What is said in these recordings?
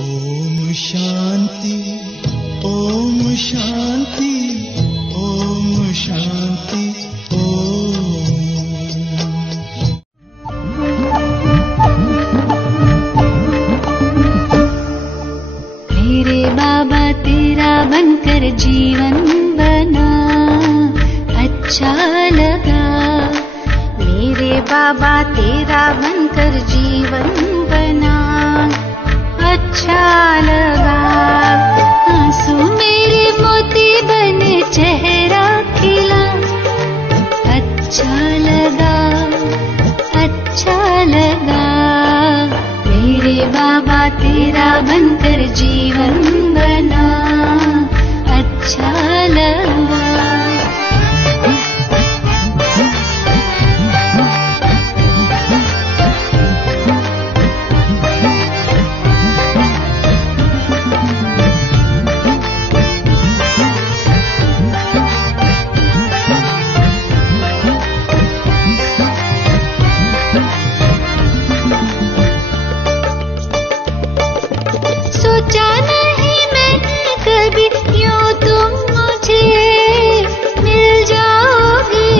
ओम शांति, ओम शांति, ओम शांति, ओम। मेरे बाबा तेरा बनकर जीवन बना, अच्छा लगा। मेरे बाबा तेरा बनकर जीवन बना, अच्छा लगा। आंसू मेरे मोती बने, चेहरा खिला, अच्छा लगा, अच्छा लगा। मेरे बाबा तेरा बनकर जीवन बना, अच्छा लगा। सोचा नहीं मैंने कभी यूं तुम मुझे मिल जाओगे।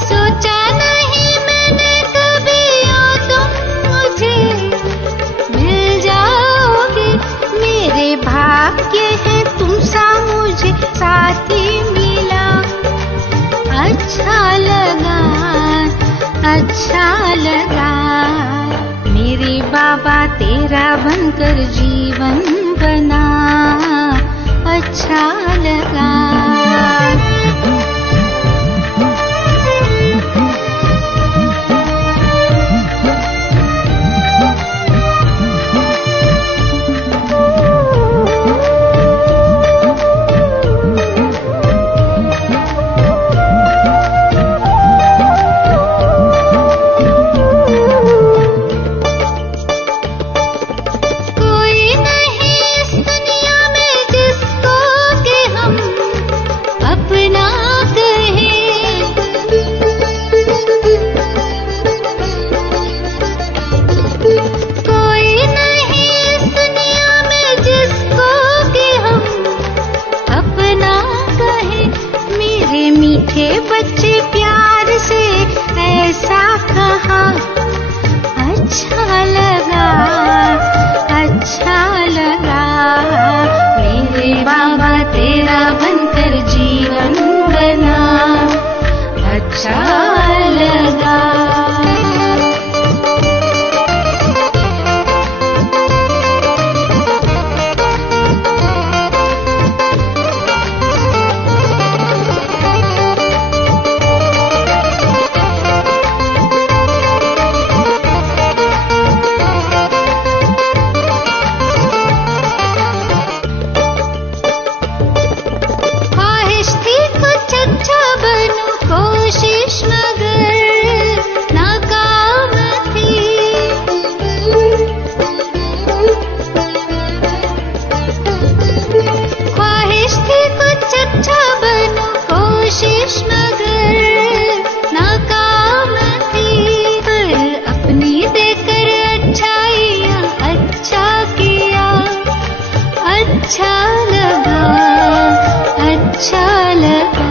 सोचा नहीं मैंने कभी यूं तुम मुझे मिल जाओगे। मेरे भाग्य है तुम सा मुझे साथी मिला, अच्छा लगा, अच्छा लगा। मेरे बाबा तेरा बनकर जीवन बना, अच्छा लगा। बच्चे प्यार से ऐसा कहा, अच्छा लगा, अच्छा लगा। मेरे बाबा तेरा बनकर जीवन बना, अच्छा लगा। अच्छा लगा, अच्छा लगा।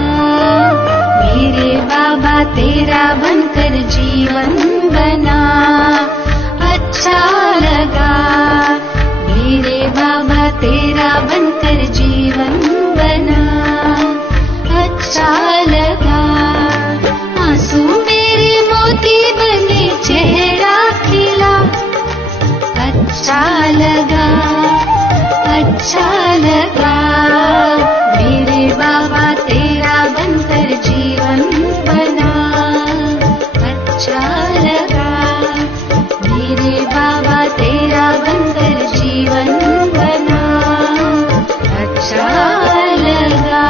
मेरे बाबा तेरा बनकर जीवन बना, अच्छा लगा। मेरे बाबा तेरा बनकर जीवन बना, अच्छा लगा। आंसू मेरे मोती बने, चेहरा खिला, अच्छा लगा, अच्छा लगा। मेरे बाबा तेरा बनकर जीवन बना, अच्छा लगा। मेरे बाबा तेरा बनकर जीवन बना, अच्छा लगा।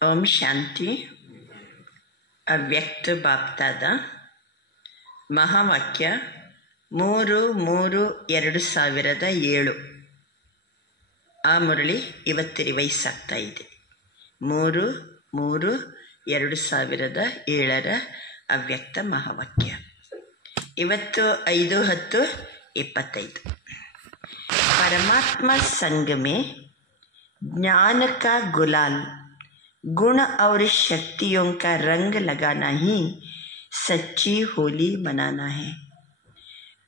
ओम शांति। अव्यक्त बाप दादा। महावाक्य 3/3/2007 ಆ ಮುರಳಿ ಇವತ್ತು ರಿವೈಸ್ ಆಗ್ತಾ ಇದೆ. 3/3/2007 ಅವ್ಯಕ್ತ ಮಹಾವಾಕ್ಯ. ಇವತ್ತು 5/10/25. परमात्मा संग में ज्ञान का गुलाल, गुण और शक्तियों का रंग लगाना ही सच्ची होली मनाना है.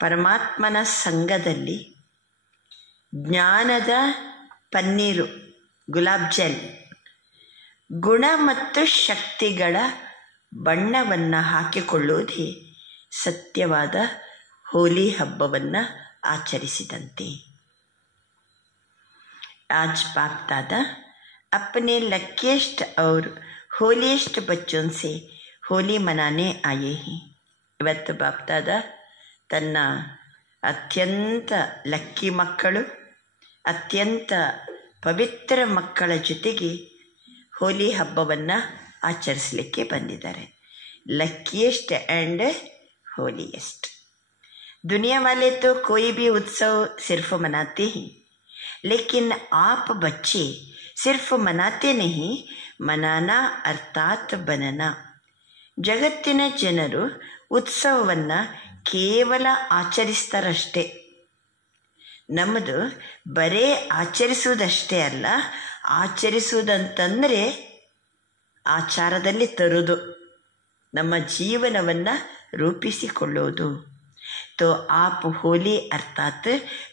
ಪರಮಾತ್ಮನ ಸಂಘದಲ್ಲಿ ಜ್ಞಾನದ ಪನ್ನೀರು, ಗುಲಾಬ್ ಜಲ್, ಗುಣ ಮತ್ತು ಶಕ್ತಿಗಳ ಬಣ್ಣವನ್ನು ಹಾಕಿಕೊಳ್ಳುವುದೇ ಸತ್ಯವಾದ ಹೋಲಿ ಹಬ್ಬವನ್ನು ಆಚರಿಸಿದಂತೆ. आज बाप दादा अपने लकीस्ट और होलीस्ट बच्चों से होली मनाने आए हैं. ಇವತ್ತು ಬಾಪ್ ದಾದಾ ತನ್ನ ಅತ್ಯಂತ ಲಕ್ಕಿ ಮಕ್ಕಳು, ಅತ್ಯಂತ ಪವಿತ್ರ ಮಕ್ಕಳ ಜೊತೆಗೆ ಹೋಲಿ ಹಬ್ಬವನ್ನು ಆಚರಿಸಲಿಕ್ಕೆ ಬಂದಿದ್ದಾರೆ. Luckiest and holiest. दुनिया वाले तो कोई भी उत्सव सिर्फ मनाते हैं, लेकिन आप बच्चे सिर्फ मनाते नहीं, मनाना अर्थात बनना. ಜಗತ್ತಿನ ಜನರು ಉತ್ಸವವನ್ನು ಕೇವಲ ಆಚರಿಸ್ತಾರಷ್ಟೇ. ನಮ್ಮದು ಬರೇ ಆಚರಿಸುವುದಷ್ಟೇ ಅಲ್ಲ, ಆಚರಿಸುವುದಂತಂದರೆ ಆಚಾರದಲ್ಲಿ ತರುವುದು, ನಮ್ಮ ಜೀವನವನ್ನು ರೂಪಿಸಿಕೊಳ್ಳುವುದು. तो आप होली अर्थात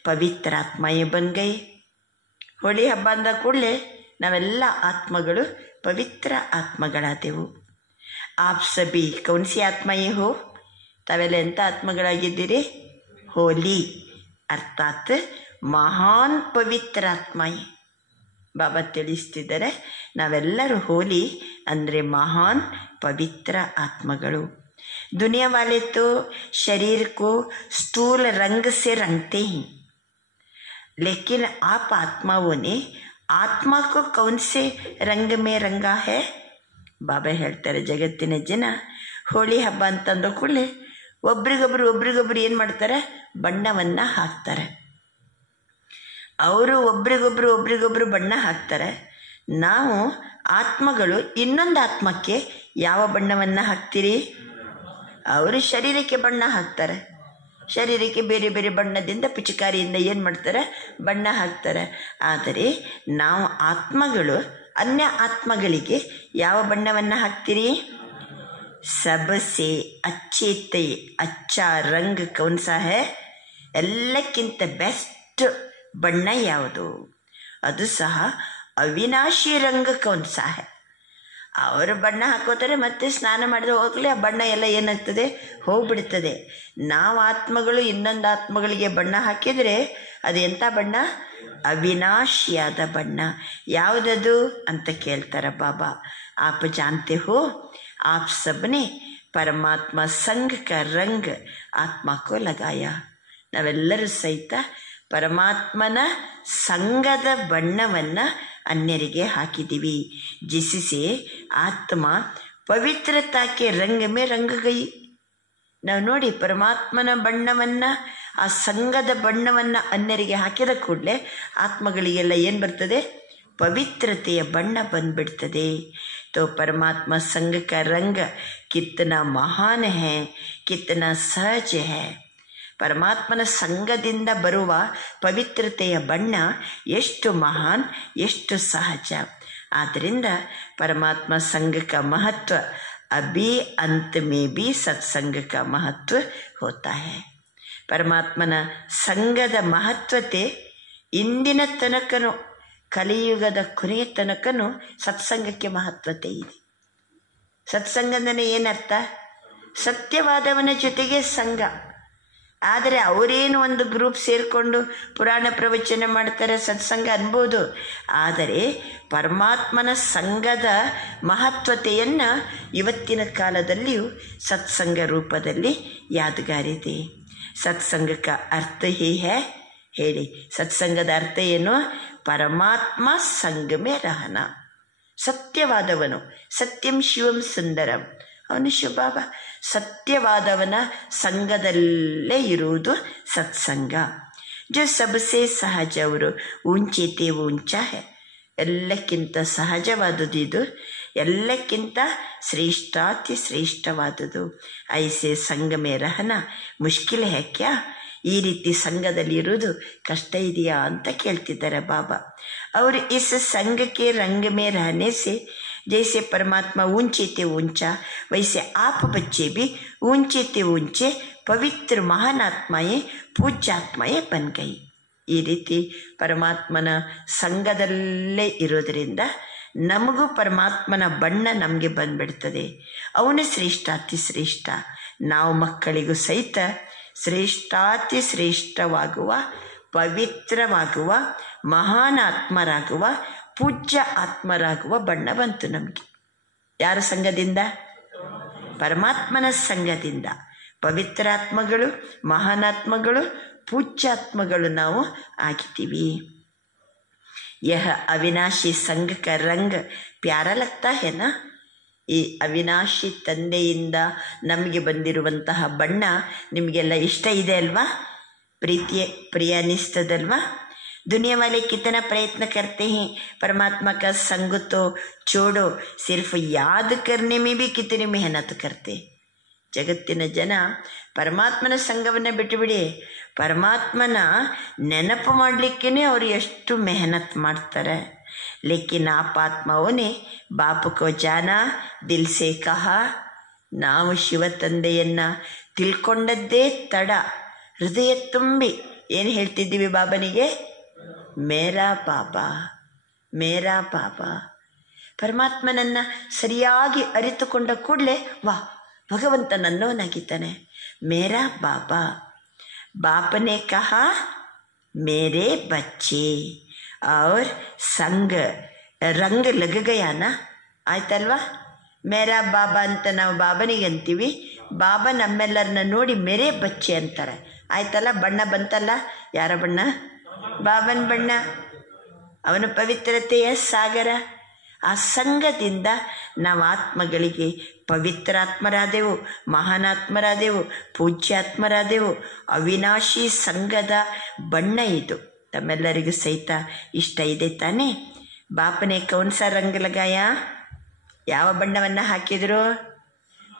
पवित्र आत्माएं बन गए. ಹೋಳಿ ಹಬ್ಬ ಅಂದ ಕೂಡಲೇ ನಾವೆಲ್ಲ ಆತ್ಮಗಳು ಪವಿತ್ರ ಆತ್ಮಗಳಾದೆವು. आप सभी कौन सी आत्माएं हो? ತಾವೆಲ್ಲ ಎಂಥ ಆತ್ಮಗಳಾಗಿದ್ದೀರಿ? ಹೋಲಿ ಅರ್ಥಾತ್ ಮಹಾನ್ ಪವಿತ್ರ ಆತ್ಮಾಯೇ. ಬಾಬಾ ತಿಳಿಸ್ತಿದ್ದಾರೆ, ನಾವೆಲ್ಲರೂ ಹೋಲಿ ಅಂದರೆ ಮಹಾನ್ ಪವಿತ್ರ ಆತ್ಮಗಳು. दुनिया वाले तो शरीर को स्थूल रंग से रंगते हैं, लेकिन आप आत्माओं ने आत्मा को कौन से रंग में रंगा है? ಬಾಬಾ ಹೇಳ್ತಾರೆ, ಜಗತ್ತಿನ ಜನ ಹೋಳಿ ಹಬ್ಬ ಅಂತಂದ ಕೂಡಲೇ ಒಬ್ರಿಗೊಬ್ರು ಏನು ಮಾಡ್ತಾರೆ? ಬಣ್ಣವನ್ನು ಹಾಕ್ತಾರೆ. ಅವರು ಒಬ್ರಿಗೊಬ್ರು ಬಣ್ಣ ಹಾಕ್ತಾರೆ. ನಾವು ಆತ್ಮಗಳು ಇನ್ನೊಂದು ಆತ್ಮಕ್ಕೆ ಯಾವ ಬಣ್ಣವನ್ನು ಹಾಕ್ತೀರಿ? ಅವರು ಶರೀರಕ್ಕೆ ಬಣ್ಣ ಹಾಕ್ತಾರೆ. ಶರೀರಕ್ಕೆ ಬೇರೆ ಬೇರೆ ಬಣ್ಣದಿಂದ ಪಿಚಕಾರಿಯಿಂದ ಏನು ಮಾಡ್ತಾರೆ? ಬಣ್ಣ ಹಾಕ್ತಾರೆ. ಆದರೆ ನಾವು ಆತ್ಮಗಳು ಅನ್ಯ ಆತ್ಮಗಳಿಗೆ ಯಾವ ಬಣ್ಣವನ್ನು ಹಾಕ್ತೀರಿ? ಸಬಸೆ ಅಚ್ಚೇತೆ ಅಚ್ಚಾ ರಂಗ್ ಕೌನ್ಸಾ ಹೇ? ಎಲ್ಲಕ್ಕಿಂತ ಬೆಸ್ಟ್ ಬಣ್ಣ ಯಾವುದು? ಅದು ಸಹ ಅವಿನಾಶಿ ರಂಗ್ ಕೌನ್ಸಾ ಹೇ? ಅವರು ಬಣ್ಣ ಹಾಕೋತಾರೆ, ಮತ್ತೆ ಸ್ನಾನ ಮಾಡಿದ ಹೋಗಲೇ ಆ ಬಣ್ಣ ಎಲ್ಲ ಏನಾಗ್ತದೆ? ಹೋಗ್ಬಿಡ್ತದೆ. ನಾವು ಆತ್ಮಗಳು ಇನ್ನೊಂದು ಆತ್ಮಗಳಿಗೆ ಬಣ್ಣ ಹಾಕಿದರೆ ಅದು ಎಂಥ ಬಣ್ಣ? ಅವಿನಾಶಿಯಾದ ಬಣ್ಣ. ಯಾವುದದು ಅಂತ ಕೇಳ್ತಾರೆ ಬಾಬಾ. आप जानते हो, आप सबने परमात्मा संघ का रंग आत्मा को लगाया. ನಾವೆಲ್ಲರೂ ಸಹಿತ ಪರಮಾತ್ಮನ ಸಂಘದ ಬಣ್ಣವನ್ನು ಅನ್ಯರಿಗೆ ಹಾಕಿದ್ದೀವಿ. ಜಿಸಿಸೆ ಆತ್ಮ ಪವಿತ್ರತಾಕ್ಕೆ ರಂಗ ಮೇ ರಂಗ ಗೈ. ನಾವು ನೋಡಿ, ಪರಮಾತ್ಮನ ಬಣ್ಣವನ್ನು, ಆ ಸಂಘದ ಬಣ್ಣವನ್ನು ಅನ್ಯರಿಗೆ ಹಾಕಿದ ಕೂಡಲೇ ಆತ್ಮಗಳಿಗೆಲ್ಲ ಏನು ಬರ್ತದೆ? ಪವಿತ್ರತೆಯ ಬಣ್ಣ ಬಂದ್ಬಿಡ್ತದೆ. तो परमात्मा संघ का रंग कितना महान है, कितना सहज है. ಪರಮಾತ್ಮನ ಸಂಘದಿಂದ ಬರುವ ಪವಿತ್ರತೆಯ ಬಣ್ಣ ಎಷ್ಟು ಮಹಾನ್, ಎಷ್ಟು ಸಹಜ. ಆದ್ದರಿಂದ ಪರಮಾತ್ಮ ಸಂಘ का महत्व अभी अंत में भी सत्संग का महत्व होता है. ಪರಮಾತ್ಮನ ಸಂಘದ ಮಹತ್ವತೆ ಇಂದಿನ ತನಕನೂ, ಕಲಿಯುಗದ ಕೊನೆಯ ತನಕನೂ ಸತ್ಸಂಗಕ್ಕೆ ಮಹತ್ವತೆ ಇದೆ. ಸತ್ಸಂಗದನೇ ಏನರ್ಥ? ಸತ್ಯವಾದವನ ಜೊತೆಗೆ ಸಂಘ. ಆದರೆ ಅವರೇನು ಒಂದು ಗ್ರೂಪ್ ಸೇರಿಕೊಂಡು ಪುರಾಣ ಪ್ರವಚನ ಮಾಡ್ತಾರೆ, ಸತ್ಸಂಗ ಅನ್ಬೋದು. ಆದರೆ ಪರಮಾತ್ಮನ ಸಂಘದ ಮಹತ್ವತೆಯನ್ನು ಇವತ್ತಿನ ಕಾಲದಲ್ಲಿಯೂ ಸತ್ಸಂಗ ರೂಪದಲ್ಲಿ ಯಾದಗಾರಿದೆ. ಸತ್ಸಂಗ ಕ ಅರ್ಥ ಹೀ ಹೇ ಹೇಳಿ. ಸತ್ಸಂಗದ ಅರ್ಥ ಏನು? ಪರಮಾತ್ಮ ಸಂಘ ಮೇ ರಹನ. ಸತ್ಯವಾದವನು, ಸತ್ಯಂ ಶಿವಂ ಸುಂದರಂ, ಅವನು ಶಿವಬಾಬಾ. ಸತ್ಯವಾದವನ ಸಂಘದಲ್ಲೇ ಇರುವುದು ಸತ್ಸಂಗ. ಜೋ ಸಬಸೆ ಸಹಜ ಅವರು ಊಂಚೇತೆ ಊಂಚ ಹೇ. ಎಲ್ಲಕ್ಕಿಂತ ಸಹಜವಾದುದು ಇದು, ಎಲ್ಲಕ್ಕಿಂತ ಶ್ರೇಷ್ಠಾತಿ ಶ್ರೇಷ್ಠವಾದುದು. ಐಸೆ ಸಂಘ ಮೇ ರಹನ ಮುಷ್ಕಿಲ್ ಹೇ ಕ್ಯಾ. ಈ ರೀತಿ ಸಂಘದಲ್ಲಿ ಇರುವುದು ಕಷ್ಟ ಇದೆಯಾ ಅಂತ ಕೇಳ್ತಿದ್ದಾರೆ ಬಾಬಾ. ಅವರು ಇಸ್ ಸಂಘಕ್ಕೆ ರಂಗ ಮೇ ರಹನೆ ಸೆ जैसे परमात्मा ऊंचे थे ऊंचा, वैसे आप बच्चे भी ऊंचे थे ऊंचे पवित्र महान आत्माएं पूज्यात्माएं बन गई. ಈ ರೀತಿ ಪರಮಾತ್ಮನ ಸಂಘದಲ್ಲೇ ಇರೋದರಿಂದ ನಮಗೂ ಪರಮಾತ್ಮನ ಬಣ್ಣ ನಮಗೆ ಬಂದ್ಬಿಡ್ತದೆ. ಅವನು ಶ್ರೇಷ್ಠಾತಿ ಶ್ರೇಷ್ಠ. ನಾವು ಮಕ್ಕಳಿಗೂ ಸಹಿತ ಶ್ರೇಷ್ಠಾತಿ ಶ್ರೇಷ್ಠವಾಗುವ, ಪವಿತ್ರವಾಗುವ, ಮಹಾನ್ ಆತ್ಮರಾಗುವ, ಪೂಜ್ಯ ಆತ್ಮರಾಗುವ ಬಣ್ಣ ಬಂತು ನಮಗೆ. ಯಾರ ಸಂಘದಿಂದ? ಪರಮಾತ್ಮನ ಸಂಘದಿಂದ. ಪವಿತ್ರಾತ್ಮಗಳು, ಮಹಾನಾತ್ಮಗಳು, ಪೂಜ್ಯಾತ್ಮಗಳು ನಾವು ಆಗಿದ್ದೀವಿ. ಯಹ ಅವಿನಾಶಿ ಸಂಘ ಕ ರಂಗ ಪ್ಯಾರ ಲಗ್ತಾ ಹೇನಾ. ಈ ಅವಿನಾಶಿ ತಂದೆಯಿಂದ ನಮಗೆ ಬಂದಿರುವಂತಹ ಬಣ್ಣ ನಿಮಗೆಲ್ಲ ಇಷ್ಟ ಇದೆ ಅಲ್ವಾ? ಪ್ರಿಯ ಅನಿಸ್ತದಲ್ವಾ? दुनिया वाले कितना प्रयत्न करते हैं परमात्मा का संग तो छोड़ो, सिर्फ याद करने में भी कितनी मेहनत करते. ಜಗತ್ತಿನ ಜನ ಪರಮಾತ್ಮನ ಸಂಘವನ್ನು ಬಿಟ್ಟುಬಿಡಿ, ಪರಮಾತ್ಮನ ನೆನಪು ಮಾಡಲಿಕ್ಕೇ ಅವರು ಎಷ್ಟು ಮೆಹನತ್ ಮಾಡ್ತಾರೆ. ಲೇಕಿನ್ ಆಪಾತ್ಮವನೇ ಬಾಪುಕೋ ಜಾನ ದಿಲ್ ಸೇ ಕಹಾ. ನಾವು ಶಿವ ತಂದೆಯನ್ನು ತಿಳ್ಕೊಂಡದ್ದೇ ತಡ. ಹೃದಯ ತುಂಬಿ ಏನು ಹೇಳ್ತಿದ್ದೀವಿ ಬಾಬನಿಗೆ? ಮೇರಾ ಬಾಬಾ, ಮೇರಾ ಬಾಬಾ. ಪರಮಾತ್ಮನನ್ನು ಸರಿಯಾಗಿ ಅರಿತುಕೊಂಡ ಕೂಡಲೇ ವಾ, ಭಗವಂತ ನನ್ನವನಾಗಿದ್ದಾನೆ. ಮೇರಾ ಬಾಬಾ. ಬಾಪನೆ ಕಹಾ ಮೇರೆ ಬಚ್ಚೆ ಔರ್ ಸಂಗ ರಂಗ ಲಗ ಗಯಾನ. ಆಯ್ತಲ್ವಾ? ಮೇರಾ ಬಾಬಾ ಅಂತ ನಾವು ಬಾಬನಿಗೆ ಅಂತೀವಿ. ಬಾಬಾ ನಮ್ಮೆಲ್ಲರನ್ನ ನೋಡಿ ಮೇರೆ ಬಚ್ಚೆ ಅಂತಾರೆ. ಆಯ್ತಲ್ಲ? ಬಣ್ಣ ಬಂತಲ್ಲ. ಯಾರ ಬಣ್ಣ? ಬಾಬನ ಬಣ್ಣ. ಅವನ ಪವಿತ್ರತೆಯ ಸಾಗರ. ಆ ಸಂಘದಿಂದ ನಾವು ಆತ್ಮಗಳಿಗೆ ಪವಿತ್ರಾತ್ಮರಾದೆವು, ಮಹಾನಾತ್ಮರಾದೆವು, ಪೂಜ್ಯಾತ್ಮರಾದೆವು. ಅವಿನಾಶಿ ಸಂಘದ ಬಣ್ಣ ಇದು. ತಮ್ಮೆಲ್ಲರಿಗೂ ಸಹಿತ ಇಷ್ಟ ಇದೆ ತಾನೇ? ಬಾಪನೆ ಕೌನ್ಸ ರಂಗ ಲಗಾಯ. ಯಾವ ಬಣ್ಣವನ್ನು ಹಾಕಿದರು?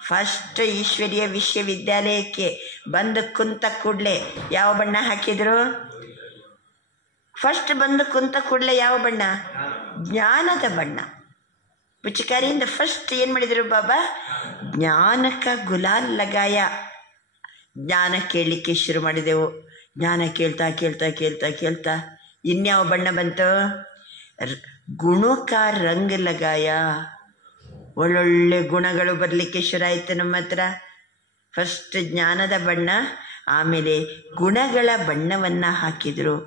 ಫಸ್ಟ್ ಈಶ್ವರೀಯ ವಿಶ್ವವಿದ್ಯಾಲಯಕ್ಕೆ ಬಂದು ಕುಂತ ಕೂಡಲೇ ಯಾವ ಬಣ್ಣ ಹಾಕಿದರು? ಫಸ್ಟ್ ಬಂದು ಕುಂತ ಕೂಡಲೇ ಯಾವ ಬಣ್ಣ? ಜ್ಞಾನದ ಬಣ್ಣ. ಪುಚಕಾರಿಯಿಂದ ಫಸ್ಟ್ ಏನು ಮಾಡಿದರು ಬಾಬಾ? ಜ್ಞಾನಕ ಗುಲಾಲ್ ಲಗಾಯ. ಜ್ಞಾನ ಕೇಳಲಿಕ್ಕೆ ಶುರು ಮಾಡಿದೆವು. ಜ್ಞಾನ ಕೇಳ್ತಾ ಕೇಳ್ತಾ ಕೇಳ್ತಾ ಕೇಳ್ತಾ ಇನ್ಯಾವ ಬಣ್ಣ ಬಂತು? ಗುಣಕ ರಂಗ ಲಗಾಯ. ಒಳ್ಳೊಳ್ಳೆ ಗುಣಗಳು ಬರಲಿಕ್ಕೆ ಶುರು ಆಯಿತು ನಮ್ಮ ಹತ್ರ. ಫಸ್ಟ್ ಜ್ಞಾನದ ಬಣ್ಣ, ಆಮೇಲೆ ಗುಣಗಳ ಬಣ್ಣವನ್ನು ಹಾಕಿದರು.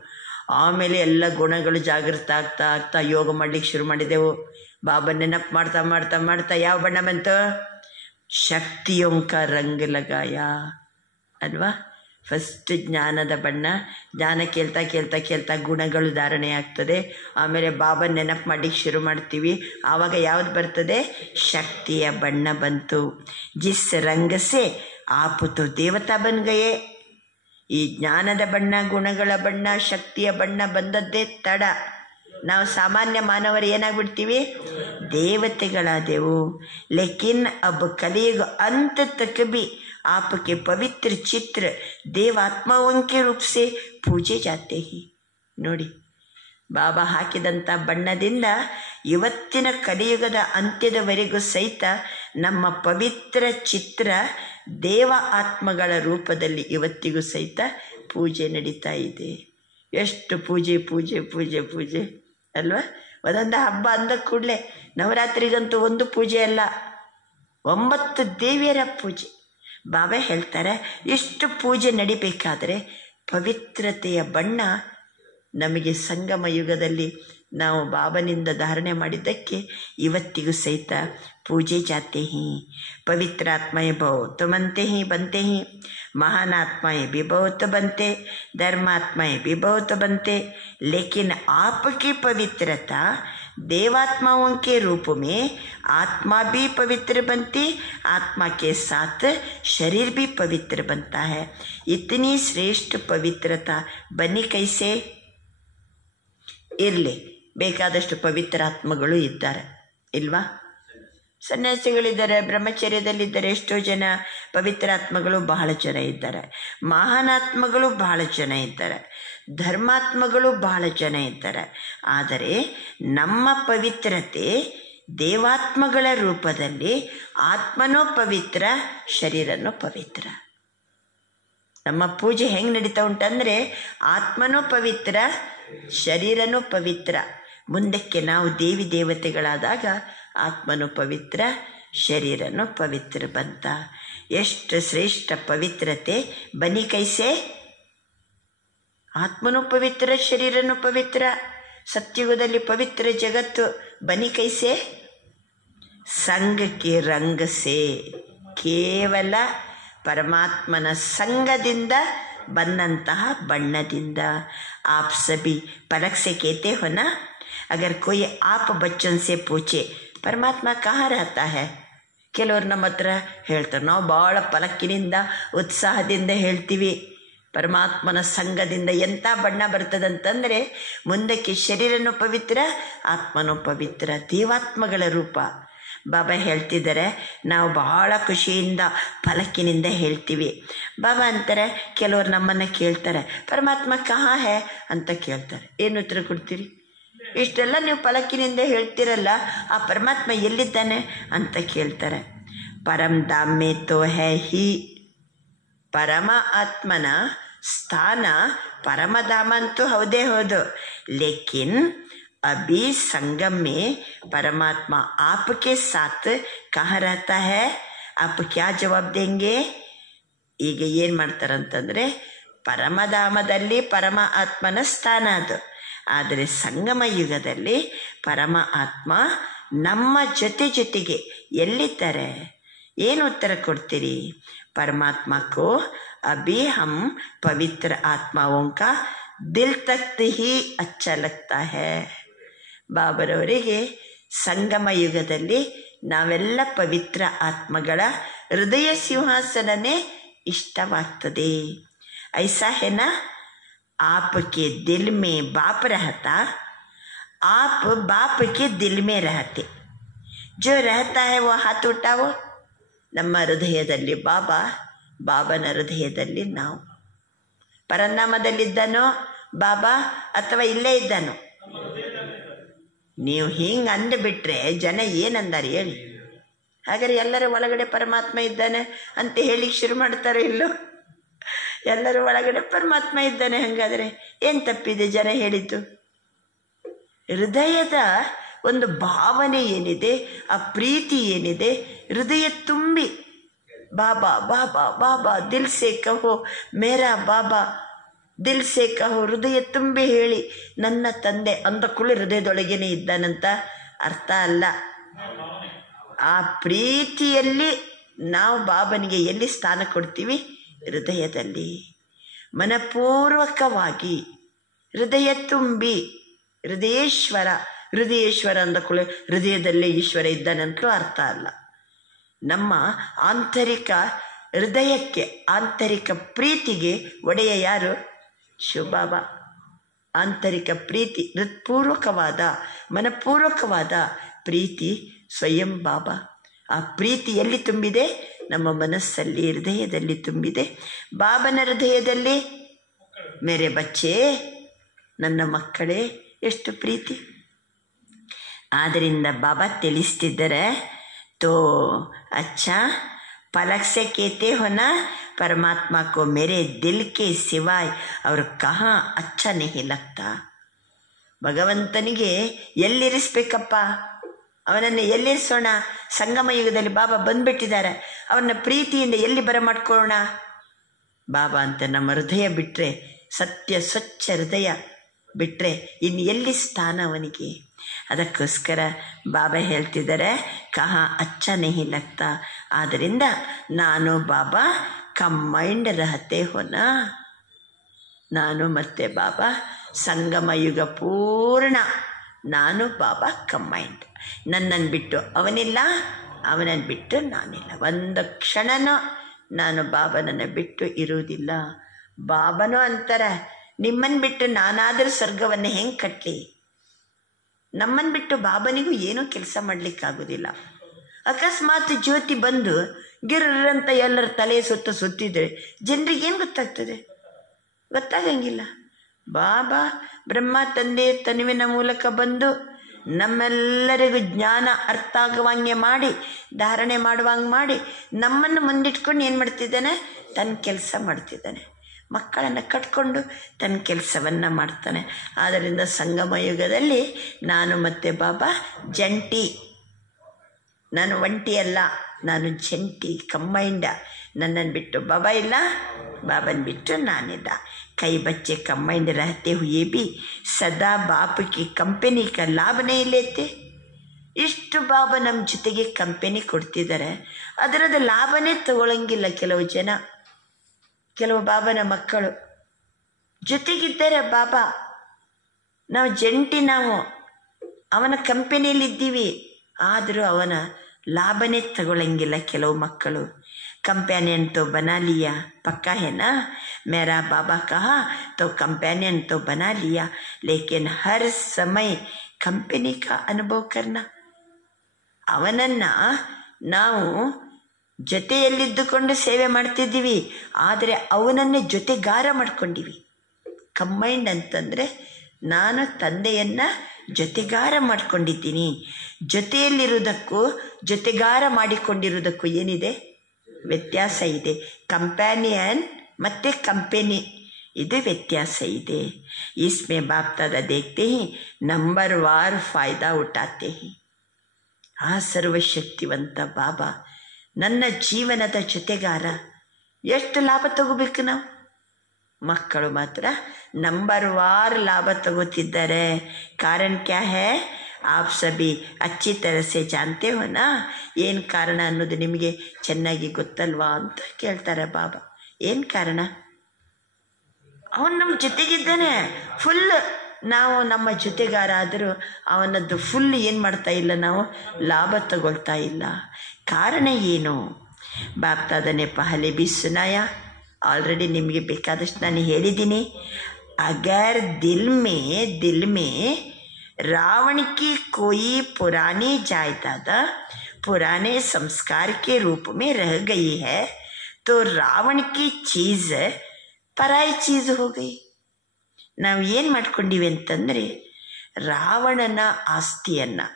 ಆಮೇಲೆ ಎಲ್ಲ ಗುಣಗಳು ಜಾಗೃತ ಆಗ್ತಾ ಆಗ್ತಾ ಯೋಗ ಮಾಡಲಿಕ್ಕೆ ಶುರು ಮಾಡಿದೆವು. ಬಾಬಾ ನೆನಪು ಮಾಡ್ತಾ ಮಾಡ್ತಾ ಮಾಡ್ತಾ ಯಾವ ಬಣ್ಣ ಬಂತು? ಶಕ್ತಿಯೊಂಕ ರಂಗ ಲಗಾಯ ಅಲ್ವಾ? ಫಸ್ಟ್ ಜ್ಞಾನದ ಬಣ್ಣ. ಜ್ಞಾನ ಕೇಳ್ತಾ ಕೇಳ್ತಾ ಕೇಳ್ತಾ ಗುಣಗಳು ಧಾರಣೆ ಆಗ್ತದೆ. ಆಮೇಲೆ ಬಾಬಾ ನೆನಪು ಮಾಡಲಿಕ್ಕೆ ಶುರು ಮಾಡ್ತೀವಿ. ಆವಾಗ ಯಾವುದು ಬರ್ತದೆ? ಶಕ್ತಿಯ ಬಣ್ಣ ಬಂತು. ಜಿಸ್ ರಂಗಸೆ ಆಪುತು ದೇವತಾ ಬನ್ ಗಯೇ. ಈ ಜ್ಞಾನದ ಬಣ್ಣ, ಗುಣಗಳ ಬಣ್ಣ, ಶಕ್ತಿಯ ಬಣ್ಣ ಬಂದದ್ದೇ ತಡ. ನಾವು ಸಾಮಾನ್ಯ ಮಾನವರು ಏನಾಗ್ಬಿಡ್ತೀವಿ? ದೇವತೆಗಳಾದೆವು. ಲೇಕಿನ್ ಅಬ್ ಕಲಿಯುಗ अंत तक भी आपके पवित्र चित्र देवात्माओं के रूप से पूजे जाते हैं. ನೋಡಿ, ಬಾಬಾ ಹಾಕಿದಂಥ ಬಣ್ಣದಿಂದ ಇವತ್ತಿನ ಕಲಿಯುಗದ ಅಂತ್ಯದವರೆಗೂ ಸಹಿತ ನಮ್ಮ ಪವಿತ್ರ ಚಿತ್ರ ದೇವ ಆತ್ಮಗಳ ರೂಪದಲ್ಲಿ ಇವತ್ತಿಗೂ ಸಹಿತ ಪೂಜೆ ನಡೀತಾ ಇದೆ. ಎಷ್ಟು ಪೂಜೆ ಪೂಜೆ ಪೂಜೆ ಪೂಜೆ ಅಲ್ವಾ? ಒಂದೊಂದು ಹಬ್ಬ ಅಂದ ಕೂಡಲೇ ನವರಾತ್ರಿಗಂತೂ ಒಂದು ಪೂಜೆ ಅಲ್ಲ, 9 ದೇವಿಯರ ಪೂಜೆ. ಬಾಬಾ ಹೇಳ್ತಾರೆ, ಇಷ್ಟು ಪೂಜೆ ನಡಿಬೇಕಾದರೆ ಪವಿತ್ರತೆಯ ಬಣ್ಣ ನಮಗೆ ಸಂಗಮ ಯುಗದಲ್ಲಿ ನಾವು ಬಾಬನಿಂದ ಧಾರಣೆ ಮಾಡಿದ್ದಕ್ಕೆ ಇವತ್ತಿಗೂ ಸಹಿತ पूजे जाते हैं। पवित्र आत्माएं बहुत बनते हैं, महान आत्माएं भी बहुत बनते, धर्मात्माएं भी बहुत बनते, लेकिन आपकी पवित्रता देवात्माओं के रूप में आत्मा भी पवित्र बनती, आत्मा के साथ शरीर भी पवित्र बनता है। इतनी श्रेष्ठ पवित्रता बनी कैसे? इरली ಬೇಕಾದಷ್ಟು ಪವಿತ್ರ ಆತ್ಮಗಳು ಇದ್ದಾರೆ ಇಲ್ವಾ? ಸನ್ಯಾಸಿಗಳಿದ್ದಾರೆ, ಬ್ರಹ್ಮಚರ್ಯದಲ್ಲಿದ್ದಾರೆ, ಎಷ್ಟೋ ಜನ ಪವಿತ್ರಾತ್ಮಗಳು ಬಹಳ ಜನ ಇದ್ದಾರೆ, ಮಹಾನಾತ್ಮಗಳು ಬಹಳ ಜನ ಇದ್ದಾರೆ, ಧರ್ಮಾತ್ಮಗಳು ಬಹಳ ಜನ ಇದ್ದಾರೆ. ಆದರೆ ನಮ್ಮ ಪವಿತ್ರತೆ ದೇವಾತ್ಮಗಳ ರೂಪದಲ್ಲಿ ಆತ್ಮನೂ ಪವಿತ್ರ, ಶರೀರನೂ ಪವಿತ್ರ. ನಮ್ಮ ಪೂಜೆ ಹೆಂಗೆ ನಡೀತಾ ಉಂಟಂದರೆ ಆತ್ಮನೂ ಪವಿತ್ರ, ಶರೀರನೂ ಪವಿತ್ರ. ಮುಂದಕ್ಕೆ ನಾವು ದೇವಿ ದೇವತೆಗಳಾದಾಗ ಆತ್ಮನು ಪವಿತ್ರ, ಶರೀರನು ಪವಿತ್ರ ಬಂತ. ಎಷ್ಟು ಶ್ರೇಷ್ಠ ಪವಿತ್ರತೆ ಬನಿ ಕೈಸೆ? ಆತ್ಮನು ಪವಿತ್ರ, ಶರೀರನು ಪವಿತ್ರ. ಸತ್ಯುಗದಲ್ಲಿ ಪವಿತ್ರ ಜಗತ್ತು ಬನಿ ಕೈಸೆ? ಸಂಘಕ್ಕೆ ರಂಗಸೆ, ಕೇವಲ ಪರಮಾತ್ಮನ ಸಂಘದಿಂದ ಬಂದಂತಹ ಬಣ್ಣದಿಂದ. आप सभी पलक से कहते हो ना, अगर कोई आप बच्चों से पूछे परमात्मा कहाँ रहता है, ಕೆಲವರು ನಮ್ಮ ಹತ್ರ ಹೇಳ್ತಾರೆ. ನಾವು ಭಾಳ ಪಲಕ್ಕಿನಿಂದ ಉತ್ಸಾಹದಿಂದ ಹೇಳ್ತೀವಿ, ಪರಮಾತ್ಮನ ಸಂಘದಿಂದ ಎಂಥ ಬಣ್ಣ ಬರ್ತದಂತಂದರೆ ಮುಂದಕ್ಕೆ ಶರೀರನೂ ಪವಿತ್ರ, ಆತ್ಮನೂ ಪವಿತ್ರ, ದೇವಾತ್ಮಗಳ ರೂಪ. ಬಾಬಾ ಹೇಳ್ತಿದ್ದಾರೆ, ನಾವು ಬಹಳ ಖುಷಿಯಿಂದ ಫಲಕ್ಕಿನಿಂದ ಹೇಳ್ತೀವಿ. ಬಾಬಾ ಅಂತಾರೆ, ಕೆಲವರು ನಮ್ಮನ್ನು ಕೇಳ್ತಾರೆ ಪರಮಾತ್ಮ ಕಹಾ ಹೇ ಅಂತ ಕೇಳ್ತಾರೆ. ಏನು ಉತ್ತರ ಕೊಡ್ತೀರಿ? ಇಷ್ಟೆಲ್ಲ ನೀವು ಫಲಕ್ಕಿನಿಂದ ಹೇಳ್ತಿರಲ್ಲ, ಆ ಪರಮಾತ್ಮ ಎಲ್ಲಿದ್ದಾನೆ ಅಂತ ಕೇಳ್ತಾರೆ. ಪರಂ ಧಾಮೆ ತೋ ಹೇ ಹಿ, ಪರಮ ಆತ್ಮನ ಸ್ಥಾನ ಪರಮಧಾಮ ಅಂತೂ ಹೌದೇ ಹೌದು. ಲೇಕಿನ್ अभी संगम में परमात्मा आपके साथ कहाँ रहता है, आप क्या जवाब देंगे? ಈಗ ಏನು ಮಾಡ್ತಾರಂತಂದರೆ ಪರಮಧಾಮದಲ್ಲಿ ಪರಮ ಆತ್ಮನ ಸ್ಥಾನ ಅದು. ಆದರೆ ಸಂಗಮ ಯುಗದಲ್ಲಿ ಪರಮ ಆತ್ಮ ನಮ್ಮ ಜೊತೆಗೆ ಎಲ್ಲಿದ್ದಾರೆ? ಏನು ಉತ್ತರ ಕೊಡ್ತೀರಿ? परमात्मा को अभी हम पवित्र आत्माओं का दिल तक ही अच्छा लगता है. ಬಾಬರವರಿಗೆ ಸಂಗಮ ಯುಗದಲ್ಲಿ ನಾವೆಲ್ಲ ಪವಿತ್ರ ಆತ್ಮಗಳ ಹೃದಯ ಸಿಂಹಾಸನನೇ ಇಷ್ಟವಾಗ್ತದೆ. ಐಸಾ ಹೇನಾ? आपके दिल में बाप रहता, आप बाप के दिल में रहते, जो रहता है वो हाथ उठाओ. ನಮ್ಮ ಹೃದಯದಲ್ಲಿ ಬಾಬಾ, ಬಾಬನ ಹೃದಯದಲ್ಲಿ ನಾವು. ಪರನಾಮದಲ್ಲಿದ್ದಾನೋ ಬಾಬಾ ಅಥವಾ ಇಲ್ಲೇ ಇದ್ದಾನೋ? ನೀವು ಹಿಂಗೆ ಅಂದುಬಿಟ್ರೆ ಜನ ಏನಂದಾರೆ ಹೇಳಿ? ಹಾಗಾದ್ರೆ ಎಲ್ಲರ ಒಳಗಡೆ ಪರಮಾತ್ಮ ಇದ್ದಾನೆ ಅಂತ ಹೇಳಿ ಶುರು ಮಾಡ್ತಾರೆ ಇಲ್ಲೋ? ಎಲ್ಲರ ಒಳಗಡೆ ಪರಮಾತ್ಮ ಇದ್ದಾನೆ, ಹಾಗಾದರೆ ಏನು ತಪ್ಪಿದೆ ಜನ ಹೇಳಿದ್ದು? ಹೃದಯದ ಒಂದು ಭಾವನೆ ಏನಿದೆ, ಆ ಪ್ರೀತಿ ಏನಿದೆ, ಹೃದಯ ತುಂಬಿ ಬಾಬಾ ಬಾಬಾ ಬಾಬಾ ದಿಲ್ ಸೇ ಕಹೋ ಮೇರಾ ಬಾಬಾ, ದಿಲ್ ಸೇ ಕಹೋ, ಹೃದಯ ತುಂಬಿ ಹೇಳಿ ನನ್ನ ತಂದೆ ಅಂದ ಕೂಡಲೇ ಹೃದಯದೊಳಗೇನೆ ಇದ್ದಾನಂತ ಅರ್ಥ ಅಲ್ಲ. ಆ ಪ್ರೀತಿಯಲ್ಲಿ ನಾವು ಬಾಬನಿಗೆ ಎಲ್ಲಿ ಸ್ಥಾನ ಕೊಡ್ತೀವಿ? ಹೃದಯದಲ್ಲಿ. ಮನಪೂರ್ವಕವಾಗಿ ಹೃದಯ ತುಂಬಿ ಹೃದಯೇಶ್ವರ, ಹೃದಯೇಶ್ವರ ಅಂದ ಕೂಡಲೇ ಹೃದಯದಲ್ಲೇ ಈಶ್ವರ ಇದ್ದಾನಂತಲೂ ಅರ್ಥ ಅಲ್ಲ. ನಮ್ಮ ಆಂತರಿಕ ಹೃದಯಕ್ಕೆ, ಆಂತರಿಕ ಪ್ರೀತಿಗೆ ಒಡೆಯ ಯಾರು? ಶಿವಬಾಬಾ. ಆಂತರಿಕ ಪ್ರೀತಿ, ಹೃತ್ಪೂರ್ವಕವಾದ ಮನಪೂರ್ವಕವಾದ ಪ್ರೀತಿ ಸ್ವಯಂ ಬಾಬಾ. ಆ ಪ್ರೀತಿ ಎಲ್ಲಿ ತುಂಬಿದೆ? ನಮ್ಮ ಮನಸ್ಸಲ್ಲಿ, ಹೃದಯದಲ್ಲಿ ತುಂಬಿದೆ. ಬಾಬನ ಹೃದಯದಲ್ಲಿ ಮೇರೆ ಬಚ್ಚೆ, ನನ್ನ ಮಕ್ಕಳೇ, ಎಷ್ಟು ಪ್ರೀತಿ. ಆದ್ದರಿಂದ ಬಾಬಾ ತಿಳಿಸ್ತಿದ್ದಾರೆ, ತೋ ಅಚ್ಚಾ पलक से कहते हो ना परमात्मा को मेरे दिल के सिवाय और कहाँ अच्छा नहीं लगता. ಭಗವಂತನಿಗೆ ಎಲ್ಲಿರಿಸ್ಬೇಕಪ್ಪ? ಅವನನ್ನು ಎಲ್ಲಿರಿಸೋಣ? ಸಂಗಮ ಯುಗದಲ್ಲಿ ಬಾಬಾ ಬಂದ್ಬಿಟ್ಟಿದ್ದಾರೆ, ಅವನ ಪ್ರೀತಿಯಿಂದ ಎಲ್ಲಿ ಬರಮಾಡ್ಕೊಳ್ಳೋಣ? ಬಾಬಾ ಅಂತ ನಮ್ಮ ಹೃದಯ ಬಿಟ್ಟರೆ, ಸತ್ಯ ಸ್ವಚ್ಛ ಹೃದಯ ಬಿಟ್ಟರೆ ಇನ್ನು ಎಲ್ಲಿ ಸ್ಥಾನ ಅವನಿಗೆ? ಅದಕ್ಕೋಸ್ಕರ ಬಾಬಾ ಹೇಳ್ತಿದ್ದಾರೆ, ಕಹಾ ಅಚ್ಚ ನಹಿ ಲಗ್ತಾ. ಆದ್ದರಿಂದ ನಾನು ಬಾಬಾ ಕಂಬೈಂಡ್ ರಹತೆ ಹೋನ. ನಾನು ಮತ್ತೆ ಬಾಬಾ ಸಂಗಮ ಯುಗ ಪೂರ್ಣ, ನಾನು ಬಾಬಾ ಕಂಬೈಂಡ್. ನನ್ನನ್ನು ಬಿಟ್ಟು ಅವನಿಲ್ಲ, ಅವನನ್ನು ಬಿಟ್ಟು ನಾನಿಲ್ಲ. ಒಂದು ಕ್ಷಣನೂ ನಾನು ಬಾಬನನ್ನು ಬಿಟ್ಟು ಇರುವುದಿಲ್ಲ. ಬಾಬನೂ ಅಂತಾರೆ, ನಿಮ್ಮನ್ನು ಬಿಟ್ಟು ನಾನಾದರೂ ಸ್ವರ್ಗವನ್ನು ಹೆಂಗೆ ಕಟ್ಟಲಿ? ನಮ್ಮನ್ನು ಬಿಟ್ಟು ಬಾಬನಿಗೂ ಏನೂ ಕೆಲಸ ಮಾಡಲಿಕ್ಕಾಗೋದಿಲ್ಲ. ಅಕಸ್ಮಾತ್ ಜ್ಯೋತಿ ಬಂದು ಗಿರ್ರಂತ ಎಲ್ಲರ ತಲೆ ಸುತ್ತಿದ್ರೆ ಜನರಿಗೆ ಏನು ಗೊತ್ತಾಗ್ತದೆ? ಗೊತ್ತಾಗಂಗಿಲ್ಲ. ಬಾಬಾ ಬ್ರಹ್ಮ ತಂದೆ ತನುವಿನ ಮೂಲಕ ಬಂದು ನಮ್ಮೆಲ್ಲರಿಗೂ ಜ್ಞಾನ ಅರ್ಥ ಆಗುವಂಗೆ ಮಾಡಿ, ಧಾರಣೆ ಮಾಡುವಂಗೆ ಮಾಡಿ, ನಮ್ಮನ್ನು ಮುಂದಿಟ್ಕೊಂಡು ಏನು ಮಾಡ್ತಿದ್ದಾನೆ? ತನ್ನ ಕೆಲಸ ಮಾಡ್ತಿದ್ದಾನೆ. ಮಕ್ಕಳನ್ನು ಕಟ್ಕೊಂಡು ತನ್ನ ಕೆಲಸವನ್ನು ಮಾಡ್ತಾನೆ. ಆದ್ದರಿಂದ ಸಂಗಮ ಯುಗದಲ್ಲಿ ನಾನು ಮತ್ತು ಬಾಬಾ ಜಂಟಿ. ನಾನು ಒಂಟಿ ಅಲ್ಲ, ನಾನು ಜಂಟಿ, ಕಂಬೈಂಡ. ನನ್ನನ್ನು ಬಿಟ್ಟು ಬಾಬಾ ಇಲ್ಲ, ಬಾಬನ ಬಿಟ್ಟು ನಾನಿಲ್ಲ. ಕೈ ಬಚ್ಚೆ ಕಂಬೈಂಡ್ रहते हुए भी ಸದಾ ಬಾಪ್ ಕಿ ಕಂಪನಿ का लाभ नहीं लेते. ಇಷ್ಟು ಬಾಬಾ ನಮ್ಮ ಜೊತೆಗೆ ಕಂಪನಿ ಕೊಡ್ತಿದ್ದಾರೆ, ಅದರದ ಲಾಭನೇ ತಗೊಳ್ಳಂಗಿಲ್ಲ ಕೆಲವು ಜನ. ಕೆಲವು ಬಾಬನ ಮಕ್ಕಳು ಜೊತೆಗಿದ್ದಾರೆ. ಬಾಬಾ ನಾವು ಜಂಟಿ, ನಾವು ಅವನ ಕಂಪನಿಯಲ್ಲಿದ್ದೀವಿ, ಆದರೂ ಅವನ ಲಾಭನೇ ತಗೊಳ್ಳಂಗಿಲ್ಲ ಕೆಲವು ಮಕ್ಕಳು. कंपेनियन तो बना लिया, पक्का है ना? मेरा बाबा कहा तो कंपेनियन तो बना लिया, लेकिन हर समय कंपनी का अनुभव करना. ಅವನನ್ನು ನಾವು ಜೊತೆಯಲ್ಲಿದ್ದುಕೊಂಡು ಸೇವೆ ಮಾಡ್ತಿದ್ದೀವಿ, ಆದರೆ ಅವನನ್ನೇ ಜೊತೆಗಾರ ಮಾಡ್ಕೊಂಡಿವಿ. ಕಂಬೈಂಡ್ ಅಂತಂದರೆ ನಾನು ತಂದೆಯನ್ನು ಜೊತೆಗಾರ ಮಾಡ್ಕೊಂಡಿದ್ದೀನಿ. ಜೊತೆಯಲ್ಲಿರುವುದಕ್ಕೂ ಜೊತೆಗಾರ ಮಾಡಿಕೊಂಡಿರುವುದಕ್ಕೂ ಏನಿದೆ? ವ್ಯತ್ಯಾಸ ಇದೆ. ಕಂಪ್ಯಾನಿಯನ್ ಮತ್ತು ಕಂಪೆನಿ, ಇದು ವ್ಯತ್ಯಾಸ ಇದೆ. इसमें बाप दादा देखते ही नंबर वार फायदा उठाते ही. ಆ ಸರ್ವಶಕ್ತಿವಂತ ಬಾಬಾ ನನ್ನ ಜೀವನದ ಜೊತೆಗಾರ. ಎಷ್ಟು ಲಾಭ ತಗೋಬೇಕು ನಾವು? ಮಕ್ಕಳು ಮಾತ್ರ ನಂಬರ್ ವಾರ್ ಲಾಭ ತಗೋತಿದ್ದಾರೆ. ಕಾರಣ ಕ್ಯಾ ಹೇ? ಆಪ್ ಸಭಿ ಅಚ್ಚಿ ತರಸೆ ಜಾನ್ತೆ ಹೋನಾ. ಏನು ಕಾರಣ ಅನ್ನೋದು ನಿಮಗೆ ಚೆನ್ನಾಗಿ ಗೊತ್ತಲ್ವಾ ಅಂತ ಕೇಳ್ತಾರೆ ಬಾಬಾ. ಏನು ಕಾರಣ? ಅವನು ನಮ್ಮ ಜೊತೆಗಿದ್ದಾನೆ ಫುಲ್. ನಾವು ನಮ್ಮ ಜೊತೆಗಾರ ಆದರೂ ಅವನದ್ದು ಫುಲ್ ಏನು ಮಾಡ್ತಾ ಇಲ್ಲ, ನಾವು ಲಾಭ ತಗೊಳ್ತಾ ಇಲ್ಲ. ಕಾರಣ ಏನು? ಬಾಪ್ ದಾದಾನೆ ಪಹಲೆ ಬಿ ಸುನಾಯ, ಆಲ್ರೆಡಿ ನಿಮಗೆ ಬೇಕಾದಷ್ಟು ನಾನು ಹೇಳಿದ್ದೀನಿ. ಅಗರ್ ದಿಲ್ ಮೇ रावण की कोई पुरानी जायदाद पुराने संस्कार के रूप में रह गई है तो रावण की चीज पराई चीज हो गई. ನಾವು ಏನು ಮಾಡ್ಕೊಂಡಿವಿ ಅಂತಂದರೆ, ರಾವಣನ ಆಸ್ತಿಯನ್ನು,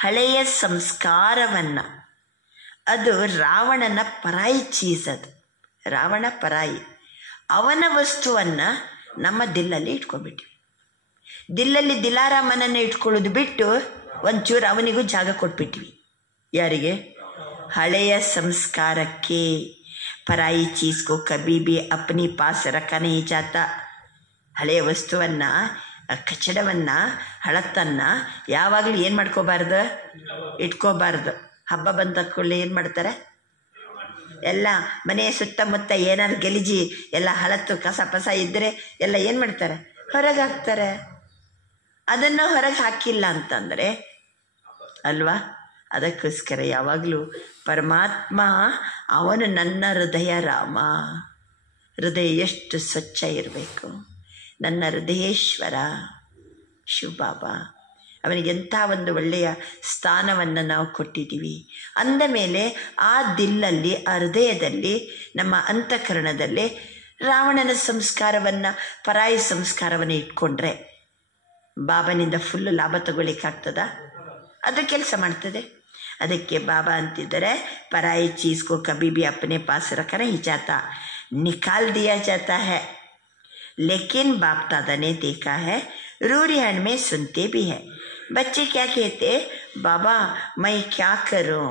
ಹಳೆಯ ಸಂಸ್ಕಾರವನ್ನು, ಅದು ರಾವಣನ ಪರಾಯಿ ಚೀಸ್. ಅದು ರಾವಣ ಪರಾಯಿ. ಅವನ ವಸ್ತುವನ್ನು ನಮ್ಮ ದಿಲ್ಲಲ್ಲಿ ಇಟ್ಕೊಂಡ್ಬಿಟ್ಟಿವಿ. ದಿಲ್ಲಲ್ಲಿ ದಿಲಾರಾಮನನ್ನು ಇಟ್ಕೊಳ್ಳೋದು ಬಿಟ್ಟು ಒಂಚೂರು ಅವನಿಗೂ ಜಾಗ ಕೊಟ್ಬಿಟ್ವಿ. ಯಾರಿಗೆ? ಹಳೆಯ ಸಂಸ್ಕಾರಕ್ಕೆ. ಪರಾಯಿ ಚೀಸ್ಕೋ ಕಬಿ ಬಿ ಅಪ್ನಿ ಪಾಸ್ ರಖಾ ನಹೀ ಜಾತಾ. ಹಳೆಯ ವಸ್ತುವನ್ನು, ಕಚಡವನ್ನು, ಹಳತ್ತನ್ನು ಯಾವಾಗಲೂ ಏನು ಮಾಡ್ಕೋಬಾರ್ದು? ಇಟ್ಕೋಬಾರ್ದು. ಹಬ್ಬ ಬಂದ ಕೂಡಲೇ ಏನು ಮಾಡ್ತಾರೆ? ಎಲ್ಲ ಮನೆಯ ಸುತ್ತಮುತ್ತ ಏನಾದ್ರು ಗಲೀಜಿ ಎಲ್ಲ ಹಳತ್ತು ಕಸ ಪಸ ಇದ್ದರೆ ಎಲ್ಲ ಏನು ಮಾಡ್ತಾರೆ? ಹೊರಗೆ ಹಾಕ್ತಾರೆ. ಅದನ್ನು ಹೊರಗೆ ಹಾಕಿಲ್ಲ ಅಂತಂದರೆ ಅಲ್ವಾ? ಅದಕ್ಕೋಸ್ಕರ ಯಾವಾಗಲೂ ಪರಮಾತ್ಮ ಅವನು ನನ್ನ ಹೃದಯ ರಾಮ. ಹೃದಯ ಎಷ್ಟು ಸ್ವಚ್ಛ ಇರಬೇಕು. ನನ್ನ ಹೃದಯೇಶ್ವರ ಶಿವಬಾಬಾ, ಅವನಿಗೆಂಥ ಒಂದು ಒಳ್ಳೆಯ ಸ್ಥಾನವನ್ನು ನಾವು ಕೊಟ್ಟಿದ್ದೀವಿ. ಅಂದ ಮೇಲೆ ಆ ದಿಲ್ಲಲ್ಲಿ, ಆ ಹೃದಯದಲ್ಲಿ, ನಮ್ಮ ಅಂತಃಕರಣದಲ್ಲಿ ರಾವಣನ ಸಂಸ್ಕಾರವನ್ನು, ಪರಾಯಿ ಸಂಸ್ಕಾರವನ್ನು ಇಟ್ಕೊಂಡ್ರೆ ಬಾಬನಿಂದ ಫುಲ್ಲು ಲಾಭ ತಗೊಳ್ಳಿಕ್ಕಾಗ್ತದ? ಅದು ಕೆಲಸ ಮಾಡ್ತದೆ. ಅದಕ್ಕೆ ಬಾಬಾ ಅಂತಿದ್ದಾರೆ, ಪರಾಯಿ ಚೀಸ್ಕೋ ಕಬಿ ಬಿ ಅಪ್ನೆ ಪಾಸ್ ರಖಾ ನಹೀ ಜಾತಾ, निकाल दिया जाता है. लेकिन बाप दादा ने देखा है, रूरियान में सुनते भी है. बच्चे क्या कहते? बाबा मैं क्या करूं,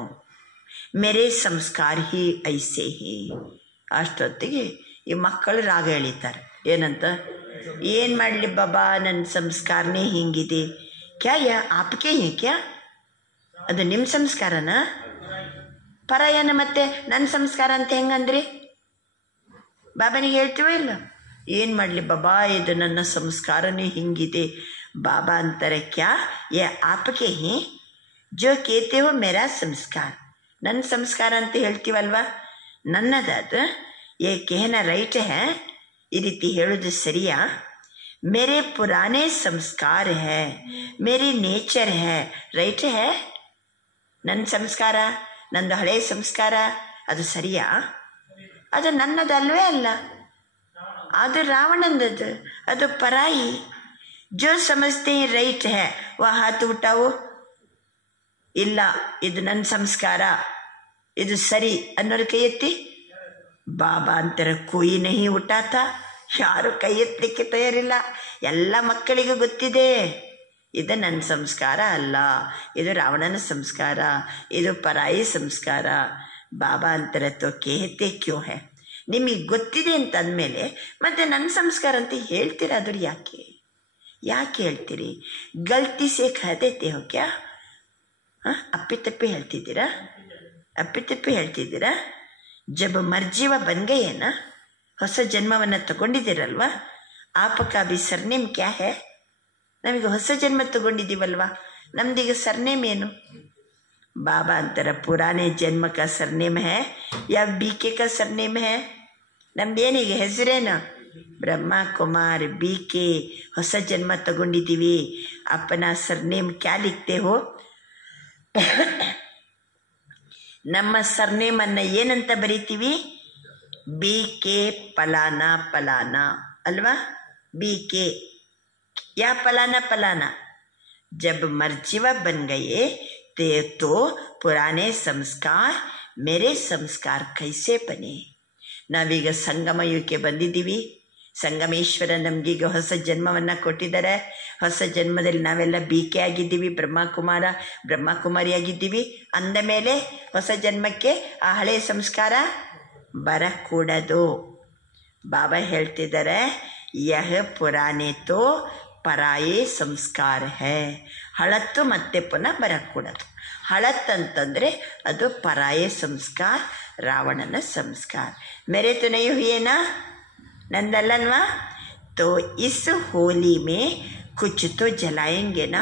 मेरे संस्कार ही ऐसे ही. ಅಷ್ಟೊತ್ತಿಗೆ ಈ ಮಕ್ಕಳು ರಾಗ ಎಳಿತಾರೆ. ಏನಂತ? ಏನು ಮಾಡಲಿ ಬಾಬಾ, ನನ್ನ ಸಂಸ್ಕಾರನೇ ಹಿಂಗಿದೆ. ಕ್ಯಾ ಯಾ ಆಪ್ಕೆ ಹೇ ಕ್ಯಾ? ಅದು ನಿಮ್ಮ ಸಂಸ್ಕಾರನ? ಪರಾಯನ ಮತ್ತೆ ನನ್ನ ಸಂಸ್ಕಾರ ಅಂತ ಹೆಂಗಂದ್ರಿ? ಬಾಬನಿಗೆ ಹೇಳ್ತೀವೋ ಇಲ್ಲ? ಏನು ಮಾಡಲಿ ಬಾಬಾ, ಇದು ನನ್ನ ಸಂಸ್ಕಾರನೇ ಹಿಂಗಿದೆ. ಬಾಬಾ ಅಂತಾರೆ, ಕ್ಯಾ ಯಾ ಆಪ್ಕೆ ಹೇ ಜೋ ಕೇತೆ ಹೋ ಮೇರಾ ಸಂಸ್ಕಾರ. ನನ್ನ ಸಂಸ್ಕಾರ ಅಂತ ಹೇಳ್ತೀವಲ್ವ, ನನ್ನದದು. ಏ ಕೇನ ರೈಟ್ ಹೇ? ಈ ರೀತಿ ಹೇಳೋದು ಸರಿಯಾ? ಮೇರೆ ಪುರಾನೆ ಸಂಸ್ಕಾರ ಹೇ, ಮೇರಿ ನೇಚರ್ ಹೇ, ರೈಟ್ ಹೇ? ನನ್ನ ಸಂಸ್ಕಾರ, ನಂದು ಹಳೆ ಸಂಸ್ಕಾರ, ಅದು ಸರಿಯಾ? ಅದು ನನ್ನದಲ್ವೇ ಅಲ್ಲ, ಅದು ರಾವಣಂದದು, ಅದು ಪರಾಯಿ. ಜೋ ಸಮಜ್ತೆ ರೈಟ್ ಹೇ ವಾ ಹಾತು ಉಟಾವು. ಇಲ್ಲ, ಇದು ನನ್ನ ಸಂಸ್ಕಾರ, ಇದು ಸರಿ ಅನ್ನೋರು ಕೈ ಎತ್ತಿ. ಬಾಬಾ ಅಂತಾರೆ, ಕೊಯ್ ನಹಿ ಉಟಾತ. ಯಾರು ಕೈ ಎತ್ತಲಿಕ್ಕೆ ತಯಾರಿಲ್ಲ. ಎಲ್ಲ ಮಕ್ಕಳಿಗೂ ಗೊತ್ತಿದೆ, ಇದು ನನ್ನ ಸಂಸ್ಕಾರ ಅಲ್ಲ, ಇದು ರಾವಣನ ಸಂಸ್ಕಾರ, ಇದು ಪರಾಯಿ ಸಂಸ್ಕಾರ. ಬಾಬಾ ಅಂತಾರೆ, ತೋ ಕೇತೆ ಕ್ಯೋ ಹೇ? ನಿಮಗೆ ಗೊತ್ತಿದೆ ಅಂತ ಅಂದಮೇಲೆ ಮತ್ತೆ ನನ್ನ ಸಂಸ್ಕಾರ ಅಂತ ಹೇಳ್ತೀರಾ? ಅದ್ರ ಯಾಕೆ ಹೇಳ್ತೀರಿ? ಗಲ್ತಿ ಸೇ ಖದೇತೆ ಹೋ ಕ್ಯಾ? ಅಪ್ಪಿತಪ್ಪಿ ಹೇಳ್ತಿದ್ದೀರಾ? ಜಬ್ ಮರ್ಜೀವ ಬನ್ಗಯ್ಯನ, ಹೊಸ ಜನ್ಮವನ್ನು ತಗೊಂಡಿದ್ದೀರಲ್ವ. ಆಪಕ ಬಿ ಸರ್ನೇಮ್ ಕ್ಯಾ ಹೇ? ನಮಗೆ ಹೊಸ ಜನ್ಮ ತಗೊಂಡಿದ್ದೀವಲ್ವ, ನಮ್ದೀಗ ಸರ್ನೇಮ್ ಏನು? ಬಾಬಾ ಅಂತಾರ, ಪುರಾನೆ ಜನ್ಮ ಕಾ ಸರ್ನೇಮ್ ಹೇ ಯಾ BK ಕಾ ಸರ್ನೇಮ್ ಹೇ? ನಮ್ದೇನೀಗ ಹೆಸರೇನು? ಬ್ರಹ್ಮ ಕುಮಾರ್ BK. ಹೊಸ ಜನ್ಮ ತಗೊಂಡಿದ್ದೀವಿ. ಅಪ್ಪನ ಸರ್ನೇಮ್ ಕ್ಯಾ ಲಿಖ್ತೆ ಹೋ? ನಮ್ಮ ಸರ್ನೇಮನ್ನು ಏನಂತ ಬರೀತೀವಿ? BK ಪಲಾನ ಪಲಾನ ಅಲ್ವಾ? BK या फलाना. जब मर्जीवा बन गए तो पुराने संस्कार मेरे संस्कार कैसे बने? ನಾವೀಗ ಸಂಗಮ ಯುಗಕ್ಕೆ ಬಂದಿದ್ದೀವಿ. ಸಂಗಮೇಶ್ವರ ನಮಗೀಗ ಹೊಸ ಜನ್ಮವನ್ನು ಕೊಟ್ಟಿದ್ದಾರೆ. ಹೊಸ ಜನ್ಮದಲ್ಲಿ ನಾವೆಲ್ಲ BK ಆಗಿದ್ದೀವಿ, ಬ್ರಹ್ಮಕುಮಾರಿ ಆಗಿದ್ದೀವಿ. ಅಂದ ಮೇಲೆ ಹೊಸ ಜನ್ಮಕ್ಕೆ ಆ ಹಳೆಯ ಸಂಸ್ಕಾರ ಬರಕೂಡದು. ಬಾಬಾ ಹೇಳ್ತಿದ್ದಾರೆ, ಯಹ ಪುರಾನೆ ತೋ ಪರಾಯೇ ಸಂಸ್ಕಾರ ಹೇ. ಹಳತ್ತು ಮತ್ತೆ ಪುನಃ ಬರಕೂಡದು. ಹಳತ್ತಂತಂದರೆ ಅದು ಪರಾಯೇ ಸಂಸ್ಕಾರ, ರಾವಣನ ಸಂಸ್ಕಾರ. ಮೇರೆ ತೋ ನಹೀ ಹುಯೇನಾ? ನಂದಲ್ಲನ್ವಾ? ತೋ ಇಸ್ ಹೋಲಿ ಮೇ ಕುಚ್ ತೋ ಜಲಾಯಂಗೆನಾ?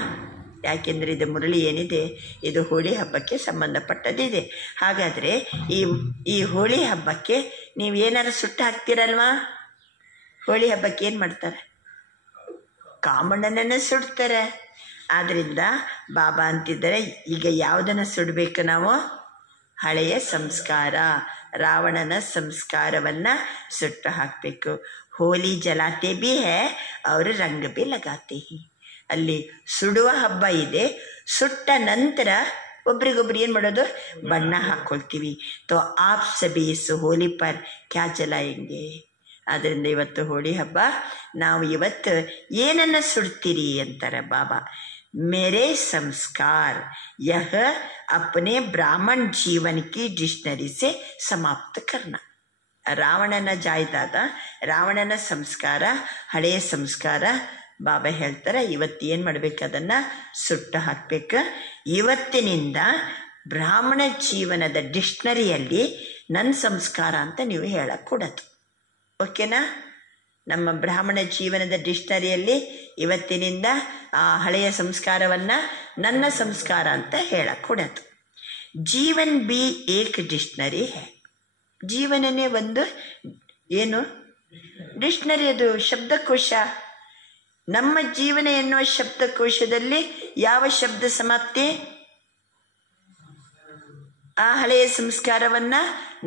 ಯಾಕೆಂದರೆ ಇದು ಮುರಳಿ ಏನಿದೆ, ಇದು ಹೋಳಿ ಹಬ್ಬಕ್ಕೆ ಸಂಬಂಧಪಟ್ಟದಿದೆ. ಹಾಗಾದರೆ ಈ ಹೋಳಿ ಹಬ್ಬಕ್ಕೆ ನೀವು ಏನಾರು ಸುಟ್ಟು ಹಾಕ್ತೀರಲ್ವಾ? ಹೋಳಿ ಹಬ್ಬಕ್ಕೆ ಏನು ಮಾಡ್ತಾರೆ? ಕಾಮಣ್ಣನನ್ನು ಸುಡ್ತಾರೆ. ಆದ್ದರಿಂದ ಬಾಬಾ ಅಂತಿದ್ದಾರೆ, ಈಗ ಯಾವುದನ್ನು ಸುಡಬೇಕು ನಾವು? ಹಳೆಯ ಸಂಸ್ಕಾರ, ರಾವಣನ ಸಂಸ್ಕಾರವನ್ನು ಸುಟ್ಟು ಹಾಕಬೇಕು. ಹೋಲಿ ಜಲಾತೆ ಬಿ ಹೇ ಅವರು ರಂಗ ಬಿ ಲಗಾತೆ ಹಿ. ಅಲ್ಲಿ ಸುಡುವ ಹಬ್ಬ ಇದೆ. ಸುಟ್ಟ ನಂತರ ಒಬ್ರಿಗೊಬ್ರು ಏನು ಮಾಡೋದು? ಬಣ್ಣ ಹಾಕ್ಕೊಳ್ತೀವಿ. ತೋ ಆಪ್ ಸಭಿ ಇಸ್ ಹೋಲಿ ಪರ್ ಕ್ಯಾ ಜಲಾಯಂಗೆ. ಆದ್ದರಿಂದ ಇವತ್ತು ಹೋಳಿ ಹಬ್ಬ. ನಾವು ಇವತ್ತು ಏನನ್ನು ಸುಡ್ತೀರಿ ಅಂತಾರೆ ಬಾಬಾ. ಮೇರೆ ಸಂಸ್ಕಾರ ಯಹ ಅಪ್ನೆ ಬ್ರಾಹ್ಮಣ ಜೀವನ ಕಿ ಡಿಕ್ಷನರಿ ಸೆ ಸಮಾಪ್ತ ಕರ್ನ. ರಾವಣನ ಜಾಯ್ದಾದ ರಾವಣನ ಸಂಸ್ಕಾರ, ಹಳೆಯ ಸಂಸ್ಕಾರ. ಬಾಬಾ ಹೇಳ್ತಾರೆ, ಇವತ್ತು ಏನು ಮಾಡಬೇಕು? ಅದನ್ನು ಸುಟ್ಟು ಹಾಕಬೇಕು. ಇವತ್ತಿನಿಂದ ಬ್ರಾಹ್ಮಣ ಜೀವನದ ಡಿಕ್ಷನರಿಯಲ್ಲಿ ನನ್ನ ಸಂಸ್ಕಾರ ಅಂತ ನೀವು ಹೇಳக்கூಡದು. ಓಕೆನಾ? ನಮ್ಮ ಬ್ರಾಹ್ಮಣ ಜೀವನದ ಡಿಕ್ಷನರಿಯಲ್ಲಿ ಇವತ್ತಿನಿಂದ ಆ ಹಳೆಯ ಸಂಸ್ಕಾರವನ್ನು ನನ್ನ ಸಂಸ್ಕಾರ ಅಂತ ಹೇಳக்கூಡದು. ಜೀವನ್ ಬಿ ಏಕ್ ಡಿಕ್ಷನರಿ ಹೇ. ಜೀವನನೇ ಒಂದು ಏನು ಡಿಕ್ಷನರಿ, ಅದು ಶಬ್ದಕೋಶ. ನಮ್ಮ ಜೀವನ ಎನ್ನುವ ಶಬ್ದಕೋಶದಲ್ಲಿ ಯಾವ ಶಬ್ದ ಸಮಾಪ್ತಿ? ಆ ಹಳೆಯ ಸಂಸ್ಕಾರವನ್ನು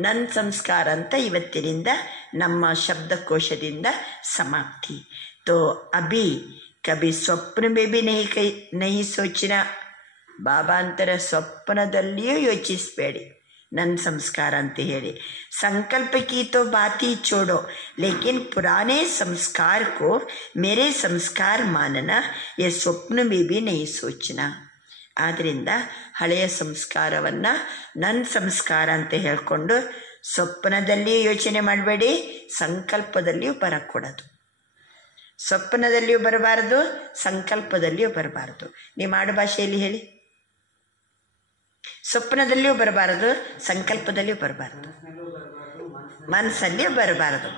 ನನ್ನ ಸಂಸ್ಕಾರ ಅಂತ ಇವತ್ತಿನಿಂದ ನಮ್ಮ ಶಬ್ದಕೋಶದಿಂದ ಸಮಾಪ್ತಿ. ತೋ ಅಭಿ ಕಭಿ ಸ್ವಪ್ನ ಮೇ ಬಿ ನಹಿ ಸೋಚಿನ. ಬಾಬಾ ಅಂತರ ಸ್ವಪ್ನದಲ್ಲಿಯೂ ಯೋಚಿಸಬೇಡಿ ನನ್ನ ಸಂಸ್ಕಾರ ಅಂತ ಹೇಳಿ. ಸಂಕಲ್ಪ ಕಿ ತೋ ಬಾತಿ ಚೋಡೋ ಲೇಕಿನ್ ಪುರಾನೆ ಸಂಸ್ಕಾರ ಕೋ ಮೇರೆ ಸಂಸ್ಕಾರ ಮಾನನ ಯೇ ಸ್ವಪ್ನ ಮೇ ಬಿ ನಹಿ ಸೋಚನ. ಆದ್ದರಿಂದ ಹಳೆಯ ಸಂಸ್ಕಾರವನ್ನು ನನ್ನ ಸಂಸ್ಕಾರ ಅಂತ ಹೇಳ್ಕೊಂಡು ಸ್ವಪ್ನದಲ್ಲಿಯೂ ಯೋಚನೆ ಮಾಡಬೇಡಿ, ಸಂಕಲ್ಪದಲ್ಲಿಯೂ ಬರಕೊಡೋದು. ಸ್ವಪ್ನದಲ್ಲಿಯೂ ಬರಬಾರದು, ಸಂಕಲ್ಪದಲ್ಲಿಯೂ ಬರಬಾರದು. ನೀವು ಆಡು ಭಾಷೆಯಲ್ಲಿ ಹೇಳಿ. ಸ್ವಪ್ನದಲ್ಲಿಯೂ ಬರಬಾರದು, ಸಂಕಲ್ಪದಲ್ಲಿಯೂ ಬರಬಾರದು, ಮನಸ್ಸಲ್ಲಿಯೂ ಬರಬಾರದು,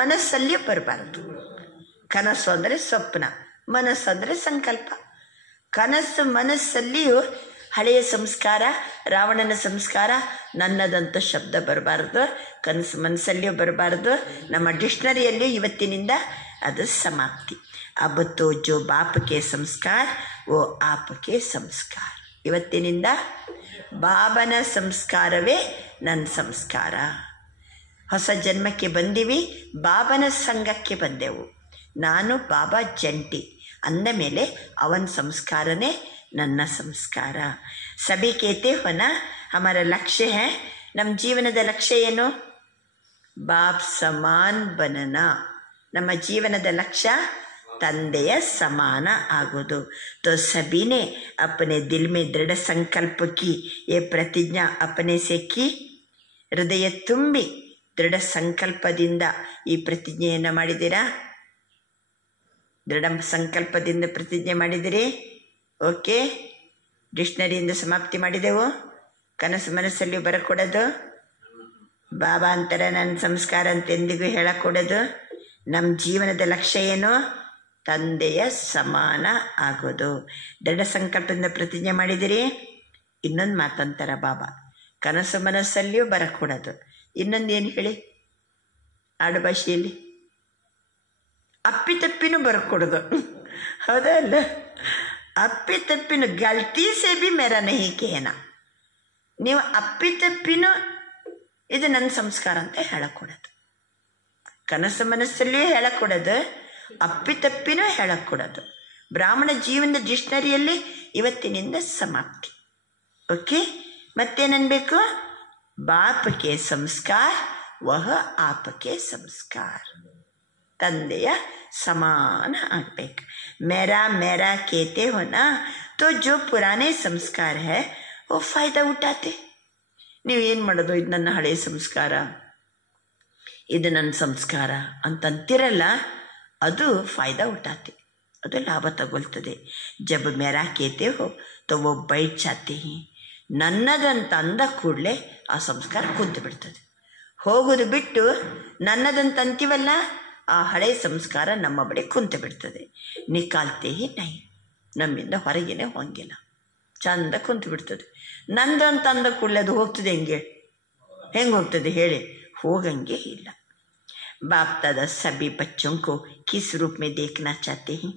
ಮನಸ್ಸಲ್ಲಿಯೂ ಬರಬಾರದು. ಕನಸು ಅಂದರೆ ಸ್ವಪ್ನ, ಮನಸ್ಸು ಅಂದರೆ ಸಂಕಲ್ಪ. ಮನಸ್ಸಲ್ಲಿಯೂ ಹಳೆಯ ಸಂಸ್ಕಾರ, ರಾವಣನ ಸಂಸ್ಕಾರ, ನನ್ನದಂತ ಶಬ್ದ ಬರಬಾರದು. ಮನಸ್ಸಲ್ಲಿಯೂ ಬರಬಾರದು. ನಮ್ಮ ಡಿಕ್ಷನರಿಯಲ್ಲಿ ಇವತ್ತಿನಿಂದ ಅದು ಸಮಾಪ್ತಿ. ಅಬ್ ತೋ ಜೋ ಬಾಪಕ್ಕೆ ಸಂಸ್ಕಾರ ಓ ಆಪಕ್ಕೆ ಸಂಸ್ಕಾರ. ಇವತ್ತಿನಿಂದ ಬಾಬನ ಸಂಸ್ಕಾರವೇ ನನ್ನ ಸಂಸ್ಕಾರ. ಹೊಸ ಜನ್ಮಕ್ಕೆ ಬಂದೀವಿ, ಬಾಬನ ಸಂಘಕ್ಕೆ ಬಂದೆವು. ನಾನು ಬಾಬಾ ಜಂಟಿ ಅಂದ ಮೇಲೆ ಅವನ ಸಂಸ್ಕಾರನೇ ನನ್ನ ಸಂಸ್ಕಾರ. ಸಭಿ ಕೇತೆ ಹೊನ ಹಮಾರ ಲಕ್ಷ್ಯ ಹೇ. ನಮ್ಮ ಜೀವನದ ಲಕ್ಷ್ಯ ಏನು? ಬಾಪ್ ಸಮಾನ್ ಬನನ. ನಮ್ಮ ಜೀವನದ ಲಕ್ಷ್ಯ ತಂದೆಯ ಸಮಾನ ಆಗೋದು. तो सभी ने अपने दिल में दृढ़ संकल्प की, ये प्रतिज्ञा अपने से की. ಹೃದಯ ತುಂಬಿ ದೃಢ ಸಂಕಲ್ಪದಿಂದ ಈ ಪ್ರತಿಜ್ಞೆಯನ್ನು ಮಾಡಿದ್ದೀರಾ? ದೃಢ ಸಂಕಲ್ಪದಿಂದ ಪ್ರತಿಜ್ಞೆ ಮಾಡಿದಿರಿ. ಓಕೆ, ಡಿಕ್ಷನರಿಯಿಂದ ಸಮಾಪ್ತಿ ಮಾಡಿದೆವು. ಮನಸ್ಸಲ್ಲಿ ಬರಕೊಡೋದು, ಬಾಬಾ ಅಂತಾರೆ ನನ್ನ ಸಂಸ್ಕಾರ ಅಂತ ಎಂದಿಗೂ ಹೇಳಕೊಡೋದು. ನಮ್ಮ ಜೀವನದ ಲಕ್ಷ್ಯ ಏನು? ತಂದೆಯ ಸಮಾನ ಆಗೋದು. ದೃಢ ಸಂಕಲ್ಪದಿಂದ ಪ್ರತಿಜ್ಞೆ ಮಾಡಿದಿರಿ. ಇನ್ನೊಂದು ಮಾತಂತಾರ ಬಾಬಾ, ಮನಸ್ಸಲ್ಲಿಯೂ ಬರಕೊಡೋದು. ಇನ್ನೊಂದು ಏನು ಹೇಳಿ ಆಡು ಭಾಷೆಯಲ್ಲಿ? ಅಪ್ಪಿತಪ್ಪಿನೂ ಬರ್ಕೊಡೋದು. ಹೌದಾ ಅಲ್ಲ? ಅಪ್ಪಿತಪ್ಪಿನೂ ಗಲ್ತಿ ಸೇ ಬಿ ಮೇರಾ ನಹಿ ಕೇನ. ನೀವು ಅಪ್ಪಿತಪ್ಪಿನೂ ಇದು ನನ್ನ ಸಂಸ್ಕಾರ ಅಂತ ಹೇಳಕೊಡೋದು. ಮನಸ್ಸಲ್ಲಿಯೂ ಹೇಳಕೊಡೋದು, ಅಪ್ಪಿತಪ್ಪಿನೂ ಹೇಳಕೊಡೋದು. ಬ್ರಾಹ್ಮಣ ಜೀವನದ ಡಿಕ್ಷನರಿಯಲ್ಲಿ ಇವತ್ತಿನಿಂದ ಸಮಾಪ್ತಿ. ಓಕೆ, ಮತ್ತೇನನ್ಬೇಕು? ಬಾಪಕ್ಕೆ ಸಂಸ್ಕಾರ ವಹ ಆಪಕ್ಕೆ ಸಂಸ್ಕಾರ. ತಂದೆಯ ಸಮಾನ ಆಗಬೇಕು. ಮೇರಾ ಮೇರಾ ಕೇತೆ ಹೋನಾ ತೋ ಜೋ ಪುರಾನೆ ಸಂಸ್ಕಾರ ಹೈ ಓ ಫಾಯ್ದಾ ಉಠಾತೆ. ನೀವು ಏನು ಮಾಡೋದು? ಇದು ನನ್ನ ಹಳೆಯ ಸಂಸ್ಕಾರ, ಇದು ನನ್ನ ಸಂಸ್ಕಾರ ಅಂತಂತಿರಲ್ಲ, ಅದು ಫಾಯ್ದಾ ಉಠಾತೆ, ಅದು ಲಾಭ ತಗೊಳ್ತದೆ. ಜಬ್ ಮೇರಾ ಕೇತೆ ಹೋ ತೋ ವೋ ಬೈಟ್ ಜಾತೆ ಹಿ. ನನ್ನದಂತ ಅಂದ ಕೂಡಲೇ ಆ ಸಂಸ್ಕಾರ ಕುಂತು ಬಿಡ್ತದೆ. ಹೋಗೋದು ಬಿಟ್ಟು ನನ್ನದಂತ ಅಂತೀವಲ್ಲ, ಆ ಹಳೆಯ ಸಂಸ್ಕಾರ ನಮ್ಮ ಬಳಿ ಕುಂತು ಬಿಡ್ತದೆ. ನಿಕಾಲ್ತೆ ಹಿ ನೈ, ನಮ್ಮಿಂದ ಹೊರಗೇನೆ ಹೋಗಿಲ್ಲ, ಚಂದ ಕುಂತು ಬಿಡ್ತದೆ. ನಂದಂತ ಅಂದ ಕೂಡಲೇ ಅದು ಹೋಗ್ತದೆ. ಹೆಂಗೆ ಹೋಗ್ತದೆ ಹೇಳಿ? ಹೋಗಂಗೆ ಇಲ್ಲ. ಬಾಪ್ ದಾದಾ ಸಭಿ ಬಚ್ಚೋಂಕೋ ಕಿಸ್ ರೂಪ್ ಮೇ ದೇಖ್ನಾ ಚಾತೆ ಹಿ.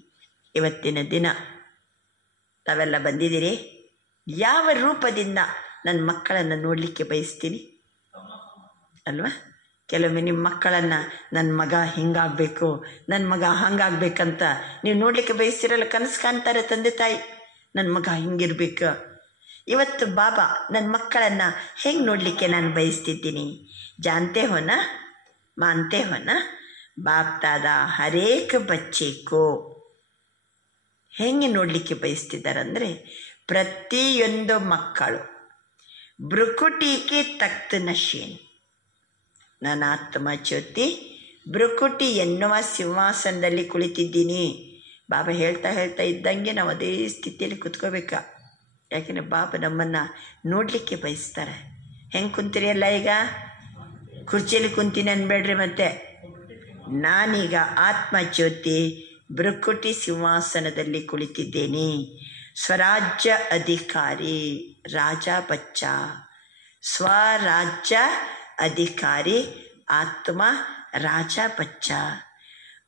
ಇವತ್ತಿನ ದಿನ ತಾವೆಲ್ಲ ಬಂದಿದ್ದೀರಿ. ಯಾವ ರೂಪದಿಂದ ನನ್ನ ಮಕ್ಕಳನ್ನು ನೋಡಲಿಕ್ಕೆ ಬಯಸ್ತೀನಿ ಅಲ್ವಾ? ಕೆಲವೊಮ್ಮೆ ನಿಮ್ಮ ಮಕ್ಕಳನ್ನು ನನ್ನ ಮಗ ಹಿಂಗಾಗಬೇಕು, ನನ್ನ ಮಗ ಹಂಗಾಗಬೇಕಂತ ನೀವು ನೋಡಲಿಕ್ಕೆ ಬಯಸ್ತಿರಲ್ಲ. ಕನಸು ಕಾಣ್ತಾರೆ ತಂದೆ ತಾಯಿ, ನನ್ನ ಮಗ ಹಿಂಗಿರ್ಬೇಕು. ಇವತ್ತು ಬಾಬಾ ನನ್ನ ಮಕ್ಕಳನ್ನು ಹೆಂಗೆ ನೋಡಲಿಕ್ಕೆ ನಾನು ಬಯಸ್ತಿದ್ದೀನಿ? ಜಾನ್ತೆ ಹೋನಾ, ಮಾನ್ತೆ ಹೋನಾ? ಬಾಪ್ ದಾದಾ ಹರೇಕ ಬಚ್ಚೆಕೋ ಹೆಂಗೆ ನೋಡಲಿಕ್ಕೆ ಬಯಸ್ತಿದ್ದಾರಂದರೆ, ಪ್ರತಿಯೊಂದು ಮಕ್ಕಳು ಬ್ರುಕುಟಿಗೆ ತಕ್ತ ನಶೇನ್. ನನ್ನ ಆತ್ಮ ಜ್ಯೋತಿ ಬ್ರುಕುಟಿ ಎನ್ನುವ ಸಿಂಹಾಸನದಲ್ಲಿ ಕುಳಿತಿದ್ದೀನಿ. ಬಾಬಾ ಹೇಳ್ತಾ ಇದ್ದಂಗೆ ನಾವು ಅದೇ ಸ್ಥಿತಿಯಲ್ಲಿ ಕುತ್ಕೋಬೇಕ. ಯಾಕೆಂದರೆ ಬಾಬಾ ನಮ್ಮನ್ನು ನೋಡಲಿಕ್ಕೆ ಬಯಸ್ತಾರೆ. ಹೆಂಗೆ ಕುಂತೀರಿ ಅಲ್ಲ? ಈಗ ಕುರ್ಚಿಯಲ್ಲಿ ಕುಂತೀನಿ ಅನ್ಬೇಡ್ರಿ. ಮತ್ತೆ ನಾನೀಗ ಆತ್ಮ ಜ್ಯೋತಿ ಬ್ರುಕುಟಿ ಸಿಂಹಾಸನದಲ್ಲಿ ಕುಳಿತಿದ್ದೇನೆ. ಸ್ವರಾಜ್ಯ ಅಧಿಕಾರಿ ರಾಜ ಬಚ್ಚ. ಸ್ವರಾಜ್ಯ ಅಧಿಕಾರಿ ಆತ್ಮ ರಾಜ ಬಚ್ಚ.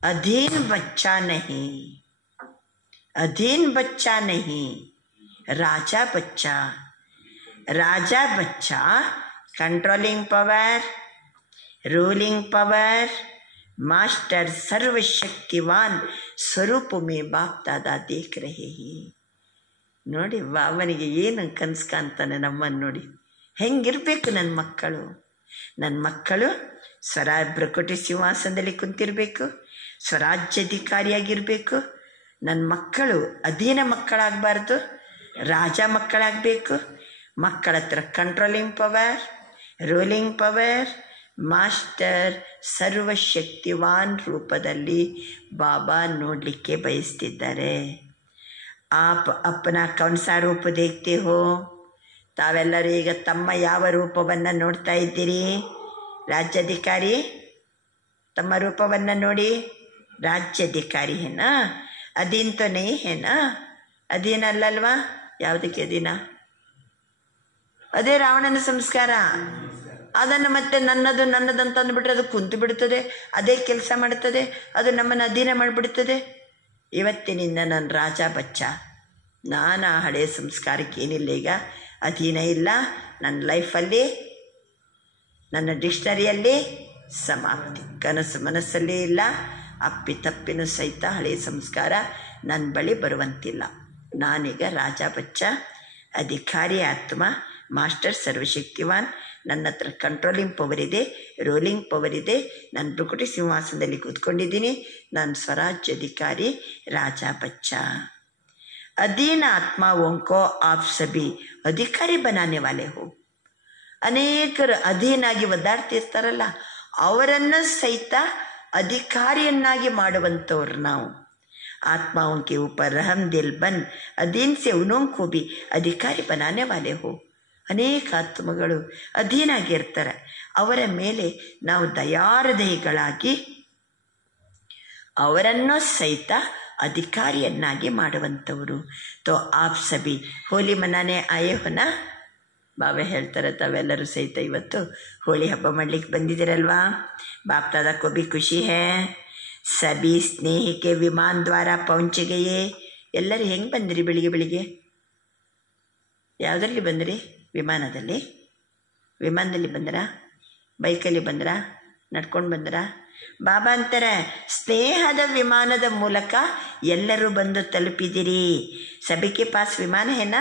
अधीन बच्चा नहीं, अधीन बच्चा नहीं, राजा बच्चा. राजा बच्चा controlling power, ruling power, master सर्वशक्तिवान स्वरूप में बाप दादा देख रहे हैं. ನೋಡಿ ಬಾಬನಿಗೆ ಏನು ಕನಸು ಕಾಣ್ತಾನೆ ನಮ್ಮನ್ನು ನೋಡಿ. ಹೆಂಗಿರ್ಬೇಕು ನನ್ನ ಮಕ್ಕಳು? ನನ್ನ ಮಕ್ಕಳು ಬ್ರುಕುಟಿ ಸಿಂಹಾಸನದಲ್ಲಿ ಕುಂತಿರಬೇಕು, ಸ್ವರಾಜ್ಯಾಧಿಕಾರಿಯಾಗಿರಬೇಕು. ನನ್ನ ಮಕ್ಕಳು ಅಧೀನ ಮಕ್ಕಳಾಗಬಾರ್ದು, ರಾಜ ಮಕ್ಕಳಾಗಬೇಕು. ಮಕ್ಕಳ ಹತ್ರ controlling power, ruling power, master ಸರ್ವಶಕ್ತಿವಾನ್ ರೂಪದಲ್ಲಿ ಬಾಬಾ ನೋಡಲಿಕ್ಕೆ ಬಯಸ್ತಿದ್ದಾರೆ. आप अपना कौन सा रूप देखते हो? ತಾವೆಲ್ಲರೂ ಈಗ ತಮ್ಮ ಯಾವ ರೂಪವನ್ನು ನೋಡ್ತಾ ಇದ್ದೀರಿ? ರಾಜ್ಯಾಧಿಕಾರಿ ತಮ್ಮ ರೂಪವನ್ನು ನೋಡಿ. ರಾಜ್ಯಾಧಿಕಾರಿ ಹೇನಾ? ಅಧೀನ್ ತೋ ನಹೀ ಹೇನಾ? ಅಧೀನ ಅಲ್ಲಲ್ವಾ? ಯಾವುದಕ್ಕೆ ಅಧೀನ? ಅದೇ ರಾವಣನ ಸಂಸ್ಕಾರ. ಅದನ್ನು ಮತ್ತೆ ನನ್ನದಂತ ಅಂದ್ಬಿಟ್ರೆ ಅದು ಕುಂತು ಬಿಡ್ತದೆ, ಅದೇ ಕೆಲಸ ಮಾಡ್ತದೆ, ಅದು ನಮ್ಮನ್ನು ಅಧೀನ ಮಾಡಿಬಿಡ್ತದೆ. ಇವತ್ತಿನಿಂದ ನಾನು ರಾಜ ಬಚ್ಚ, ನಾನು ಆ ಹಳೆಯ ಸಂಸ್ಕಾರಕ್ಕೆ ಏನಿಲ್ಲ, ಈಗ ಅಧೀನ ಇಲ್ಲ. ನನ್ನ ಲೈಫಲ್ಲಿ, ನನ್ನ ಡಿಕ್ಷನರಿಯಲ್ಲಿ ಸಮಾಪ್ತಿ. ಕನಸು ಮನಸ್ಸಲ್ಲಿ ಇಲ್ಲ, ಅಪ್ಪಿತಪ್ಪಿನ ಸಹಿತ ಹಳೆಯ ಸಂಸ್ಕಾರ ನನ್ನ ಬಳಿ ಬರುವಂತಿಲ್ಲ. ನಾನೀಗ ರಾಜ ಬಚ್ಚ, ಅಧಿಕಾರಿ ಆತ್ಮ, ಮಾಸ್ಟರ್ ಸರ್ವಶಕ್ತಿವಾನ್. ನನ್ನ ಹತ್ರ ಕಂಟ್ರೋಲಿಂಗ್ ಪವರ್ ಇದೆ, ರೂಲಿಂಗ್ ಪವರ್ ಇದೆ. ನಾನು ಭೃಕುಟಿ ಸಿಂಹಾಸನದಲ್ಲಿ ಕೂತ್ಕೊಂಡಿದ್ದೀನಿ. ನಾನು ಸ್ವರಾಜ್ಯಾಧಿಕಾರಿ, ರಾಜ ಬಚ್ಚ. ಅಧೀನ ಆತ್ಮಾओं को आप सभी ಅಧಿಕಾರಿ बनाने वाले हो. ಅನೇಕರು ಅಧೀನಾಗಿ ಒದ್ದಾಡ್ತಿರ್ತಾರಲ್ಲ, ಅವರನ್ನು ಸಹಿತ ಅಧಿಕಾರಿಯನ್ನಾಗಿ ಮಾಡುವಂಥವ್ರು ನಾವು. आत्माओं के ऊपर रहम दिल बन अधीन से उन्हों को भी अधिकारी बनाने वाले हो. ಅನೇಕ ಆತ್ಮಗಳು ಅಧೀನಾಗಿರ್ತಾರೆ, ಅವರ ಮೇಲೆ ನಾವು ದಯಾಹೃದಯಿಗಳಾಗಿ ಅವರನ್ನು ಸಹಿತ ಅಧಿಕಾರಿಯನ್ನಾಗಿ ಮಾಡುವಂಥವರು. ತೋ ಆಪ್ ಸಭಿ ಹೋಲಿ ಮನಾನೆ ಆಯೇ ಹೋನಾ? ಬಾಬಾ ಹೇಳ್ತಾರೆ, ತಾವೆಲ್ಲರೂ ಸಹಿತ ಇವತ್ತು ಹೋಳಿ ಹಬ್ಬ ಮಾಡಲಿಕ್ಕೆ ಬಂದಿದ್ದೀರಲ್ವಾ? ಬಾಪ್ ದಾದಾ ಕೋ ಭಿ ಖುಷಿ ಹೇ. ಸಭಿ ಸ್ನೇಹಿಕೆ ವಿಮಾನ ದ್ವಾರ ಪਹੁಂಚಿಗೆಯೇ. ಎಲ್ಲರೂ ಹೆಂಗೆ ಬಂದಿರಿ? ಬೆಳಿಗ್ಗೆ ಯಾವುದರಲ್ಲಿ ಬಂದಿರಿ? ವಿಮಾನದಲ್ಲಿ ಬಂದರಾ? ಬೈಕಲ್ಲಿ ಬಂದರಾ? ನಡ್ಕೊಂಡು ಬಂದರಾ? ಬಾಬಾ ಅಂತಾರೆ, ಸ್ನೇಹದ ವಿಮಾನದ ಮೂಲಕ ಎಲ್ಲರೂ ಬಂದು ತಲುಪಿದಿರಿ. ಸಭಿಕೆ ಪಾಸ್ ವಿಮಾನ ಹೇನಾ?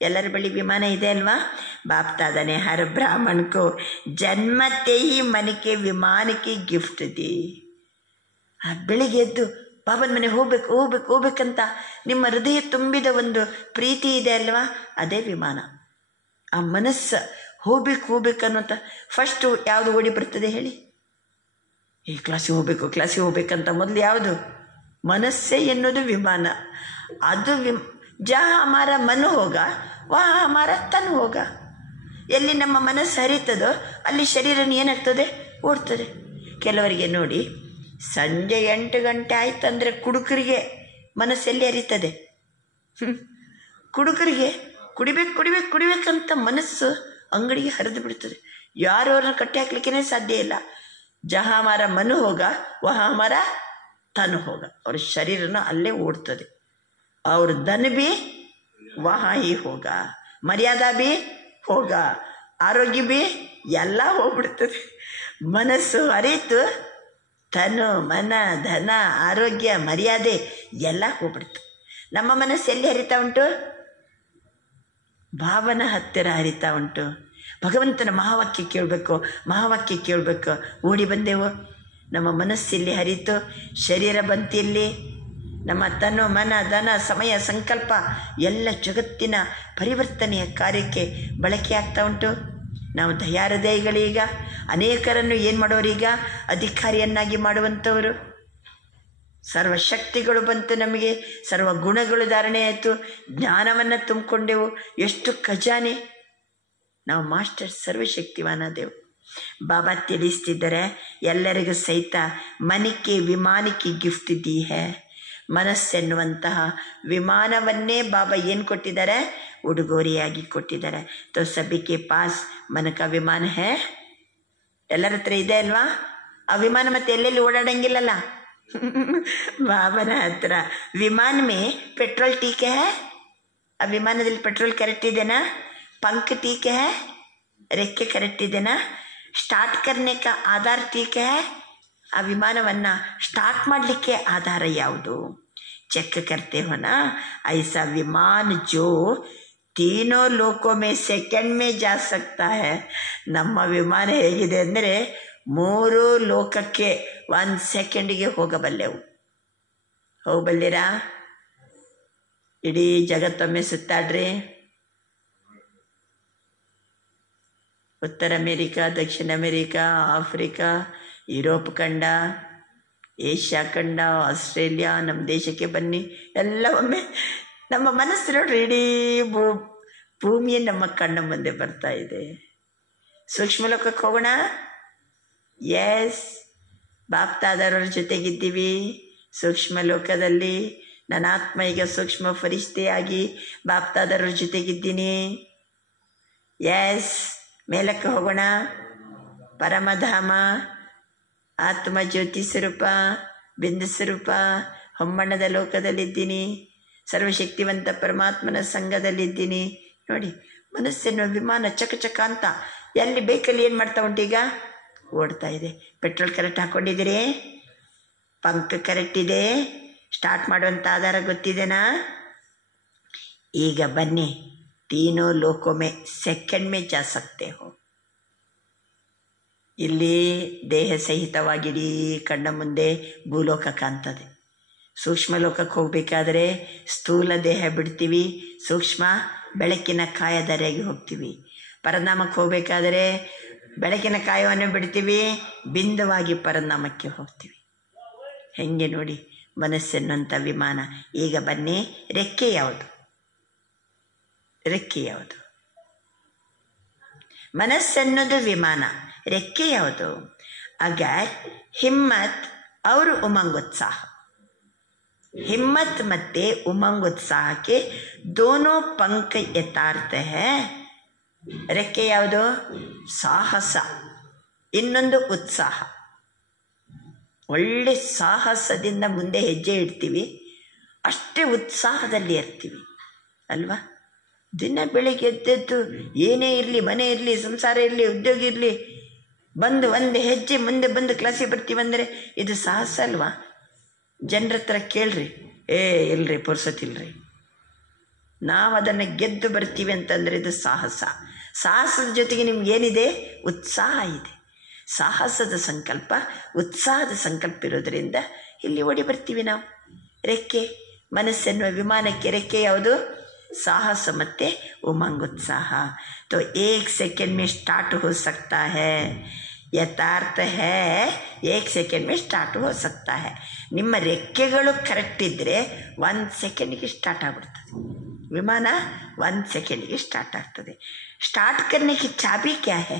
ಎಲ್ಲರ ಬಳಿ ವಿಮಾನ ಇದೆ ಅಲ್ವಾ? ಬಾಪ್ ದಾದಾನೆ ಹರ್ ಬ್ರಾಹ್ಮಣಕ್ಕೂ ಜನ್ಮತೆ ಹಿ ಮನೆಗೆ ವಿಮಾನಕ್ಕೆ ಗಿಫ್ಟ್ ದಿ. ಬೆಳಿಗ್ಗೆ ಎದ್ದು ಬಾಬನ ಮನೆ ಹೋಗ್ಬೇಕಂತ ನಿಮ್ಮ ಹೃದಯ ತುಂಬಿದ ಒಂದು ಪ್ರೀತಿ ಇದೆ ಅಲ್ವಾ? ಅದೇ ವಿಮಾನ. ಆ ಮನಸ್ಸು ಹೋಗ್ಬೇಕು ಅನ್ನೋಂಥ ಫಸ್ಟು ಯಾವುದು ಓಡಿ ಬರ್ತದೆ ಹೇಳಿ? ಈ ಕ್ಲಾಸಿಗೆ ಹೋಗ್ಬೇಕಂತ ಮೊದಲು ಯಾವುದು? ಮನಸ್ಸೇ ಎನ್ನುವುದು ವಿಮಾನ. ಅದು ಜಹ ಹಮಾರ ಮನ ಹೋಗ ವಹ ಹಮಾರ ತನ್ ಹೋಗ. ಎಲ್ಲಿ ನಮ್ಮ ಮನಸ್ಸು ಹರಿತದೋ ಅಲ್ಲಿ ಶರೀರನ ಏನಾಗ್ತದೆ? ಓಡ್ತದೆ. ಕೆಲವರಿಗೆ ನೋಡಿ, ಸಂಜೆ 8 ಗಂಟೆ ಆಯ್ತಂದರೆ ಕುಡುಕರಿಗೆ ಮನಸ್ಸೆಲ್ಲಿ ಹರಿತದೆ? ಕುಡುಕರಿಗೆ ಕುಡಿಬೇಕಂತ ಮನಸ್ಸು ಅಂಗಡಿಗೆ ಹರಿದು ಬಿಡ್ತದೆ. ಯಾರು ಅವ್ರನ್ನ ಕಟ್ಟಿ ಹಾಕ್ಲಿಕ್ಕೇ ಸಾಧ್ಯ ಇಲ್ಲ. ಜಹ ಹಮಾರ ಮನ ಹೋಗ ವಹ ಹಮಾರ ತನ್ ಹೋಗ. ಅವ್ರ ಶರೀರನ ಅಲ್ಲೇ ಓಡ್ತದೆ. ಅವ್ರ ಧನ ಬಿ ವಹ ಹಿ ಹೋಗ, ಮರ್ಯಾದಾ ಬಿ ಹೋಗ, ಆರೋಗ್ಯ ಬಿ ಎಲ್ಲ ಹೋಗ್ಬಿಡ್ತದೆ. ಮನಸ್ಸು ಹರಿತು ತನು ಮನ ಧನ ಆರೋಗ್ಯ ಮರ್ಯಾದೆ ಎಲ್ಲ ಹೋಗ್ಬಿಡ್ತು. ನಮ್ಮ ಮನಸ್ಸು ಎಲ್ಲಿ ಹರಿತಾ ಉಂಟು? ಭಾವನ ಹತ್ತಿರ ಹರಿತಾ ಉಂಟು. ಭಗವಂತನ ಮಹಾವಾಕ್ಯ ಕೇಳಬೇಕು ಓಡಿ ಬಂದೆವು. ನಮ್ಮ ಮನಸ್ಸಲ್ಲಿ ಹರಿತು, ಶರೀರ ಬಂತಿಲ್ಲಿ. ನಮ್ಮ ತನು ಮನ ಧನ ಸಮಯ ಸಂಕಲ್ಪ ಎಲ್ಲ ಜಗತ್ತಿನ ಪರಿವರ್ತನೆಯ ಕಾರ್ಯಕ್ಕೆ ಬಳಕೆ ಆಗ್ತಾ ಉಂಟು. ನಾವು ದಯಾಹೃದಯಿಗಳೀಗ ಅನೇಕರನ್ನು ಏನು ಮಾಡೋರೀಗ? ಅಧಿಕಾರಿಯನ್ನಾಗಿ ಮಾಡುವಂಥವರು. ಸರ್ವಶಕ್ತಿಗಳು ಬಂತು ನಮಗೆ, ಸರ್ವ ಗುಣಗಳು ಧಾರಣೆ ಆಯಿತು, ಜ್ಞಾನವನ್ನು ತುಂಬಿಕೊಂಡೆವು. ಎಷ್ಟು ಖಜಾನೆ! ನಾವು ಮಾಸ್ಟರ್ ಸರ್ವಶಕ್ತಿವಾನಾದೆವು. ಬಾಬಾ ತಿಳಿಸ್ತಿದ್ದಾರೆ, ಎಲ್ಲರಿಗೂ ಸಹಿತ ಮನಿಕೆ ವಿಮಾನಕ್ಕೆ ಗಿಫ್ಟ್ ದಿ ಹೇ. ಮನಸ್ಸೆನ್ನುವಂತಹ ವಿಮಾನವನ್ನೇ ಬಾಬಾ ಏನು ಕೊಟ್ಟಿದ್ದಾರೆ? ಉಡುಗೊರೆಯಾಗಿ ಕೊಟ್ಟಿದ್ದಾರೆ. ತೋ ಸಭಿಕೆ ಪಾಸ್ ಮನಕ ವಿಮಾನ ಹೇ. ಎಲ್ಲರ ಹತ್ರ ಇದೆ ಅಲ್ವಾ? ಆ ವಿಮಾನ ಮತ್ತೆ ಎಲ್ಲೆಲ್ಲಿ ಓಡಾಡಂಗಿಲ್ಲಲ್ಲ. ಬಾಬನ ಹತ್ರ ವಿಮಾನ ಮೇ ಪೆಟ್ರೋಲ್ ಟೀಕೆ ಹೇ. ಆ ವಿಮಾನದಲ್ಲಿ ಪೆಟ್ರೋಲ್ ಕರೆಕ್ಟ್ ಇದೆನಾ? पंख ठीक है, ರೆಕ್ಕೆ ಕರೆಕ್ಟ್ ಇದೆನಾ? ಸ್ಟಾರ್ಟ್ ಕರ್ನೆ ಕಾ ಆಧಾರ ठीक है. ಆ ವಿಮಾನವನ್ನು ಸ್ಟಾರ್ಟ್ ಮಾಡಲಿಕ್ಕೆ ಆಧಾರ ಯಾವುದು? ಚೆಕ್ ಕರ್ತೆ ಹೋ ನಾ. ಐಸಾ ವಿಮಾನ ಜೋ ತೀನೋ ಲೋಕೋ ಮೇ ಸೆಕೆಂಡ್ ಮೇ ಜಾ ಸಕ್ತಾ ಹೈ. ನಮ್ಮ ವಿಮಾನ ಹೇಗಿದೆ ಅಂದರೆ 3 ಲೋಕಕ್ಕೆ 1 ಸೆಕೆಂಡಿಗೆ ಹೋಗಬಲ್ಲೆವು. ಹೋಗಬಲ್ಲಿರಾ? ಇಡೀ ಜಗತ್ತೊಮ್ಮೆ ಸುತ್ತಾಡ್ರಿ. ಉತ್ತರ ಅಮೇರಿಕಾ, ದಕ್ಷಿಣ ಅಮೇರಿಕಾ, ಆಫ್ರಿಕಾ, ಯುರೋಪ್ ಖಂಡ, ಏಷ್ಯಾ ಖಂಡ, ಆಸ್ಟ್ರೇಲಿಯಾ, ನಮ್ಮ ದೇಶಕ್ಕೆ ಬನ್ನಿ. ಎಲ್ಲ ಒಮ್ಮೆ ನಮ್ಮ ಮನಸ್ಸು ನೋಡ್ರಿ, ಇಡೀ ಭೂಮಿಯೇ ನಮ್ಮ ಕಣ್ಣ ಮುಂದೆ ಬರ್ತಾ ಇದೆ. ಸೂಕ್ಷ್ಮ ಲೋಕಕ್ಕೆ ಹೋಗೋಣ. ಎಸ್, ಬಾಪ್ತಾದರವ್ರ ಜೊತೆಗಿದ್ದೀವಿ ಸೂಕ್ಷ್ಮ ಲೋಕದಲ್ಲಿ. ನನ್ನ ಆತ್ಮ ಈಗ ಸೂಕ್ಷ್ಮ ಫರಿಷ್ಠೆಯಾಗಿ ಬಾಪ್ತಾದರವ್ರ ಜೊತೆಗಿದ್ದೀನಿ. ಎಸ್, ಮೇಲಕ್ಕೆ ಹೋಗೋಣ. ಪರಮಧಾಮ, ಆತ್ಮ ಜ್ಯೋತಿ ಸ್ವರೂಪ, ಬಿಂದು ಸ್ವರೂಪ, ಹೊಮ್ಮಣ್ಣದ ಲೋಕದಲ್ಲಿದ್ದೀನಿ. ಸರ್ವಶಕ್ತಿವಂತ ಪರಮಾತ್ಮನ ಸಂಘದಲ್ಲಿದ್ದೀನಿ. ನೋಡಿ, ಮನಸ್ಸೆನ್ನುವ ವಿಮಾನ ಚಕ ಚಕ ಅಂತ ಎಲ್ಲಿ ಬೇಕಲ್ಲಿ ಏನು ಮಾಡ್ತಾ ಉಂಟೀಗ? ಓಡ್ತಾ ಇದೆ. ಪೆಟ್ರೋಲ್ ಕರೆಕ್ಟ್ ಹಾಕ್ಕೊಂಡಿದ್ದೀರಿ? ಪಂಕ್ ಕರೆಕ್ಟ್ ಇದೆ? ಸ್ಟಾರ್ಟ್ ಮಾಡುವಂಥ ಆಧಾರ ಗೊತ್ತಿದೆನಾ? ಈಗ ಬನ್ನಿ, ತೀನೋ ಲೋಕೋ ಮೇ ಸೆಕೆಂಡ್ ಮೇ ಜಾ ಸಕ್ತೆ ಹೋ. ಇಲ್ಲಿ ದೇಹ ಸಹಿತವಾಗಿಡೀ ಕಣ್ಣ ಮುಂದೆ ಭೂಲೋಕ ಕಾಣ್ತದೆ. ಸೂಕ್ಷ್ಮ ಲೋಕಕ್ಕೆ ಹೋಗಬೇಕಾದ್ರೆ ಸ್ಥೂಲ ದೇಹ ಬಿಡ್ತೀವಿ, ಸೂಕ್ಷ್ಮ ಬೆಳಕಿನ ಕಾಯದರೆಗೆ ಹೋಗ್ತೀವಿ. ಪರನಾಮಕ್ಕೆ ಹೋಗಬೇಕಾದರೆ ಬೆಳಕಿನ ಕಾಯವನ್ನು ಬಿಡ್ತೀವಿ, ಬಿಂದುವಾಗಿ ಪರನಾಮಕ್ಕೆ ಹೋಗ್ತೀವಿ. ಹೆಂಗೆ ನೋಡಿ ಮನಸ್ಸೆನ್ನುವಂಥ ವಿಮಾನ. ಈಗ ಬನ್ನಿ, ರೆಕ್ಕೆ ಯಾವುದು? ರೆಕ್ಕೆ ಯಾವುದು? ಮನಸ್ಸೆನ್ನೋದು ವಿಮಾನ, ರೆಕ್ಕೆ ಯಾವುದು? ಅಗರ್ ಹಿಮ್ಮತ್ ಅವರು ಉಮಂಗೋತ್ಸಾಹ. ಹಿಮ್ಮತ್ ಮತ್ತೆ ಉಮಂಗೋತ್ಸಾಹಕ್ಕೆ ದೋನೋ ಪಂಕ ಯಥಾರ್ಥ ಹೇ. ರೆಕ್ಕೆ ಯಾವುದು? ಸಾಹಸ, ಇನ್ನೊಂದು ಉತ್ಸಾಹ. ಒಳ್ಳೆ ಸಾಹಸದಿಂದ ಮುಂದೆ ಹೆಜ್ಜೆ ಇಡ್ತೀವಿ, ಅಷ್ಟೇ ಉತ್ಸಾಹದಲ್ಲಿ ಇರ್ತೀವಿ ಅಲ್ವಾ? ದಿನ ಬೆಳಿಗ್ಗೆ ಎದ್ದೆದ್ದು ಏನೇ ಇರಲಿ, ಮನೆ ಇರಲಿ, ಸಂಸಾರ ಇರಲಿ, ಉದ್ಯೋಗ ಇರಲಿ, ಬಂದು ಒಂದು ಹೆಜ್ಜೆ ಮುಂದೆ ಬಂದು ಕ್ಲಾಸಿಗೆ ಬರ್ತೀವಂದರೆ ಇದು ಸಾಹಸ ಅಲ್ವಾ? ಜನರ ಹತ್ರ ಕೇಳ್ರಿ, ಇಲ್ರಿ ಪುರ್ಸೊತ್ತಿಲ್ರಿ. ನಾವು ಅದನ್ನು ಗೆದ್ದು ಬರ್ತೀವಿ ಅಂತಂದರೆ ಇದು ಸಾಹಸ. ಸಾಹಸದ ಜೊತೆಗೆ ನಿಮ್ಗೇನಿದೆ? ಉತ್ಸಾಹ ಇದೆ. ಸಾಹಸದ ಸಂಕಲ್ಪ, ಉತ್ಸಾಹದ ಸಂಕಲ್ಪ ಇರೋದರಿಂದ ಇಲ್ಲಿ ಓಡಿ ಬರ್ತೀವಿ ನಾವು. ರೆಕ್ಕೆ, ಮನಸ್ಸೆನ್ನುವ ವಿಮಾನಕ್ಕೆ ರೆಕ್ಕೆ ಯಾವುದು? ಸಾಹಸ ಮತ್ತು ಉಮಂಗೋತ್ಸಾಹ. तो 1 सेकंड में स्टार्ट हो सकता है. ಯಥಾರ್ಥ ಹೇ 1 ಸೆಕೆಂಡ್ ಮೇ ಸ್ಟಾರ್ಟ್ ಹೋ ಸಕ್ತಾ ಹೇ. ನಿಮ್ಮ ರೆಕ್ಕೆಗಳು ಕರೆಕ್ಟ್ ಇದ್ದರೆ 1 ಸೆಕೆಂಡಿಗೆ ಸ್ಟಾರ್ಟ್ ಆಗ್ಬಿಡ್ತದೆ ವಿಮಾನ. 1 ಸೆಕೆಂಡಿಗೆ ಸ್ಟಾರ್ಟ್ ಆಗ್ತದೆ. ಸ್ಟಾರ್ಟ್ ಕರ್ನೆಗೆ ಚಾಬಿ ಕ್ಯಾ ಹೇ?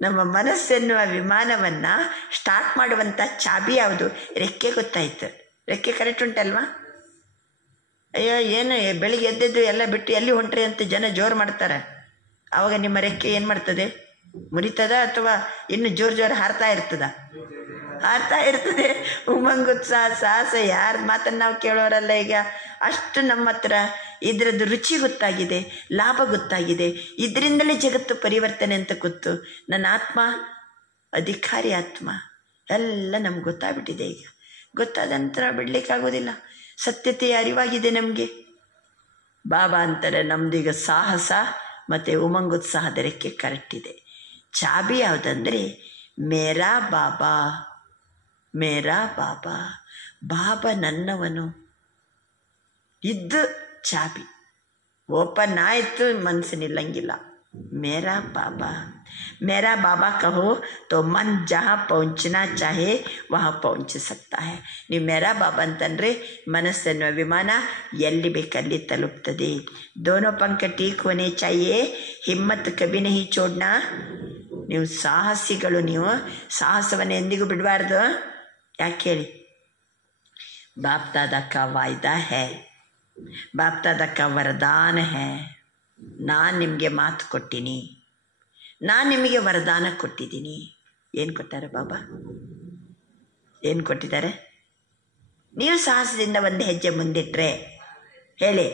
ನಮ್ಮ ಮನಸ್ಸೆನ್ನುವ ವಿಮಾನವನ್ನು ಸ್ಟಾರ್ಟ್ ಮಾಡುವಂಥ ಚಾಬಿ ಯಾವುದು? ರೆಕ್ಕೆ. ಗೊತ್ತಾಯ್ತು, ರೆಕ್ಕೆ ಕರೆಕ್ಟ್ ಉಂಟಲ್ವಾ? ಅಯ್ಯೋ ಏನು ಬೆಳಿಗ್ಗೆ ಎದ್ದೆದ್ದು ಎಲ್ಲ ಬಿಟ್ಟು ಎಲ್ಲಿ ಹೊಂಟ್ರಿ ಅಂತ ಜನ ಜೋರು ಮಾಡ್ತಾರೆ. ಆವಾಗ ನಿಮ್ಮ ರೆಕ್ಕೆ ಏನು ಮಾಡ್ತದೆ? ಮುರಿತದ ಅಥವಾ ಇನ್ನು ಜೋರು ಹಾರ್ತಾ ಇರ್ತದ? ಹಾರ್ತಾ ಇರ್ತದೆ. ಉಮಂಗೋತ್ಸಾಹ, ಸಾಹಸ ಯಾರ ಮಾತನ್ನು ನಾವು ಕೇಳೋರಲ್ಲ ಈಗ. ಅಷ್ಟು ನಮ್ಮ ಹತ್ರ ಇದರದ್ದು ರುಚಿ ಗೊತ್ತಾಗಿದೆ, ಲಾಭ ಗೊತ್ತಾಗಿದೆ. ಇದರಿಂದಲೇ ಜಗತ್ತು ಪರಿವರ್ತನೆ ಅಂತ ಗೊತ್ತು. ನನ್ನ ಆತ್ಮ ಅಧಿಕಾರಿ ಆತ್ಮ ಎಲ್ಲ ನಮ್ಗೆ ಗೊತ್ತಾಗ್ಬಿಟ್ಟಿದೆ. ಈಗ ಗೊತ್ತಾದ ನಂತರ ಬಿಡಲಿಕ್ಕಾಗೋದಿಲ್ಲ. ಸತ್ಯತೆಯ ಅರಿವಾಗಿದೆ ನಮಗೆ. ಬಾಬಾ ಅಂತಾರೆ ನಮ್ದೀಗ ಸಾಹಸ ಮತ್ತು ಉಮಂಗೋತ್ಸಾಹದ ರೆಕ್ಕೆ ಕರೆಕ್ಟ್ ಇದೆ. ಚಾಬಿ ಯಾವುದಂದರೆ ಮೇರಾ ಬಾಬಾ. ಮೇರಾ ಬಾಬಾ, ಬಾಬಾ ನನ್ನವನು ಇದ್ದು ಚಾಬಿ ಓಪನ್ ಆಯಿತು, ಮನಸ್ಸು ನಿಲ್ಲಂಗಿಲ್ಲ. ಮೇರಾ ಬಾಬಾ, ಮೇರಾ ಬಾಬಾ ಕಹೋ ತೋ ಮನ್ ಜಹಾ ಪਹੁಂಚನಾ ಚಾಹೆ ವಹಾ ಪਹੁಂಚ ಸಕ್ತಾ ಹೈ. ನೀವು ಮೇರಾ ಬಾಬಾ ಅಂತಂದರೆ ಮನಸ್ಸೆನ್ನುವ ವಿಮಾನ ಎಲ್ಲಿ ಬೇಕಲ್ಲಿ ತಲುಪ್ತದೆ. ದೋನೋ ಪಂಕ ಟೀಕ್ ಹೋನೆ ಚಾಹಿಯೇ, ಹಿಮ್ಮತ್ ಕಭಿ ನಹಿ ಚೋಡ್ನಾ. ನೀವು ಸಾಹಸಿಗಳು, ನೀವು ಸಾಹಸವನ್ನು ಎಂದಿಗೂ ಬಿಡಬಾರ್ದು. ಯಾಕೆ ಹೇಳಿ? ಬಾಪ್ ದಾದಾ ಕಾ ವಾಯ್ದಾ ಹೈ, ಬಾಪ್ ದಾದಾ ಕಾ ವರದಾನ ಹೈ. ನಾನು ನಿಮಗೆ ಮಾತು ಕೊಟ್ಟಿನಿ, ನಾನು ನಿಮಗೆ ವರದಾನ ಕೊಟ್ಟಿದ್ದೀನಿ. ಏನು ಕೊಟ್ಟಾರೆ ಬಾಬಾ? ಏನು ಕೊಟ್ಟಿದ್ದಾರೆ? ನೀವು ಸಾಹಸದಿಂದ ಒಂದು ಹೆಜ್ಜೆ ಮುಂದಿಟ್ರೆ ಹೇಳಿ,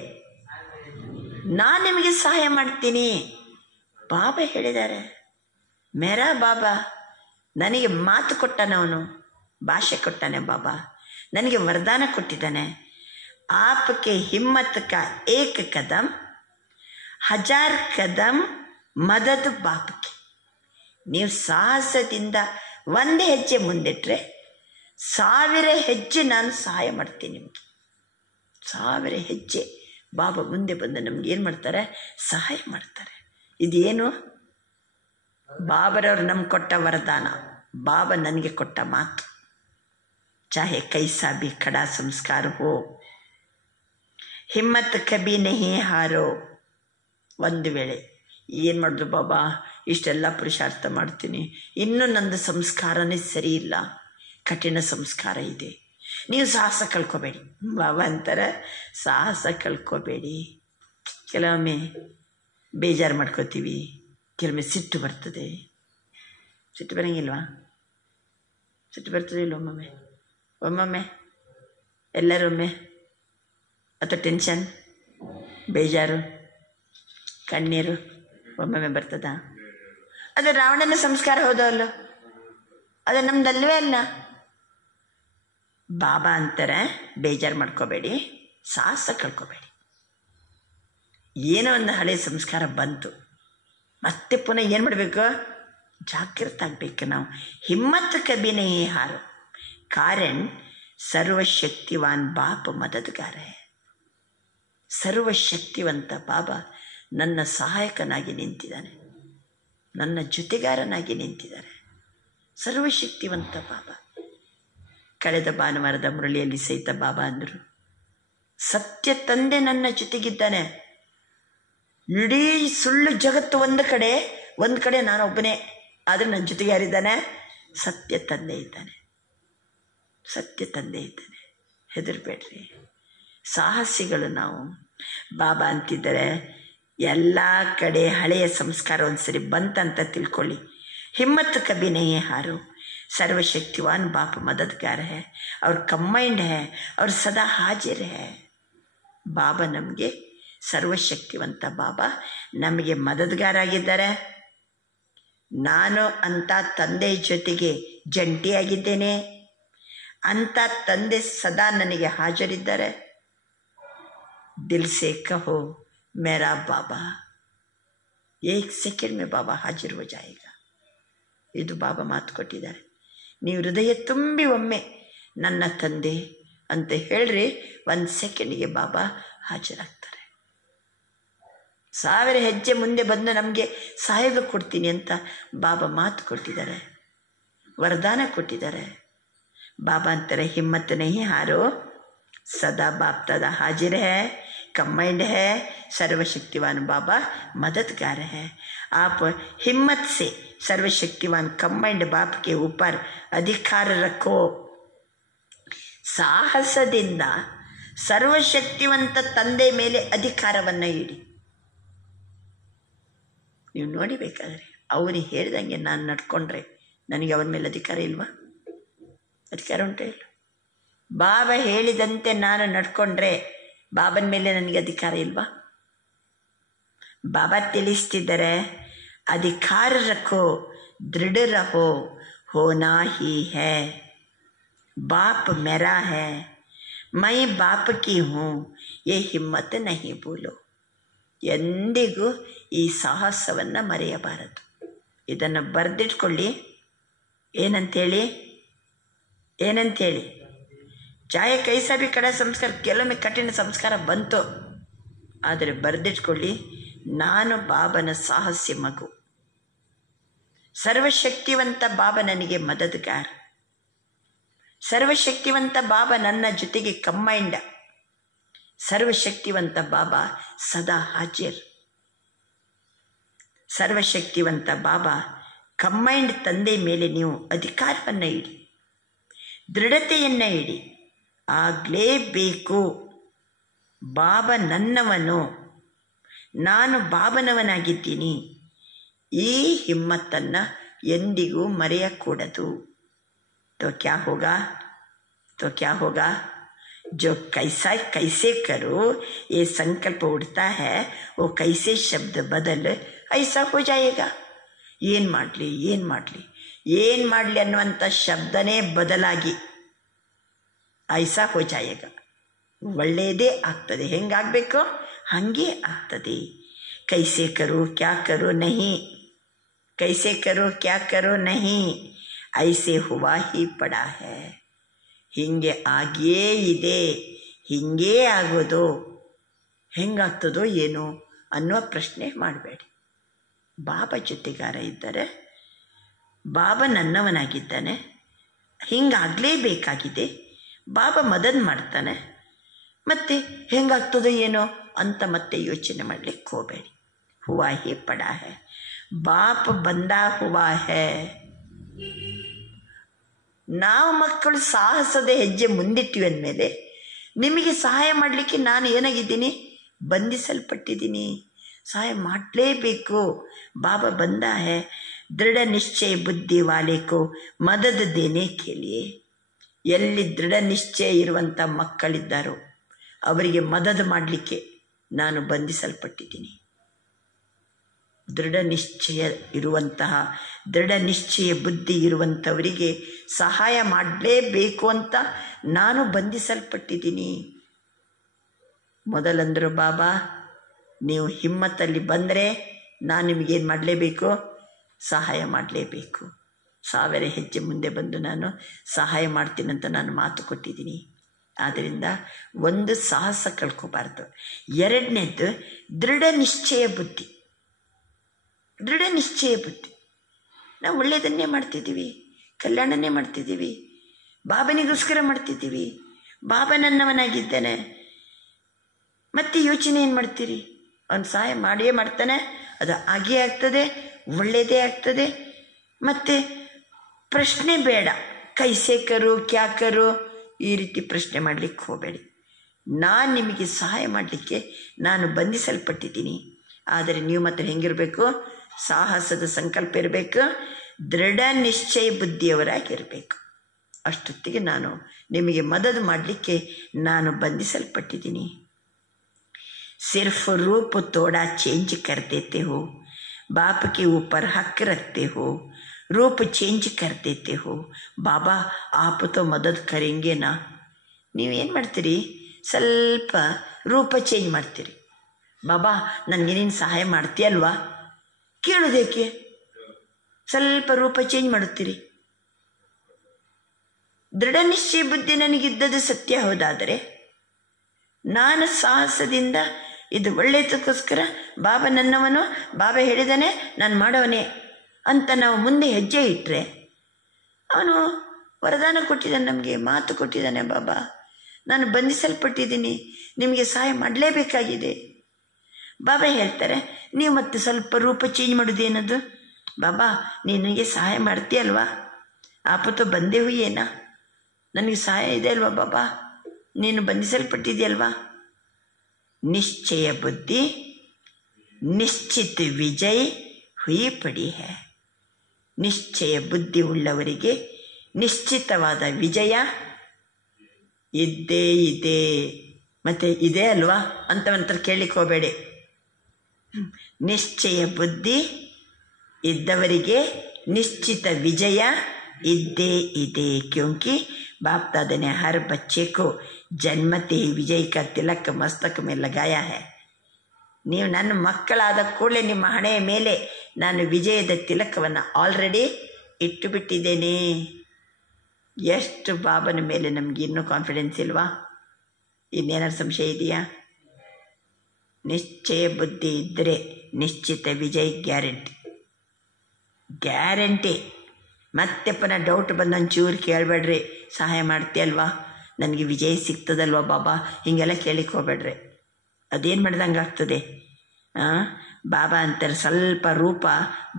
ನಾನು ನಿಮಗೆ ಸಹಾಯ ಮಾಡ್ತೀನಿ. ಬಾಬಾ ಹೇಳಿದ್ದಾರೆ. ಮೇರಾ ಬಾಬಾ ನನಗೆ ಮಾತು ಕೊಟ್ಟನವನು, ಭಾಷೆ ಕೊಟ್ಟಾನೆ ಬಾಬಾ, ನನಗೆ ವರದಾನ ಕೊಟ್ಟಿದ್ದಾನೆ. ಆಪಕ್ಕೆ ಹಿಮ್ಮತ್ ಕಾ ಏಕ್ ಕದಮ್ 1000 ಕದಮ್ ಮದದ್ ಬಾಪ್ಗೆ. ನೀವು ಸಾಹಸದಿಂದ ಒಂದೇ ಹೆಜ್ಜೆ ಮುಂದಿಟ್ರೆ 1000 ಹೆಜ್ಜೆ ನಾನು ಸಹಾಯ ಮಾಡ್ತೀನಿ ನಿಮಗೆ. 1000 ಹೆಜ್ಜೆ ಬಾಬಾ ಮುಂದೆ ಬಂದು ನಮ್ಗೆ ಏನು ಮಾಡ್ತಾರೆ? ಸಹಾಯ ಮಾಡ್ತಾರೆ. ಇದೇನು? ಬಾಬರವ್ರು ನಮ್ಗೆ ಕೊಟ್ಟ ವರದಾನ, ಬಾಬಾ ನನಗೆ ಕೊಟ್ಟ ಮಾತು. ಚಾಹೆ ಕೈಸಾ ಬಿ ಖಡಾ ಸಂಸ್ಕಾರ ಹೋ, ಹಿಮ್ಮತ್ ಕಬಿ ನಹಿ ಹಾರೋ. ಒಂದು ವೇಳೆ ಏನು ಮಾಡೋದು ಬಾಬಾ, ಇಷ್ಟೆಲ್ಲ ಪುರುಷಾರ್ಥ ಮಾಡ್ತೀನಿ, ಇನ್ನೂ ನಂದು ಸಂಸ್ಕಾರನೇ ಸರಿ ಇಲ್ಲ, ಕಠಿಣ ಸಂಸ್ಕಾರ ಇದೆ. ನೀವು ಸಾಹಸ ಕಳ್ಕೊಬೇಡಿ. ಬಾಬಾ ಅಂತಾರೆ, ಸಾಹಸ ಕಳ್ಕೊಬೇಡಿ. ಕೆಲವೊಮ್ಮೆ ಬೇಜಾರು ಮಾಡ್ಕೋತೀವಿ, ಕೆಲವೊಮ್ಮೆ ಸಿಟ್ಟು ಬರ್ತದೆ. ಸಿಟ್ಟು ಬರೋಂಗಿಲ್ವಾ? ಸಿಟ್ಟು ಬರ್ತದೆ ಇಲ್ಲ ಒಮ್ಮೊಮ್ಮೆ? ಒಮ್ಮೊಮ್ಮೆ ಎಲ್ಲರೊಮ್ಮೆ. ಅಥವಾ ಟೆನ್ಷನ್, ಬೇಜಾರು, ಕಣ್ಣೀರು ಒಮ್ಮೊಮ್ಮೆ ಬರ್ತದ? ಅದು ರಾವಣನ ಸಂಸ್ಕಾರ ಹೌದೋ ಅಲ್ಲೋ? ಅದು ನಮ್ದಲ್ವೇ ಅಲ್ಲ. ಬಾಬಾ ಅಂತಾರೆ, ಬೇಜಾರು ಮಾಡ್ಕೋಬೇಡಿ, ಸಾಹಸ ಕಳ್ಕೊಬೇಡಿ. ಏನೋ ಒಂದು ಹಳೆ ಸಂಸ್ಕಾರ ಬಂತು, ಮತ್ತೆ ಪುನಃ ಏನು ಮಾಡಬೇಕು? ಜಾಗೃತ ಆಗಬೇಕು ನಾವು. ಹಿಮ್ಮತ್ ಕಬಿನೇ ಹಾರು, ಕಾರಣ ಸರ್ವಶಕ್ತಿವಾನ್ ಬಾಪ ಮದದ್ಗಾರ. ಸರ್ವಶಕ್ತಿವಂತ ಬಾಬಾ ನನ್ನ ಸಹಾಯಕನಾಗಿ ನಿಂತಿದ್ದಾನೆ, ನನ್ನ ಜೊತೆಗಾರನಾಗಿ ನಿಂತಿದ್ದಾರೆ. ಸರ್ವಶಕ್ತಿವಂತ ಬಾಬಾ. ಕಳೆದ ಭಾನುವಾರದ ಮುರಳಿಯಲ್ಲಿ ಸಹಿತ ಬಾಬಾ ಅಂದರು, ಸತ್ಯ ತಂದೆ ನನ್ನ ಜೊತೆಗಿದ್ದಾನೆ. ಇಡೀ ಸುಳ್ಳು ಜಗತ್ತು ಒಂದು ಕಡೆ ನಾನು ಒಬ್ಬನೇ, ಆದರೆ ನನ್ನ ಜೊತೆಗೆ ಯಾರಿದ್ದಾನೆ? ಸತ್ಯ ತಂದೆ ಇದ್ದಾನೆ. ಸತ್ಯ ತಂದೆ ಇದ್ದಾನೆ. ಹೆದರಬೇಡ್ರಿ, ಸಾಹಸಿಗಳು ನಾವು. ಬಾಬಾ ಅಂತಿದ್ದಾರೆ, ಎಲ್ಲ ಕಡೆ ಹಳೆಯ ಸಂಸ್ಕಾರ ಒಂದ್ಸರಿ ಬಂತಂತ ತಿಳ್ಕೊಳ್ಳಿ. ಹಿಮ್ಮತ್ ಕಬಿ ನಹಿ ಹಾರೋ, ಸರ್ವಶಕ್ತಿವಾನ್ बाप मददगार है और कंबाइंड है और सदा हाजिर है. ಬಾಬಾ ನಮಗೆ ಸರ್ವಶಕ್ತಿವಂತ ಬಾಬಾ ನಮಗೆ ಮದದ್ಗಾರ ಆಗಿದ್ದಾರೆ. ನಾನು ಅಂತ ತಂದೆ ಜೊತೆಗೆ ಜಂಟಿಯಾಗಿದ್ದೇನೆ. ಅಂತ ತಂದೆ ಸದಾ ನನಗೆ ಹಾಜರಿದ್ದಾರೆ. ದಿಲ್ ಸೆ ಕಹೋ ಮೇರಾ ಬಾಬಾ, ಏಕ್ ಸೆಕೆಂಡ್ ಮೇ ಬಾಬಾ ಹಾಜಿರ್ ಹೋ ಜಾಯೇಗಾ. ಇದು ಬಾಬಾ ಮಾತು ಕೊಟ್ಟಿದ್ದಾರೆ. ನೀವು ಹೃದಯ ತುಂಬಿ ಒಮ್ಮೆ ನನ್ನ ತಂದೆ ಅಂತ ಹೇಳ್ರಿ, 1 ಸೆಕೆಂಡಿಗೆ ಬಾಬಾ ಹಾಜರಾಗ್ತಾರೆ. 1000 ಹೆಜ್ಜೆ ಮುಂದೆ ಬಂದು ನಮಗೆ ಸಹಾಯ ಕೊಡ್ತೀನಿ ಅಂತ ಬಾಬಾ ಮಾತು ಕೊಟ್ಟಿದ್ದಾರೆ, ವರದಾನ ಕೊಟ್ಟಿದ್ದಾರೆ. ಬಾಬಾ ಅಂತಾರೆ, ಹಿಮ್ಮತ್ ನಹಿ ಹಾರೋ, ಸದಾ ಬಾಪ್ ದಾದಾ ಹಾಜಿರ್ है, कंबाइंड है, सर्वशक्तिवान बाबा मददगार है. आप हिम्मत से सर्वशक्तिवान कंबाइंड बाप के ऊपर अधिकार रखो. ಸಾಹಸದಿಂದ ಸರ್ವಶಕ್ತಿವಂತ ತಂದೆ ಮೇಲೆ ಅಧಿಕಾರವನ್ನು ಇಡಿ. ನೀವು ನೋಡಿಬೇಕಾದ್ರೆ ಅವರು ಹೇಳಿದಂಗೆ ನಾನು ನಡ್ಕೊಂಡ್ರೆ ನನಗೆ ಅವನ ಮೇಲೆ ಅಧಿಕಾರ ಇಲ್ವಾ? ಅಧಿಕಾರ ಉಂಟು ಇಲ್ಲ? ಬಾಬಾ ಹೇಳಿದಂತೆ ನಾನು ನಡ್ಕೊಂಡ್ರೆ ಬಾಬನ ಮೇಲೆ ನನಗೆ ಅಧಿಕಾರ ಇಲ್ವಾ? ಬಾಬಾ ತಿಳಿಸ್ತಿದ್ದಾರೆ, ಅಧಿಕಾರ ರಖೋ, ದೃಢ ರಹೋ, ಹೋನಾ ಹಿ ಹೈ. बाप मेरा है, मैं बाप की हूँ, ये ಹಿಮ್ಮತ್ ನಹಿ ಬೋಲೋ. ಎಂದಿಗೂ ಈ ಸಾಹಸವನ್ನು ಮರೆಯಬಾರದು. ಇದನ್ನು ಬರೆದಿಟ್ಕೊಳ್ಳಿ. ಏನಂತೇಳಿ ಚಾಹೆ ಕೈಸಾ ಬಿ ಕಡ ಸಂಸ್ಕಾರ, ಕೆಲವೊಮ್ಮೆ ಕಠಿಣ ಸಂಸ್ಕಾರ ಬಂತು, ಆದರೆ ಬರೆದಿಟ್ಕೊಳ್ಳಿ, ನಾನು ಬಾಬನ ಸಾಹಸ್ಯ ಮಗು. ಸರ್ವಶಕ್ತಿವಂತ ಬಾಬಾ ನನಗೆ ಮದದ್ಗಾರ. ಸರ್ವಶಕ್ತಿವಂತ ಬಾಬಾ ನನ್ನ ಜೊತೆಗೆ ಕಂಬೈಂಡ್. ಸರ್ವಶಕ್ತಿವಂತ ಬಾಬಾ ಸದಾ ಹಾಜಿರ್. ಸರ್ವಶಕ್ತಿವಂತ ಬಾಬಾ ಕಂಬೈಂಡ್ ತಂದೆ ಮೇಲೆ ನೀವು ಅಧಿಕಾರವನ್ನು ಇಡಿ, ದೃಢತೆಯನ್ನು ಇಡಿ. ಆಗಲೇಬೇಕು. ಬಾಬಾ ನನ್ನವನು, ನಾನು ಬಾಬನವನಾಗಿದ್ದೀನಿ. ಈ ಹಿಮ್ಮತ್ತನ್ನು ಎಂದಿಗೂ ಮರೆಯಕೂಡದು. तो क्या होगा जो कैसे करो ये संकल्प उड़ता है, वो कैसे शब्द बदल ऐसा हो जाएगा. ಏನು ಮಾಡಲಿ ಅನ್ನುವಂಥ ಶಬ್ದನೇ ಬದಲಾಗಿ ಐಸಾ ಹೋ ಜಾಯೇಗ, ಒಳ್ಳೆಯದೇ ಆಗ್ತದೆ. ಹೆಂಗಾಗಬೇಕು ಹಾಗೆ ಆಗ್ತದೆ. ಕೈಸೆ ಕರೋ ಕ್ಯಾ ಕರೋ ನಹಿ, ಕೈಸೆ ಕರೋ ಕ್ಯಾ ಕರೋ ನಹಿ, ಐಸೆ ಹುವಾ ಹಿ ಪಡಾ ಹೈ. ಹಿಂಗೆ ಆಗಿಯೇ ಇದೆ, ಹಿಂಗೇ ಆಗೋದು. ಹೆಂಗಾಗ್ತದೋ ಏನೋ ಅನ್ನುವ ಪ್ರಶ್ನೆ ಮಾಡಬೇಡಿ. ಬಾಬಾ ಜೊತೆಗಾರ ಇದ್ದಾರೆ, ಬಾಬಾ ನನ್ನವನಾಗಿದ್ದಾನೆ, ಹಿಂಗಾಗಲೇಬೇಕಾಗಿದೆ, ಬಾಬಾ ಮದದ್ ಮಾಡ್ತಾನೆ, ಮತ್ತೆ ಹೆಂಗಾಗ್ತದೋ ಏನೋ ಅಂತ ಮತ್ತೆ ಯೋಚನೆ ಮಾಡಲಿಕ್ಕೆ ಹೋಗಬೇಡಿ. ಹುವಾ ಹೇ ಪಡಾ ಹೇ, ಬಾಪ್ ಬಂದಾ ಹುವಾ ಹೇ. ನಾವು ಮಕ್ಕಳು ಸಾಹಸದ ಹೆಜ್ಜೆ ಮುಂದಿಟ್ಟಿವಿ ಅಂದಮೇಲೆ ನಿಮಗೆ ಸಹಾಯ ಮಾಡಲಿಕ್ಕೆ ನಾನು ಏನಾಗಿದ್ದೀನಿ, ಬಂಧಿಸಲ್ಪಟ್ಟಿದ್ದೀನಿ, ಸಹಾಯ ಮಾಡಲೇಬೇಕು. ಬಾಬಾ ಬಂದಾ ಹೇ, ದೃಢ ನಿಶ್ಚಯ ಬುದ್ಧಿ ವಾಲೆ ಕೋ ಮದದ್ ದೇನೆ ಕೆ ಲಿಯೆ. ಎಲ್ಲಿ ದೃಢ ನಿಶ್ಚಯ ಇರುವಂಥ ಮಕ್ಕಳಿದ್ದಾರೋ ಅವರಿಗೆ ಮದದ್ ಮಾಡಲಿಕ್ಕೆ ನಾನು ಬಂಧಿಸಲ್ಪಟ್ಟಿದ್ದೀನಿ. ದೃಢ ನಿಶ್ಚಯ ಇರುವಂತಹ, ದೃಢ ನಿಶ್ಚಯ ಬುದ್ಧಿ ಇರುವಂಥವರಿಗೆ ಸಹಾಯ ಮಾಡಲೇಬೇಕು ಅಂತ ನಾನು ಬಂಧಿಸಲ್ಪಟ್ಟಿದ್ದೀನಿ. ಮೊದಲಂದರು ಬಾಬಾ, ನೀವು ಹಿಮ್ಮತ್ತಲ್ಲಿ ಬಂದರೆ ನಾನು ನಿಮಗೇನು ಮಾಡಲೇಬೇಕು, ಸಹಾಯ ಮಾಡಲೇಬೇಕು. 1000 ಹೆಜ್ಜೆ ಮುಂದೆ ಬಂದು ನಾನು ಸಹಾಯ ಮಾಡ್ತೀನಂತ ನಾನು ಮಾತು ಕೊಟ್ಟಿದ್ದೀನಿ. ಆದ್ದರಿಂದ ಒಂದು ಸಾಹಸ ಕಳ್ಕೋಬಾರ್ದು. ಎರಡನೇದು ದೃಢ ನಿಶ್ಚಯ ಬುದ್ಧಿ. ದೃಢ ನಿಶ್ಚಯ ಬುದ್ಧಿ, ನಾವು ಒಳ್ಳೆಯದನ್ನೇ ಮಾಡ್ತಿದ್ದೀವಿ, ಕಲ್ಯಾಣನೇ ಮಾಡ್ತಿದ್ದೀವಿ, ಬಾಬನಿಗೋಸ್ಕರ ಮಾಡ್ತಿದ್ದೀವಿ, ಬಾಬಾ ನನ್ನವನಾಗಿದ್ದಾನೆ. ಮತ್ತೆ ಯೋಚನೆ ಏನು ಮಾಡ್ತೀರಿ, ಅವನು ಸಹಾಯ ಮಾಡಿಯೇ ಮಾಡ್ತಾನೆ, ಅದು ಆಗೇ ಆಗ್ತದೆ, ಒಳ್ಳೆಯದೇ ಆಗ್ತದೆ. ಮತ್ತು ಪ್ರಶ್ನೆ ಬೇಡ, ಕೈಸೆ ಕರು ಕ್ಯಾ ಕರು ಈ ರೀತಿ ಪ್ರಶ್ನೆ ಮಾಡಲಿಕ್ಕೆ ಹೋಗಬೇಡಿ. ನಾನು ನಿಮಗೆ ಸಹಾಯ ಮಾಡಲಿಕ್ಕೆ ನಾನು ಬಂಧಿಸಲ್ಪಟ್ಟಿದ್ದೀನಿ. ಆದರೆ ನೀವು ಮಾತ್ರ ಹೆಂಗಿರಬೇಕು, ಸಾಹಸದ ಸಂಕಲ್ಪ ಇರಬೇಕು, ದೃಢ ನಿಶ್ಚಯ ಬುದ್ಧಿಯವರಾಗಿರಬೇಕು. ಅಷ್ಟೊತ್ತಿಗೆ ನಾನು ನಿಮಗೆ ಮದದ್ ಮಾಡಲಿಕ್ಕೆ ನಾನು ಬಂಧಿಸಲ್ಪಟ್ಟಿದ್ದೀನಿ. ಸಿರ್ಫ್ ರೂಪ ತೋड़ा चेंज कर देते हो, बाप के ऊपर हक रखते हो, रूप चेंज कर देते हो, बाबा आप तो मदद करेंगे ना. ನೀವೇನು ಮಾಡ್ತೀರಿ, ಸ್ವಲ್ಪ ರೂಪ ಚೇಂಜ್ ಮಾಡ್ತೀರಿ. ಬಾಬಾ ನನಗೆ ನೀನು ಸಹಾಯ ಮಾಡ್ತೀಯಲ್ವಾ, ಕೇಳೋದೇಕೆ, ಸ್ವಲ್ಪ ರೂಪ ಚೇಂಜ್ ಮಾಡುತ್ತೀರಿ. ದೃಢ ನಿಶ್ಚಯ ಬುದ್ಧಿ ನನಗಿದ್ದದು ಸತ್ಯ ಹೌದಾದರೆ ನಾನು ಸಾಹಸದಿಂದ ಇದು ಒಳ್ಳೆಯದಕ್ಕೋಸ್ಕರ ಬಾಬಾ ನನ್ನವನು, ಬಾಬಾ ಹೇಳಿದಾನೆ ನಾನು ಮಾಡೋವನೇ ಅಂತ ನಾವು ಮುಂದೆ ಹೆಜ್ಜೆ ಇಟ್ಟರೆ, ಅವನು ವರದಾನ ಕೊಟ್ಟಿದ್ದಾನೆ, ನಮಗೆ ಮಾತು ಕೊಟ್ಟಿದ್ದಾನೆ, ಬಾಬಾ ನಾನು ಬಂಧಿಸಲ್ಪಟ್ಟಿದ್ದೀನಿ, ನಿಮಗೆ ಸಹಾಯ ಮಾಡಲೇಬೇಕಾಗಿದೆ. ಬಾಬಾ ಹೇಳ್ತಾರೆ, ನೀವು ಮತ್ತೆ ಸ್ವಲ್ಪ ರೂಪ ಚೇಂಜ್ ಮಾಡೋದೇನದು, ಬಾಬಾ ನಿನಗೆ ಸಹಾಯ ಮಾಡ್ತೀಯಲ್ವಾ, ಆಪತ್ತು ಬಂದೇ ಹುಯ್ಯೇನಾ, ನನಗೆ ಸಹಾಯ ಇದೆ ಅಲ್ವಾ ಬಾಬಾ, ನೀನು ಬಂಧಿಸಲ್ಪಟ್ಟಿದೆಯಲ್ವಾ. ನಿಶ್ಚಯ ಬುದ್ಧಿ ನಿಶ್ಚಿತ ವಿಜಯ ಹುಯಿ ಪಡಿ ಹೇ. ನಿಶ್ಚಯ ಬುದ್ಧಿ ಉಳ್ಳವರಿಗೆ ನಿಶ್ಚಿತವಾದ ವಿಜಯ ಇದ್ದೇ ಇದೆ. ಮತ್ತು ಇದೆ ಅಲ್ವಾ ಅಂತವಂತ ಕೇಳಲಿಕ್ಕೆ ಹೋಗಬೇಡಿ. ನಿಶ್ಚಯ ಬುದ್ಧಿ ಇದ್ದವರಿಗೆ ನಿಶ್ಚಿತ ವಿಜಯ ಇದ್ದೇ ಇದೆ. ಕ್ಯೋಂಕಿ बाप दादा ने हर बच्चे को जन्मते ही विजय का तिलक मस्तक में लगाया है. ನೀವು ನನ್ನ ಮಕ್ಕಳಾದ ಕೂಡಲೇ ನಿಮ್ಮ ಹಣೆಯ ಮೇಲೆ ನಾನು ವಿಜಯದ ತಿಲಕವನ್ನು ಆಲ್ರೆಡಿ ಇಟ್ಟು ಬಿಟ್ಟಿದ್ದೇನೆ. ಎಷ್ಟು ಬಾಬನ ಮೇಲೆ ನಮಗೆ ಇನ್ನೂ ಕಾನ್ಫಿಡೆನ್ಸ್ ಇಲ್ವಾ, ಇನ್ನೇನಾದ್ರು ಸಂಶಯ ಇದೆಯಾ? ನಿಶ್ಚಯ ಬುದ್ಧಿ ಇದ್ದರೆ ನಿಶ್ಚಿತ ವಿಜಯ್ ಗ್ಯಾರಂಟಿ, ಗ್ಯಾರಂಟಿ. ಮತ್ತೆ ಪುನಃ ಡೌಟ್ ಬಂದು ಒಂಚೂರು ಕೇಳಬೇಡ್ರಿ, ಸಹಾಯ ಮಾಡ್ತೀಯಲ್ವಾ, ನನಗೆ ವಿಜಯ ಸಿಗ್ತದಲ್ವಾ ಬಾಬಾ, ಹೀಗೆಲ್ಲ ಕೇಳಿಕ್ಕೆ ಹೋಗ್ಬೇಡ್ರಿ. ಅದೇನು ಮಾಡ್ದಂಗೆ ಆಗ್ತದೆ, ಬಾಬಾ ಅಂತಾರೆ ಸ್ವಲ್ಪ ರೂಪ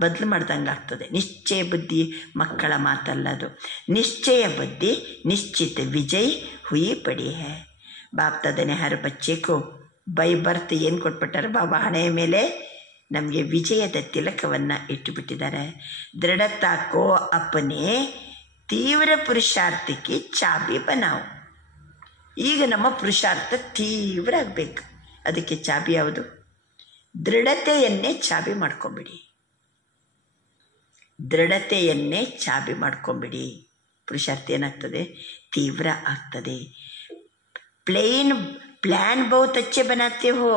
ಬದಲು ಮಾಡ್ದಂಗೆ ಆಗ್ತದೆ. ನಿಶ್ಚಯ ಬುದ್ಧಿ ಮಕ್ಕಳ ಮಾತಲ್ಲದು. ನಿಶ್ಚಯ ಬುದ್ಧಿ ನಿಶ್ಚಿತ ವಿಜಯ್ ಹುಯಿ ಪಡಿ ಹೇ. ಬಾಪ್ ದಾದನೆ ಹರ್ ಬಚ್ಚೆಗೂ ಬೈ ಬರ್ತ್ ಏನು ಕೊಟ್ಬಿಟ್ಟಾರೆ ಬಾಬಾ ಹಣೆಯ ಮೇಲೆ, ನಮಗೆ ವಿಜಯದ ತಿಲಕವನ್ನು ಇಟ್ಟುಬಿಟ್ಟಿದ್ದಾರೆ. ದೃಢತಾ ಕೋ ಅಪನೆ ತೀವ್ರ ಪುರುಷಾರ್ಥಕ್ಕೆ ಚಾಬಿ ಬನಾವು. ಈಗ ನಮ್ಮ ಪುರುಷಾರ್ಥ ತೀವ್ರ ಆಗಬೇಕು. ಅದಕ್ಕೆ ಚಾಬಿ ಯಾವುದು? ದೃಢತೆಯನ್ನೇ ಚಾಬಿ ಮಾಡ್ಕೊಂಬಿಡಿ, ದೃಢತೆಯನ್ನೇ ಚಾಬಿ ಮಾಡ್ಕೊಂಬಿಡಿ. ಪುರುಷಾರ್ಥ ಏನಾಗ್ತದೆ? ತೀವ್ರ ಆಗ್ತದೆ. ಪ್ಲ್ಯಾನ್ ಬಹುತ್ ಅಚ್ಚೆ ಬನಾತೆ ಹೋ,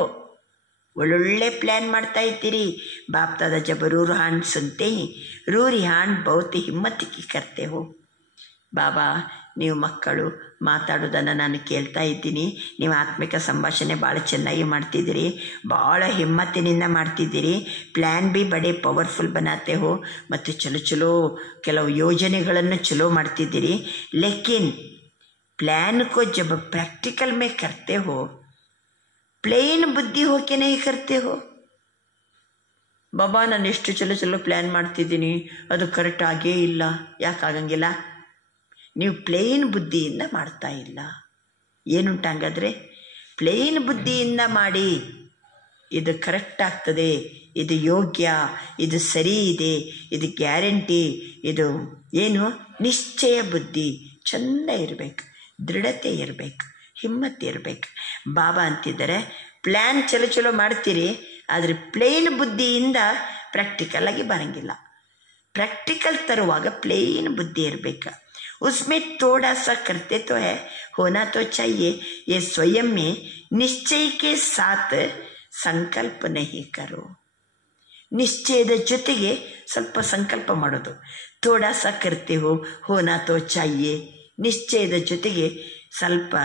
ಒಳ್ಳೊಳ್ಳೆ ಪ್ಲ್ಯಾನ್ ಮಾಡ್ತಾ ಇದ್ದೀರಿ. ಬಾಪ್ ದಾದಾ ಜಬ ರೂರ್ ಹಾನ್ ಸುನ್ತೆ ಹಿ ರೂರಿ ಹಾನ್ ಬಹುತ್ ಹಿಮ್ಮತ್ ಕಿ ಕರ್ತೆ ಹೋ. ಬಾಬಾ, ನೀವು ಮಕ್ಕಳು ಮಾತಾಡೋದನ್ನು ನಾನು ಕೇಳ್ತಾ ಇದ್ದೀನಿ. ನೀವು ಆತ್ಮಿಕ ಸಂಭಾಷಣೆ ಭಾಳ ಚೆನ್ನಾಗಿ ಮಾಡ್ತಿದ್ದೀರಿ, ಭಾಳ ಹಿಮ್ಮತ್ತಿನಿಂದ ಮಾಡ್ತಿದ್ದೀರಿ. ಪ್ಲ್ಯಾನ್ ಬಿ ಬಡೆ ಪವರ್ಫುಲ್ ಬನಾತೆ ಹೋ, ಮತ್ತು ಚಲೋ ಕೆಲವು ಯೋಜನೆಗಳನ್ನು ಚಲೋ ಮಾಡ್ತಿದ್ದೀರಿ. ಲೇಕಿನ್ ಪ್ಲ್ಯಾನ್ ಕೋ ಜಬ್ प्रैक्टिकल में करते हो, ಪ್ಲೇನ್ ಬುದ್ಧಿ ಹೋಕೆ नहीं करते हो. ಬಾಬಾ, ನಾನು ಎಷ್ಟು ಚಲೋ ಪ್ಲ್ಯಾನ್ ಮಾಡ್ತಿದ್ದೀನಿ, ಅದು ಕರೆಕ್ಟ್ ಆಗೇ ಇಲ್ಲ. ಯಾಕಾಗಂಗಿಲ್ಲ? ನೀವು ಪ್ಲೇನ್ ಬುದ್ಧಿಯಿಂದ ಮಾಡ್ತಾ ಇಲ್ಲ. ಏನುಂಟಂಗಾದರೆ ಪ್ಲೇನ್ ಬುದ್ಧಿಯಿಂದ ಮಾಡಿ, ಇದು ಕರೆಕ್ಟ್ ಆಗ್ತದೆ, ಇದು ಯೋಗ್ಯ, ಇದು ಸರಿ ಇದೆ, ಇದು ಗ್ಯಾರಂಟಿ, ಇದು ಏನು ನಿಶ್ಚಯ ಬುದ್ಧಿ ಚೆಂದ ಇರಬೇಕು, ದೃಢತೆ ಇರಬೇಕು, ಹಿಮ್ಮತ್ತು ಇರಬೇಕು. ಬಾಬಾ ಅಂತಿದ್ದಾರೆ, ಪ್ಲ್ಯಾನ್ ಚಲೋ ಮಾಡ್ತೀರಿ, ಆದರೆ ಪ್ಲೇನ್ ಬುದ್ಧಿಯಿಂದ ಪ್ರಾಕ್ಟಿಕಲಾಗಿ ಬರಂಗಿಲ್ಲ. ಪ್ರಾಕ್ಟಿಕಲ್ ತರುವಾಗ ಪ್ಲೇನ್ ಬುದ್ಧಿ ಇರಬೇಕು. उसमें थोड़ा सा करते तो है, होना तो चाहिए. ये स्वयं में निश्चय के साथ संकल्प नहीं करो. ನಿಶ್ಚಯದ ಜೊತೆಗೆ ಸ್ವಲ್ಪ ಸಂಕಲ್ಪ ಮಾಡೋದು. ಥೋಡಾ ಸಾ ಕರ್ತೆ ಹೋ, ಹೋನಾ ತೋ ಚಾಹಿಯೆ. ನಿಶ್ಚಯದ ಜೊತೆಗೆ ಸ್ವಲ್ಪ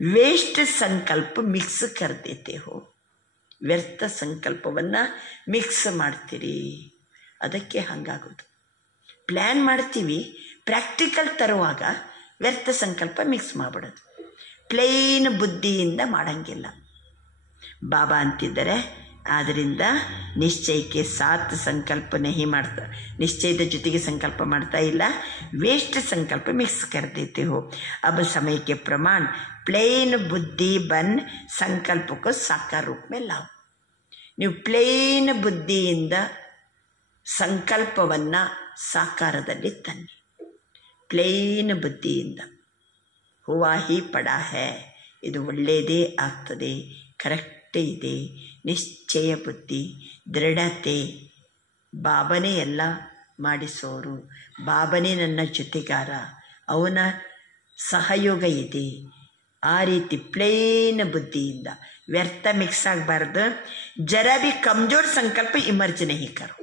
ವೇಸ್ಟ್ ಸಂಕಲ್ಪ ಮಿಕ್ಸ್ ಕರ್ದೇತೆ ಹೋ. ವ್ಯರ್ಥ ಸಂಕಲ್ಪವನ್ನು ಮಿಕ್ಸ್ ಮಾಡ್ತೀರಿ, ಅದಕ್ಕೆ ಹಾಗಾಗೋದು. ಪ್ಲ್ಯಾನ್ ಮಾಡ್ತೀವಿ, ಪ್ರಾಕ್ಟಿಕಲ್ ತರುವಾಗ ವ್ಯರ್ಥ ಸಂಕಲ್ಪ ಮಿಕ್ಸ್ ಮಾಡಿಬಿಡೋದು. ಪ್ಲೇನ್ ಬುದ್ಧಿಯಿಂದ ಮಾಡಂಗಿಲ್ಲ. ಬಾಬಾ ಅಂತಿದ್ದಾರೆ, ಆದ್ದರಿಂದ ನಿಶ್ಚಯಕ್ಕೆ ಸಾತ್ ಸಂಕಲ್ಪ ನಹಿ ಮಾಡ್ತಾ, ನಿಶ್ಚಯದ ಜೊತೆಗೆ ಸಂಕಲ್ಪ ಮಾಡ್ತಾ ಇಲ್ಲ, ವೇಸ್ಟ್ ಸಂಕಲ್ಪ ಮಿಕ್ಸ್ ಕರ್ದೇತೆ ಹೋ. अब समय के प्रमाण प्लेन बुद्धि बन संकल्प को साकार रूप में लाओ. ನೀವು ಪ್ಲೇನ್ ಬುದ್ಧಿಯಿಂದ ಸಂಕಲ್ಪವನ್ನು ಸಾಕಾರದಲ್ಲಿ ತನ್ನಿ. ಪ್ಲೇನ್ ಬುದ್ಧಿಯಿಂದ ಹುವಾ ಹಿ ಪಡಾ ಹೇ, ಇದು ಒಳ್ಳೆಯದೇ ಆಗ್ತದೆ, ಕರೆಕ್ಟೇ ಇದೆ, ನಿಶ್ಚಯ ಬುದ್ಧಿ, ದೃಢತೆ. ಬಾಬನೇ ಎಲ್ಲ ಮಾಡಿಸೋರು, ಬಾಬನೇ ನನ್ನ ಜೊತೆಗಾರ, ಅವನ ಸಹಯೋಗ ಇದೆ. ಆ ರೀತಿ ಪ್ಲೇನ್ ಬುದ್ಧಿಯಿಂದ ವ್ಯರ್ಥ ಮಿಕ್ಸ್ ಆಗಬಾರ್ದು. ಜರಾ ಬಿ ಕಮ್ಜೋರ್ ಸಂಕಲ್ಪ ಇಮರ್ಜ್ ನಹಿ ಕರೋ.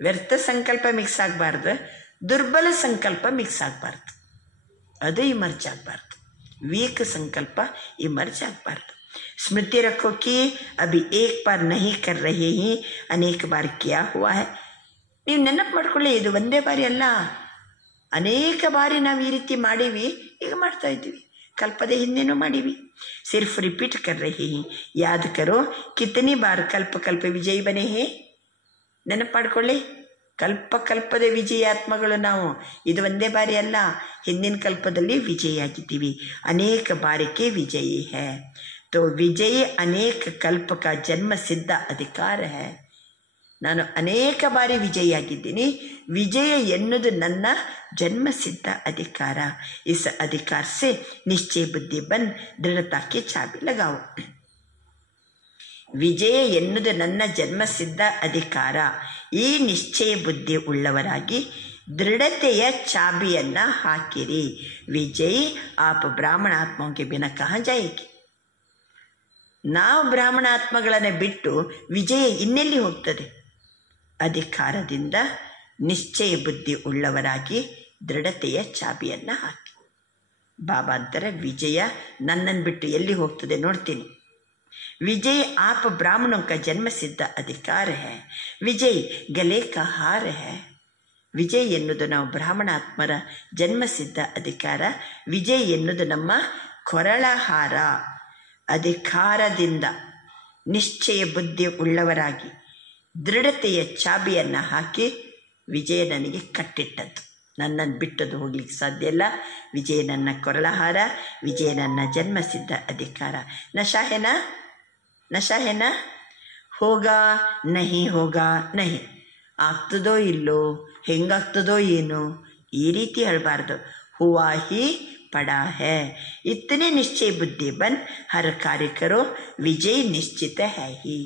ವ್ಯರ್ಥ ಸಂಕಲ್ಪ ಮಿಕ್ಸ್ ಆಗಬಾರ್ದು, ದುರ್ಬಲ ಸಂಕಲ್ಪ ಮಿಕ್ಸ್ ಆಗಬಾರ್ದು, ಅದು ಇಮರ್ಜ್ ಆಗಬಾರ್ದು. ವೀಕ್ ಸಂಕಲ್ಪ ಇಮರ್ಜ್ ಆಗಬಾರ್ದು. स्मृति रखो कि अभी एक बार नहीं कर रहे ही अनेक बार किया हुआ है. ನೀವು ನೆನಪು ಮಾಡ್ಕೊಳ್ಳಿ, ಇದು ಒಂದೇ ಬಾರಿ ಅಲ್ಲ, ಅನೇಕ ಬಾರಿ ನಾವು ಈ ರೀತಿ ಮಾಡೀವಿ, ಈಗ ಮಾಡ್ತಾ ಇದ್ದೀವಿ, ಕಲ್ಪದ ಹಿಂದೆನೂ ಮಾಡೀವಿ. ಸಿರ್ಫ್ ರಿಪೀಟ್ ಕರ್ ರಹಿ ಹಿ, ಯಾದ್ ಕರೋ ಕಿತನಿ ಬಾರ್ ಕಲ್ಪ ವಿಜಯ್ ಬನೆ ಹೇ. ನೆನಪು ಮಾಡ್ಕೊಳ್ಳಿ, ಕಲ್ಪದ ವಿಜಯಾತ್ಮಗಳು ನಾವು. ಇದು ಒಂದೇ ಬಾರಿ ಅಲ್ಲ, ಹಿಂದಿನ ಕಲ್ಪದಲ್ಲಿ ವಿಜಯಿಯಾಗಿದ್ದೀವಿ, ಅನೇಕ ಬಾರಿಕೆ ವಿಜಯಿ ಹೇ. तो विजय अनेक कल्प का जन्म सिद्ध अधिकार है. ನಾನು ಅನೇಕ ಬಾರಿ ವಿಜಯಿಯಾಗಿದ್ದೀನಿ. ವಿಜಯ ಎನ್ನುವುದು ನನ್ನ ಜನ್ಮ ಸಿದ್ಧ ಅಧಿಕಾರ. ಇಸ್ ಅಧಿಕಾರ ಸೆ ನಿಶ್ಚಯ ಬುದ್ಧಿ ಬನ್ ದೃಢತಾ ಕೆ ಚಾಬಿ ಲಗಾವು. ವಿಜಯ ಎನ್ನುವುದು ನನ್ನ ಜನ್ಮ ಸಿದ್ಧ ಅಧಿಕಾರ. ಈ ನಿಶ್ಚಯ ಬುದ್ಧಿ ಉಳ್ಳವರಾಗಿ ದೃಢತೆಯ ಚಾಬಿಯನ್ನು ಹಾಕಿರಿ. ವಿಜಯ್ ಆಪ್ ಬ್ರಾಹ್ಮಣ ಆತ್ಮಕ್ಕೆ ಬಿನ ಕಹಾ ಜಾಯೇಗಿ. ನಾವು ಬ್ರಾಹ್ಮಣಾತ್ಮಗಳನ್ನು ಬಿಟ್ಟು ವಿಜಯ ಇನ್ನೆಲ್ಲಿ ಹೋಗ್ತದೆ? ಅಧಿಕಾರದಿಂದ ನಿಶ್ಚಯ ಬುದ್ಧಿ ಉಳ್ಳವರಾಗಿ ದೃಢತೆಯ ಚಾಬಿಯನ್ನು ಹಾಕಿ. ಬಾಬಾ ಅಂತಾರೆ, ವಿಜಯ ನನ್ನನ್ನು ಬಿಟ್ಟು ಎಲ್ಲಿ ಹೋಗ್ತದೆ ನೋಡ್ತೀನಿ. ವಿಜಯ್ ಆಪ್ ಬ್ರಾಹ್ಮಣೋं का ಜನ್ಮ ಸಿದ್ಧ ಅಧಿಕಾರ ಹೈ. ವಿಜಯ್ ಗಲೆ ಕಾ ಹಾರ ಹೈ. ವಿಜಯ್ ಎನ್ನುವುದು ನಾವು ಬ್ರಾಹ್ಮಣಾತ್ಮರ ಜನ್ಮಸಿದ್ಧ ಅಧಿಕಾರ. ವಿಜಯ್ ಎನ್ನುವುದು ನಮ್ಮ ಕೊರಳ ಹಾರ. ಅಧಿಕಾರದಿಂದ ನಿಶ್ಚಯ ಬುದ್ಧಿ ಉಳ್ಳವರಾಗಿ ದೃಢತೆಯ ಚಾಬಿಯನ್ನು ಹಾಕಿ, ವಿಜಯ ನನಗೆ ಕಟ್ಟಿಟ್ಟದ್ದು, ನನ್ನನ್ನು ಬಿಟ್ಟದ್ದು ಹೋಗ್ಲಿಕ್ಕೆ ಸಾಧ್ಯ ಇಲ್ಲ. ವಿಜಯ ನನ್ನ ಕೊರಳಹಾರ, ವಿಜಯ ನನ್ನ ಜನ್ಮಸಿದ್ಧ ಅಧಿಕಾರ. ನಶಾ ಹೇನಾ ಹೋಗಾ ನಹಿ ಹೋಗಾ ನಹಿ, ಆಗ್ತದೋ ಇಲ್ಲೋ, ಹೆಂಗಾಗ್ತದೋ ಏನೋ, ಈ ರೀತಿ ಹೇಳಬಾರ್ದು. ಹುವಾ ಹಿ पड़ा है. इतने निश्चय बुद्धि बन हर कार्य करो, विजय निश्चित है ही.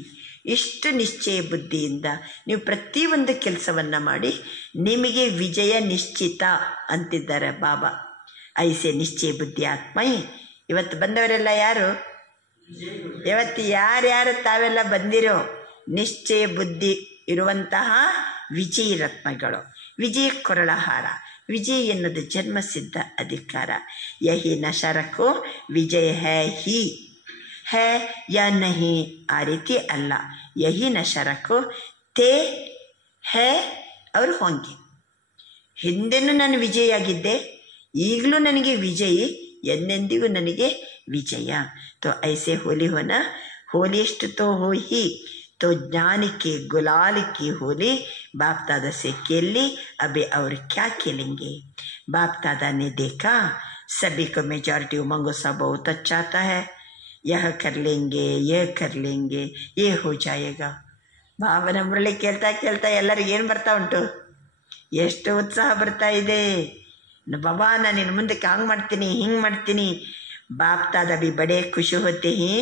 ಇಷ್ಟು ನಿಶ್ಚಯ ಬುದ್ಧಿಯಿಂದ ನೀವು ಪ್ರತಿಯೊಂದು ಕೆಲಸವನ್ನು ಮಾಡಿ, ನಿಮಗೆ ವಿಜಯ ನಿಶ್ಚಿತ ಅಂತಿದ್ದಾರೆ ಬಾಬಾ. ಐಸೆ ನಿಶ್ಚಯ ಬುದ್ಧಿ ಆತ್ಮೈ. ಇವತ್ತು ಬಂದವರೆಲ್ಲ ಯಾರು? ಇವತ್ತು ಯಾರ್ಯಾರು ತಾವೆಲ್ಲ ಬಂದಿರೋ ನಿಶ್ಚಯ ಬುದ್ಧಿ ಇರುವಂತಹ ವಿಜಯ ರತ್ನಗಳು, ವಿಜಯ ಕೊರಳಹಾರ, ವಿಜಯ ಎನ್ನುವುದು ಜನ್ಮಸಿದ್ಧ ಅಧಿಕಾರ. ಯಹಿ ನಶಾ ರಖೋ ವಿಜಯ ಹೈ ಯಾ ನಹಿ ಆ ರೀತಿ ಅಲ್ಲ. ಯಹಿ ನಶಾ ರಖೋ ತೇ ಹೈ ಅವರು ಹೋಂಗೆ. ಹಿಂದೆನೂ ನಾನು ವಿಜಯಿಯಾಗಿದ್ದೆ, ಈಗಲೂ ನನಗೆ ವಿಜಯಿ, ಎಂದೆಂದಿಗೂ ನನಗೆ ವಿಜಯ. ತೋ ಐಸೆ ಹೋಲಿ ಹೋನ ಹೋಲಿಯಷ್ಟು ತೋ ಹೋ ಹಿ. तो ज्ञान के गुलाल की होली बाप दादा से खेली, अभी और क्या खेलेंगे. बाप दादा ने देखा सभी को मेजॉरिटी उमंग उत्साह बहुत अच्छा आता है, यह कर लेंगे यह कर लेंगे ये हो जाएगा. ಬಾಬನ ಮುರಳಿ ಕೇಳ್ತಾ ಕೇಳ್ತಾ ಎಲ್ಲರಿಗೂ ಏನು ಬರ್ತಾ ಉಂಟು, ಎಷ್ಟು ಉತ್ಸಾಹ ಬರ್ತಾ ಇದೆ. ಬಾಬಾ ನಾನು ಇನ್ನು ಮುಂದಕ್ಕೆ ಹಂಗೆ ಮಾಡ್ತೀನಿ ಹಿಂಗೆ ಮಾಡ್ತೀನಿ. ಬಾಪ್ ದಾದಾ भी बड़े खुश होते हैं.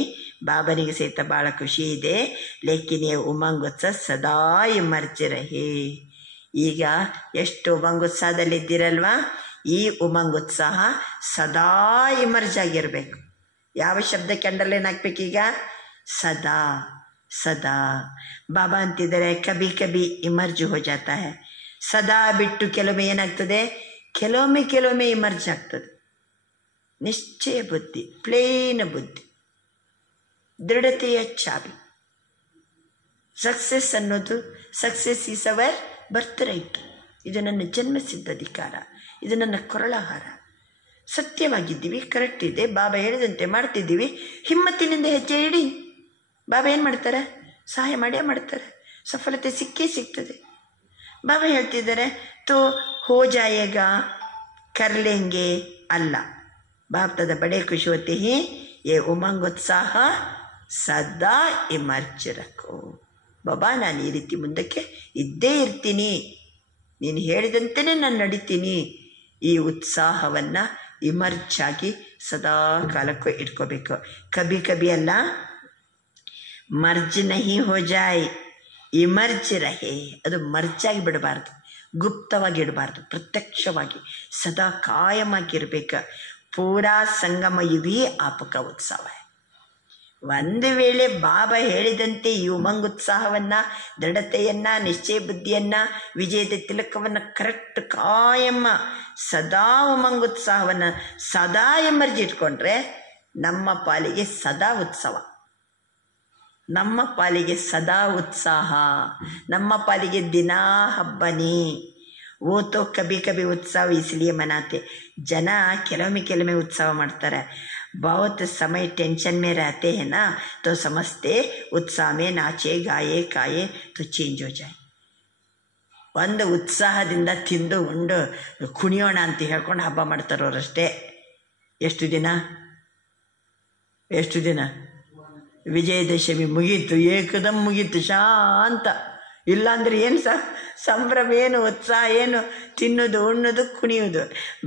ಬಾಬನಿಗೆ ಸಹಿತ ಭಾಳ ಖುಷಿ ಇದೆ. ಲೇಕಿನ್ ಉಮಂಗೋತ್ಸವ ಸದಾ ಇಮರ್ಜ್ ರಹೆ. ಈಗ ಎಷ್ಟು ಉಮಂಗೋತ್ಸಾಹದಲ್ಲಿದ್ದೀರಲ್ವಾ, ಈ ಉಮಂಗೋತ್ಸಾಹ ಸದಾ ಇಮರ್ಜ್ ಆಗಿರಬೇಕು. ಯಾವ ಶಬ್ದಕ್ಕೆ ಅಂಡರ್ಲೈನ್ ಹಾಕ್ಬೇಕೀಗ? ಸದಾ ಸದಾ. ಬಾಬಾ ಅಂತಿದ್ದಾರೆ ಕಭಿ ಕಭಿ ಇಮರ್ಜ್ ಹೋ ಜಾತಾ ಹೈ. ಸದಾ ಬಿಟ್ಟು ಕೆಲವೊಮ್ಮೆ ಏನಾಗ್ತದೆ, ಕೆಲವೊಮ್ಮೆ ಇಮರ್ಜ್ ಆಗ್ತದೆ. ನಿಶ್ಚಯ ಬುದ್ಧಿ, ಪ್ಲೇನ್ ಬುದ್ಧಿ, ದೃಢತೆಯ ಚಾವಿ. ಸಕ್ಸಸ್ ಅನ್ನೋದು, success is our birth right. ಇದು ನನ್ನ ಜನ್ಮಸಿದ್ಧ ಅಧಿಕಾರ, ಇದು ನನ್ನ ಕೊರಳಾಹಾರ. ಸತ್ಯವಾಗಿದ್ದೀವಿ, ಕರೆಕ್ಟ್ ಇದೆ, ಬಾಬಾ ಹೇಳಿದಂತೆ ಮಾಡ್ತಿದ್ದೀವಿ, ಹಿಮ್ಮತ್ತಿನಿಂದ ಹೆಜ್ಜೆ ಇಡಿ. ಬಾಬಾ ಏನು ಮಾಡ್ತಾರೆ, ಸಹಾಯ ಮಾಡೇ ಮಾಡ್ತಾರೆ, ಸಫಲತೆ ಸಿಕ್ಕೇ ಸಿಗ್ತದೆ. ಬಾಬಾ ಹೇಳ್ತಿದ್ದಾರೆ ತೋ ಹೋ ಜಾಯೇಗಾ ಕರ್ ಲೇಂಗೆ ಅಲ್ಲ. बाप दादा बड़े खुश होते हैं, ये उमंग उत्साह ಸದಾ ಇಮರ್ಜ್ ರಖೋ. ಬಾಬಾ ನಾನು ಈ ರೀತಿ ಮುಂದಕ್ಕೆ ಇದ್ದೇ ಇರ್ತೀನಿ, ನೀನು ಹೇಳಿದಂತೆಯೇ ನಾನು ನಡಿತೀನಿ. ಈ ಉತ್ಸಾಹವನ್ನು ಇಮರ್ಜ್ ಆಗಿ ಸದಾ ಕಾಲಕ್ಕೂ ಇಟ್ಕೋಬೇಕು. ಕಭಿ ಕಭಿ ಅಲ್ಲ, ಮರ್ಜ್ ನಹಿ ಹೋ ಜಾಯ್, ಇಮರ್ಜ್ ರಹೆ. ಅದು ಮರ್ಜ್ ಆಗಿ ಬಿಡಬಾರ್ದು, ಗುಪ್ತವಾಗಿ ಇಡಬಾರ್ದು, ಪ್ರತ್ಯಕ್ಷವಾಗಿ ಸದಾ ಕಾಯಮಾಗಿರ್ಬೇಕು. ಪೂರಾ ಸಂಗಮ ಯುಗೀ ಆಪಕ ಉತ್ಸವ. ಒಂದು ವೇಳೆ ಬಾಬಾ ಹೇಳಿದಂತೆ ಈ ಉಮಂಗ್ ಉತ್ಸಾಹವನ್ನು, ದೃಢತೆಯನ್ನು, ನಿಶ್ಚಯ ಬುದ್ಧಿಯನ್ನು, ವಿಜಯದ ತಿಲಕವನ್ನು ಕರೆಕ್ಟ್ ಕಾಯಮ್ಮ ಸದಾ ಉಮಂಗ್ ಉತ್ಸಾಹವನ್ನು ಸದಾ ಎಮರ್ಜಿ ಇಟ್ಕೊಂಡ್ರೆ ನಮ್ಮ ಪಾಲಿಗೆ ಸದಾ ಉತ್ಸವ, ನಮ್ಮ ಪಾಲಿಗೆ ಸದಾ ಉತ್ಸಾಹ, ನಮ್ಮ ಪಾಲಿಗೆ ದಿನಾ ಹಬ್ಬನೇ. वो तो कभी कभी उत्सव इसलिए मनाते. जन ಕೆಲವೊಮ್ಮೆ उत्सव ಮಾಡ್ತಾರೆ. बहुत समय टेंशन में रहते हैं ना, तो समझते उत्साह में नाचे गाये काये तो चेंज हो जाए. ಒಂದು ಉತ್ಸಾಹದಿಂದ ತಿಂದು ಉಂಡು ಕುಣಿಯೋಣ ಅಂತ ಹೇಳ್ಕೊಂಡು ಹಬ್ಬ ಮಾಡ್ತಾರವರಷ್ಟೇ. ಎಷ್ಟು ದಿನ ವಿಜಯದಶಮಿ ಮುಗೀತು, ಏಕದಮ್ ಮುಗೀತು, ಶಾಂತ. ಇಲ್ಲಾಂದ್ರೆ ಏನು ಸಂಭ್ರಮ, ಏನು ಉತ್ಸಾಹ, ಏನು ತಿನ್ನೋದು ಉಣ್ಣೋದು ಕುಣಿಯೋದು.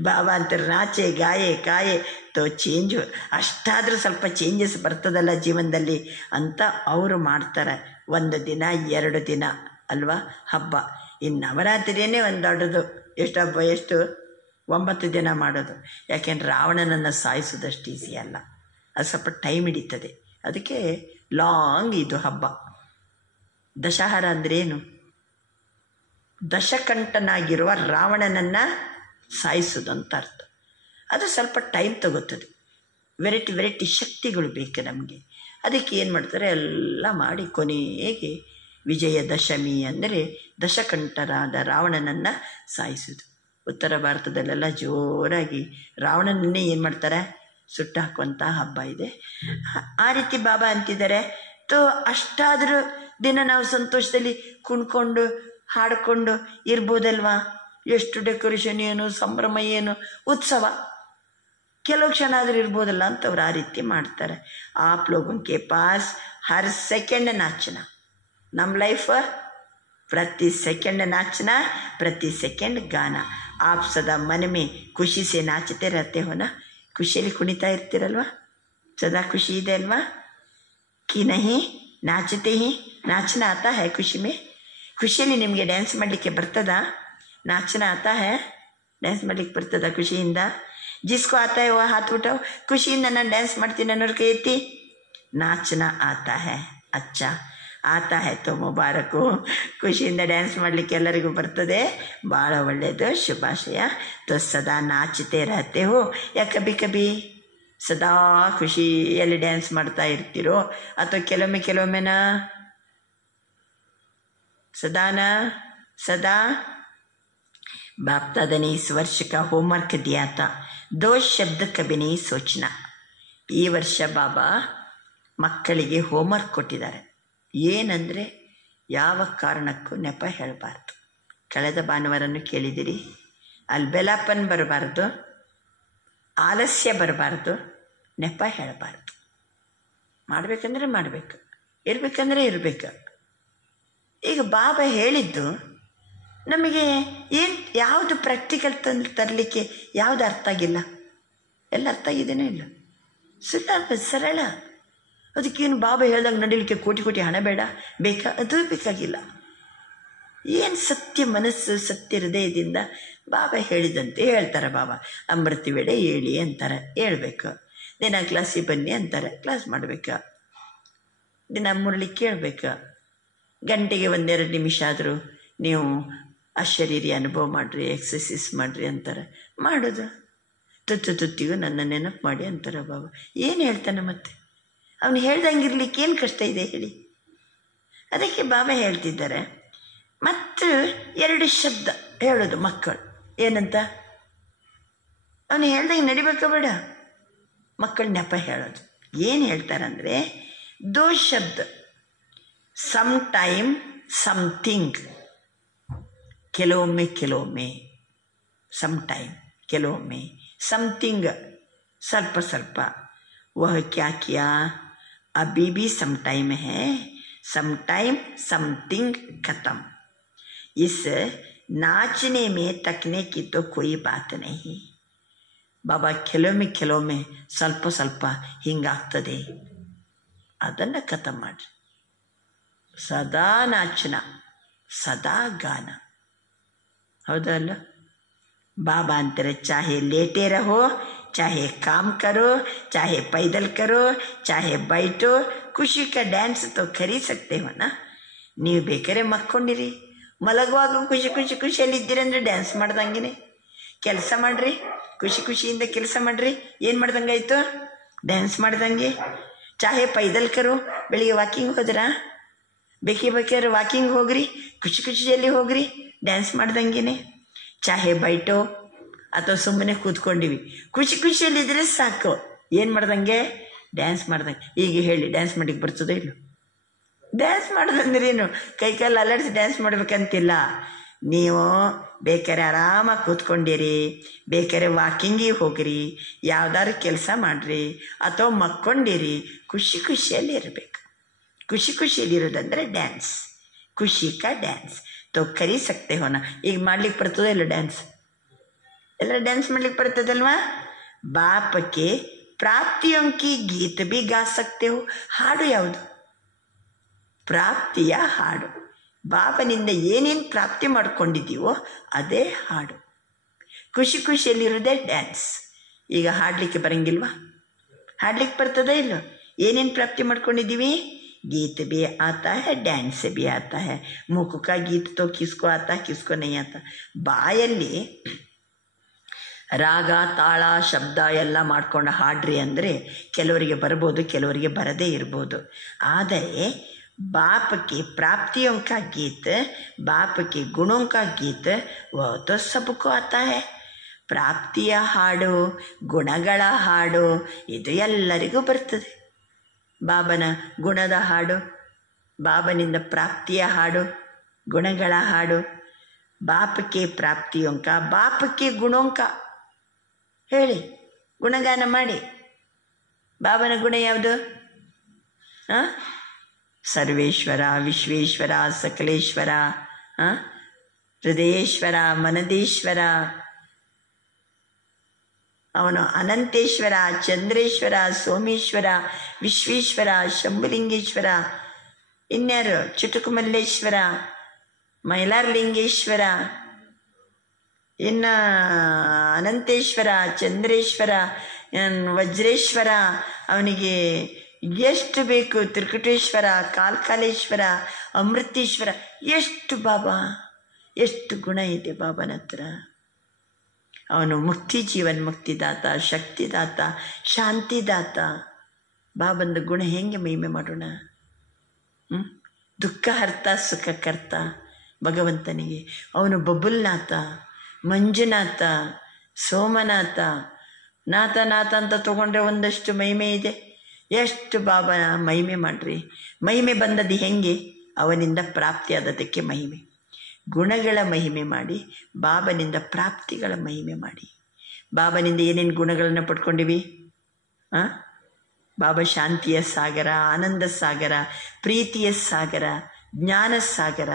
ಬಾಬಾ ಅಂತಾರೆ ನಾಚೆ ಗಾಯೆ ಕಾಯೆ ತೋ ಚೇಂಜು. ಅಷ್ಟಾದರೂ ಸ್ವಲ್ಪ ಚೇಂಜಸ್ ಬರ್ತದಲ್ಲ ಜೀವನದಲ್ಲಿ ಅಂತ ಅವರು ಮಾಡ್ತಾರೆ. 1 ದಿನ 2 ದಿನ ಅಲ್ವಾ ಹಬ್ಬ. ಇನ್ನು ನವರಾತ್ರಿಯೇ ಒಂದು ದೊಡ್ಡದು. ಎಷ್ಟು ಹಬ್ಬ, ಎಷ್ಟು 9 ದಿನ ಮಾಡೋದು. ಯಾಕೆಂದ್ರೆ ರಾವಣನನ್ನು ಸಾಯಿಸೋದಷ್ಟು ಈಸಿ ಅಲ್ಲ, ಅದು ಸ್ವಲ್ಪ ಟೈಮ್ ಹಿಡಿತದೆ. ಅದಕ್ಕೆ ಲಾಂಗ್ ಇದು ಹಬ್ಬ. ದಶಹರ ಅಂದ್ರೇನು? ದಶಕಂಠನಾಗಿರುವ ರಾವಣನನ್ನು ಸಾಯಿಸೋದು ಅಂತ ಅರ್ಥ. ಅದು ಸ್ವಲ್ಪ ಟೈಮ್ ತಗೋತದೆ, ವೆರೈಟಿ ಶಕ್ತಿಗಳು ಬೇಕು ನಮಗೆ. ಅದಕ್ಕೆ ಏನು ಮಾಡ್ತಾರೆ, ಎಲ್ಲ ಮಾಡಿ ಕೊನೆಗೆ ವಿಜಯದಶಮಿ ಅಂದರೆ ದಶಕಂಠರಾದ ರಾವಣನನ್ನು ಸಾಯಿಸೋದು. ಉತ್ತರ ಭಾರತದಲ್ಲೆಲ್ಲ ಜೋರಾಗಿ ರಾವಣನನ್ನೇ ಏನು ಮಾಡ್ತಾರೆ, ಸುಟ್ಟು ಹಾಕುವಂಥ ಹಬ್ಬ ಇದೆ. ಆ ರೀತಿ ಬಾಬಾ ಅಂತಿದ್ದಾರೆ. ತೋ ಅಷ್ಟಾದರೂ ದಿನ ನಾವು ಸಂತೋಷದಲ್ಲಿ ಕುಣ್ಕೊಂಡು ಹಾಡಿಕೊಂಡು ಇರ್ಬೋದಲ್ವಾ. ಎಷ್ಟು ಡೆಕೋರೇಷನ್, ಏನು ಸಂಭ್ರಮ, ಏನು ಉತ್ಸವ, ಕೆಲವು ಕ್ಷಣ ಆದರೂ ಇರ್ಬೋದಲ್ಲ ಅಂತವ್ರು ಆ ರೀತಿ ಮಾಡ್ತಾರೆ. ಆಪ್ ಲೋಗನ್ ಕೆ ಪಾಸ್ ಹರ್ ಸೆಕೆಂಡ್ ನಾಚನ. ನಮ್ಮ ಲೈಫ್ ಪ್ರತಿ ಸೆಕೆಂಡ್ ನಾಚನ, ಪ್ರತಿ ಸೆಕೆಂಡ್ ಗಾನ. ಆಪ್ ಸದಾ ಮನ ಮೇ ಖುಷಿ ಸೆ ನಾಚತೆ ರಹತೆ ಹೋನ. ಖುಷಿಯಲ್ಲಿ ಕುಣಿತಾ ಇರ್ತೀರಲ್ವ, ಸದಾ ಖುಷಿ ಇದೆ ಅಲ್ವಾ. ಕಿ ನಹಿ ನಾಚತೆ ಹಿ, ನಾಚನ ಆತಾ ಹೈ ಖುಷಿ ಮೇ. ಖುಷಿಯಲ್ಲಿ ನಿಮಗೆ ಡ್ಯಾನ್ಸ್ ಮಾಡಲಿಕ್ಕೆ ಬರ್ತದಾ? ನಾಚನ ಆತಾ ಹೈ, ಡ್ಯಾನ್ಸ್ ಮಾಡ್ಲಿಕ್ಕೆ ಬರ್ತದ ಖುಷಿಯಿಂದ? ಜಿಸ್ಕೋ ಆತಾ ಹೈ ವಾ ಹಾತ್ ಉಠಾವ್. ಖುಷಿಯಿಂದ ನಾನು ಡ್ಯಾನ್ಸ್ ಮಾಡ್ತೀನಿ ಅನ್ನೋರು ಕೈ ಎತ್ತಿ. ನಾಚನ ಆತಾ ಹೈ, ಅಚ್ಚಾ. ಆತಾ ಹೈತೋ ಮುಬಾರಕು. ಖುಷಿಯಿಂದ ಡ್ಯಾನ್ಸ್ ಮಾಡಲಿಕ್ಕೆ ಎಲ್ಲರಿಗೂ ಬರ್ತದೆ, ಭಾಳ ಒಳ್ಳೆಯದು, ಶುಭಾಶಯ. ತೋ ಸದಾ ನಾಚತೆ ರಹತೆ ಹೋ ಯಾ ಕಭಿ ಕಭಿ ಸದಾ ಖುಷಿಯಲ್ಲಿ ಡ್ಯಾನ್ಸ್ ಮಾಡ್ತಾ ಇರ್ತೀರೋ ಅಥವಾ ಕೆಲವೊಮ್ಮೆನ सदा बाप दादा ने इस वर्ष का होमवर्क दिया था, 2 शब्द कभी नहीं सोचना. ಈ ವರ್ಷ ಬಾಬಾ ಮಕ್ಕಳಿಗೆ ಹೋಮ್ವರ್ಕ್ ಕೊಟ್ಟಿದ್ದಾರೆ. ಏನಂದರೆ ಯಾವ ಕಾರಣಕ್ಕೂ ನೆಪ ಹೇಳಬಾರ್ದು. ಕಳೆದ ಭಾನುವಾರನೂ ಕೇಳಿದಿರಿ. ಅಲ್ಲಿ ಬೆಲಾಪನ್ ಬರಬಾರ್ದು, ಆಲಸ್ಯ ಬರಬಾರ್ದು, ನೆಪ ಹೇಳಬಾರ್ದು. ಮಾಡಬೇಕಂದ್ರೆ ಮಾಡಬೇಕು, ಇರಬೇಕಂದ್ರೆ ಇರಬೇಕು. ಈಗ ಬಾಬಾ ಹೇಳಿದ್ದು ನಮಗೆ ಯಾವುದು ಪ್ರಾಕ್ಟಿಕಲ್ ತರಲಿಕ್ಕೆ ಯಾವುದು ಅರ್ಥ ಆಗಿಲ್ಲ? ಎಲ್ಲ ಅರ್ಥ ಆಗಿದ್ದೇನೋ ಇಲ್ಲ, ಸರಳ. ಅದಕ್ಕೇನು ಬಾಬಾ ಹೇಳ್ದಂಗೆ ನಡೀಲಿಕ್ಕೆ ಕೋಟಿ ಹಣ ಬೇಕಾ? ಅದು ಬೇಕಾಗಿಲ್ಲ. ಏನು ಸತ್ಯ ಮನಸ್ಸು, ಸತ್ಯ ಹೃದಯದಿಂದ ಬಾಬಾ ಹೇಳಿದಂತೆ ಹೇಳ್ತಾರೆ. ಬಾಬಾ ಅಮೃತ ವೇಳೆ ಹೇಳಿ ಅಂತಾರೆ, ಹೇಳ್ಬೇಕು. ದಿನ ಕ್ಲಾಸಿಗೆ ಬನ್ನಿ ಅಂತಾರೆ, ಕ್ಲಾಸ್ ಮಾಡಬೇಕು. ದಿನ ಮುರಳಿ ಕೇಳಬೇಕು. ಗಂಟೆಗೆ 1-2 ನಿಮಿಷ ಆದರೂ ನೀವು ಅಶರೀರಿ ಅನುಭವ ಮಾಡಿರಿ, ಎಕ್ಸಸೈಸ್ ಮಾಡಿರಿ ಅಂತಾರೆ. ಮಾಡೋದು. ತುತ್ತಿಗೂ ನನ್ನ ನೆನಪು ಮಾಡಿ ಅಂತಾರೆ ಬಾಬಾ. ಏನು ಹೇಳ್ತಾನೆ ಮತ್ತೆ? ಅವನು ಹೇಳ್ದಂಗಿರ್ಲಿಕ್ಕೆ ಏನು ಕಷ್ಟ ಇದೆ ಹೇಳಿ? ಅದಕ್ಕೆ ಬಾಬಾ ಹೇಳ್ತಿದ್ದಾರೆ. ಮತ್ತು 2 ಶಬ್ದ ಹೇಳೋದು ಮಕ್ಕಳು. ಏನಂತ? ಅವನು ಹೇಳ್ದಂಗೆ ನಡಿಬೇಕಾ ಬೇಡ? ಮಕ್ಕಳು ನೆಪ ಹೇಳೋದು. ಏನು ಹೇಳ್ತಾರಂದರೆ 2 ಶಬ್ದ, ಸಮ್ ಟೈಮ್ ಸಮಥಿಂಗ್, ಕೆಲವೊಮ್ಮೆ ಸಮ್ ಟೈಮ್, ಕೆಲವೊಮ್ಮೆ ಸಮಥಿಂಗ್, ಸ್ವಲ್ಪ. ವಹ ಕ್ಯಾ ಕಿಯಾ ಅಭಿ ಭಿ ಸಮ್ ಟೈಮ್ ಹೈ, सम टाइम समथिंग खत्म. इस नाचने में तकने की तो कोई बात नहीं. ಬಾಬಾ ಕೆಲವೊಮ್ಮೆ ಸ್ವಲ್ಪ ಹಿಂಗಾಗ್ತದೆ, ಅದನ್ನು ಖತಮ್ ಮಾಡ್ರಿ. ಸದಾ ನಾಚನ, ಸದಾ ಗಾನ. ಹೌದಲ್ಲ? बाबा अंतर चाहे लेटे रहो, चाहे काम करो, चाहे पैदल करो, चाहे बैठो, ಖುಷಿ का ಡ್ಯಾನ್ಸ್ तो ಕರಿ सकते हो ना. ನೀವು ಬೇಕಾರೆ ಮಕ್ಕೊಂಡಿರಿ, ಮಲಗುವಾಗ ಖುಷಿಯಲ್ಲಿದ್ದೀರಂದ್ರೆ ಡ್ಯಾನ್ಸ್ ಮಾಡ್ದಂಗೆ. ಕೆಲಸ ಮಾಡ್ರಿ, ಖುಷಿಯಿಂದ ಕೆಲಸ ಮಾಡ್ರಿ. ಏನು ಮಾಡ್ದಂಗಾಯ್ತು? ಡ್ಯಾನ್ಸ್ ಮಾಡ್ದಂಗೆ. ಚಾಹೆ ಪೈದಲ್ ಕರು, ಬೆಳಿಗ್ಗೆ ವಾಕಿಂಗ್ ಹೋದ್ರಾ, ಬೇಕಾದ್ರೆ ವಾಕಿಂಗ್ ಹೋಗ್ರಿ, ಖುಷಿಯಲ್ಲಿ ಹೋಗ್ರಿ, ಡ್ಯಾನ್ಸ್ ಮಾಡ್ದಂಗೆ. ಚಾಹೆ ಬೈಟೋ ಅಥವಾ ಸುಮ್ಮನೆ ಕೂತ್ಕೊಂಡಿವಿ, ಖುಷಿಯಲ್ಲಿದ್ದರೆ ಸಾಕು. ಏನು ಮಾಡ್ದಂಗೆ? ಡ್ಯಾನ್ಸ್ ಮಾಡ್ದಂಗೆ. ಈಗ ಹೇಳಿ, ಡ್ಯಾನ್ಸ್ ಮಾಡಿಕ್ಕೆ ಬರ್ತದೆ ಇಲ್ಲ? ಡ್ಯಾನ್ಸ್ ಮಾಡೋದಂದ್ರೇನು? ಕೈಕಾಲು ಅಲ್ಲಾಡಿಸಿ ಡ್ಯಾನ್ಸ್ ಮಾಡ್ಬೇಕಂತಿಲ್ಲ. ನೀವು ಬೇಕಾದ್ರೆ ಆರಾಮಾಗಿ ಕೂತ್ಕೊಂಡಿರಿ, ಬೇಕಾದ್ರೆ ವಾಕಿಂಗಿಗೆ ಹೋಗ್ರಿ, ಯಾವ್ದಾದ್ರು ಕೆಲಸ ಮಾಡಿರಿ, ಅಥವಾ ಮಕ್ಕೊಂಡಿರಿ, ಖುಷಿಯಲ್ಲಿ ಇರಬೇಕು. ಖುಷಿಯಲ್ಲಿರೋದಂದ್ರೆ ಡ್ಯಾನ್ಸ್. ಖುಷಿ ಕಾ ಡ್ಯಾನ್ಸ್ तो करी सकते हो ना. ಈಗ ಮಾಡ್ಲಿಕ್ಕೆ ಬರ್ತದೆ ಇಲ್ಲ ಡ್ಯಾನ್ಸ್? ಎಲ್ಲ ಡ್ಯಾನ್ಸ್ ಮಾಡ್ಲಿಕ್ಕೆ ಬರ್ತದಲ್ವಾ? ಬಾಪಕ್ಕೆ ಪ್ರಾಪ್ತಿಯೊಂಕಿ ಗೀತ ಬಿ गा सकते हो. ಹಾಡು ಯಾವುದು? ಪ್ರಾಪ್ತಿಯ ಹಾಡು. ಬಾಬನಿಂದ ಏನೇನು ಪ್ರಾಪ್ತಿ ಮಾಡ್ಕೊಂಡಿದ್ದೀವೋ ಅದೇ ಹಾಡು. ಖುಷಿಯಲ್ಲಿರೋದೇ ಡ್ಯಾನ್ಸ್. ಈಗ ಹಾಡಲಿಕ್ಕೆ ಬರಂಗಿಲ್ವಾ? ಹಾಡ್ಲಿಕ್ಕೆ ಬರ್ತದೆ ಇಲ್ಲ? ಏನೇನು ಪ್ರಾಪ್ತಿ ಮಾಡ್ಕೊಂಡಿದ್ದೀವಿ? गीत भी आता है, ಡ್ಯಾನ್ಸ್ भी आता है. मुख का गीत तो किसको आता है, किसको नहीं आता. ಬಾಯಲ್ಲಿ ರಾಗ ತಾಳ ಶಬ್ದ ಎಲ್ಲ ಮಾಡ್ಕೊಂಡು ಹಾಡ್ರಿ ಅಂದರೆ ಕೆಲವರಿಗೆ ಬರ್ಬೋದು, ಕೆಲವರಿಗೆ ಬರದೇ ಇರ್ಬೋದು. ಆದರೆ ಬಾಪಕ್ಕೆ ಪ್ರಾಪ್ತಿयों का गीत, ಬಾಪಕ್ಕೆ ಗುಣों का गीत वो तो सबको आता है. ಪ್ರಾಪ್ತಿಯ ಹಾಡು, ಗುಣಗಳ ಹಾಡು ಇದು ಎಲ್ಲರಿಗೂ ಬರ್ತದೆ. ಬಾಬನ ಗುಣದ ಹಾಡು, ಬಾಬನಿಂದ ಪ್ರಾಪ್ತಿಯ ಹಾಡು, ಗುಣಗಳ ಹಾಡು. ಬಾಪಕ್ಕೆ ಪ್ರಾಪ್ತಿಯೊಂಕ, ಬಾಪಕ್ಕೆ ಗುಣೋಂಕ. ಹೇಳಿ, ಗುಣಗಾನ ಮಾಡಿ. ಬಾಬನ ಗುಣ ಯಾವುದು? ಸರ್ವೇಶ್ವರ, ವಿಶ್ವೇಶ್ವರ, ಸಕಲೇಶ್ವರ, ಹೃದಯೇಶ್ವರ, ಮನದೇಶ್ವರ. ಅವನು ಅನಂತೇಶ್ವರ, ಚಂದ್ರೇಶ್ವರ, ಸೋಮೇಶ್ವರ, ವಿಶ್ವೇಶ್ವರ, ಶಂಭುಲಿಂಗೇಶ್ವರ, ಇನ್ಯಾರು ಚುಟುಕುಮಲ್ಲೇಶ್ವರ, ಮೈಲಾರಲಿಂಗೇಶ್ವರ, ಇನ್ನು ಅನಂತೇಶ್ವರ, ಚಂದ್ರೇಶ್ವರ, ವಜ್ರೇಶ್ವರ, ಅವನಿಗೆ ಎಷ್ಟು ಬೇಕು, ತ್ರಿಕುಟೇಶ್ವರ, ಕಾಲ್ಕಾಲೇಶ್ವರ, ಅಮೃತೇಶ್ವರ, ಎಷ್ಟು ಬಾಬಾ, ಎಷ್ಟು ಗುಣ ಇದೆ ಬಾಬನ ಹತ್ರ. ಅವನು ಮುಕ್ತಿ, ಜೀವನ್ ಮುಕ್ತಿದಾತ, ಶಕ್ತಿದಾತ, ಶಾಂತಿದಾತ. ಬಾಬಂದು ಗುಣ ಹೆಂಗೆ ಮಹಿಮೆ ಮಾಡೋಣ? ದುಃಖ ಹರ್ತ ಸುಖ ಕರ್ತ ಭಗವಂತನಿಗೆ. ಅವನು ಬಬುಲ್ನಾಥ, ಮಂಜುನಾಥ, ಸೋಮನಾಥ, ನಾಥ ನಾಥ ಅಂತ ತಗೊಂಡ್ರೆ ಒಂದಷ್ಟು ಮಹಿಮೆ ಇದೆ. ಎಷ್ಟು ಬಾಬನ ಮಹಿಮೆ ಮಾಡ್ರಿ. ಮಹಿಮೆ ಬಂದದ್ದು ಹೆಂಗೆ? ಅವನಿಂದ ಪ್ರಾಪ್ತಿಯಾದದಕ್ಕೆ ಮಹಿಮೆ. ಗುಣಗಳ ಮಹಿಮೆ ಮಾಡಿ, ಬಾಬನಿಂದ ಪ್ರಾಪ್ತಿಗಳ ಮಹಿಮೆ ಮಾಡಿ. ಬಾಬನಿಂದ ಏನೇನು ಗುಣಗಳನ್ನು ಪಡ್ಕೊಂಡಿವಿ? ಬಾಬಾ ಶಾಂತಿಯ ಸಾಗರ, ಆನಂದ ಸಾಗರ, ಪ್ರೀತಿಯ ಸಾಗರ, ಜ್ಞಾನ ಸಾಗರ,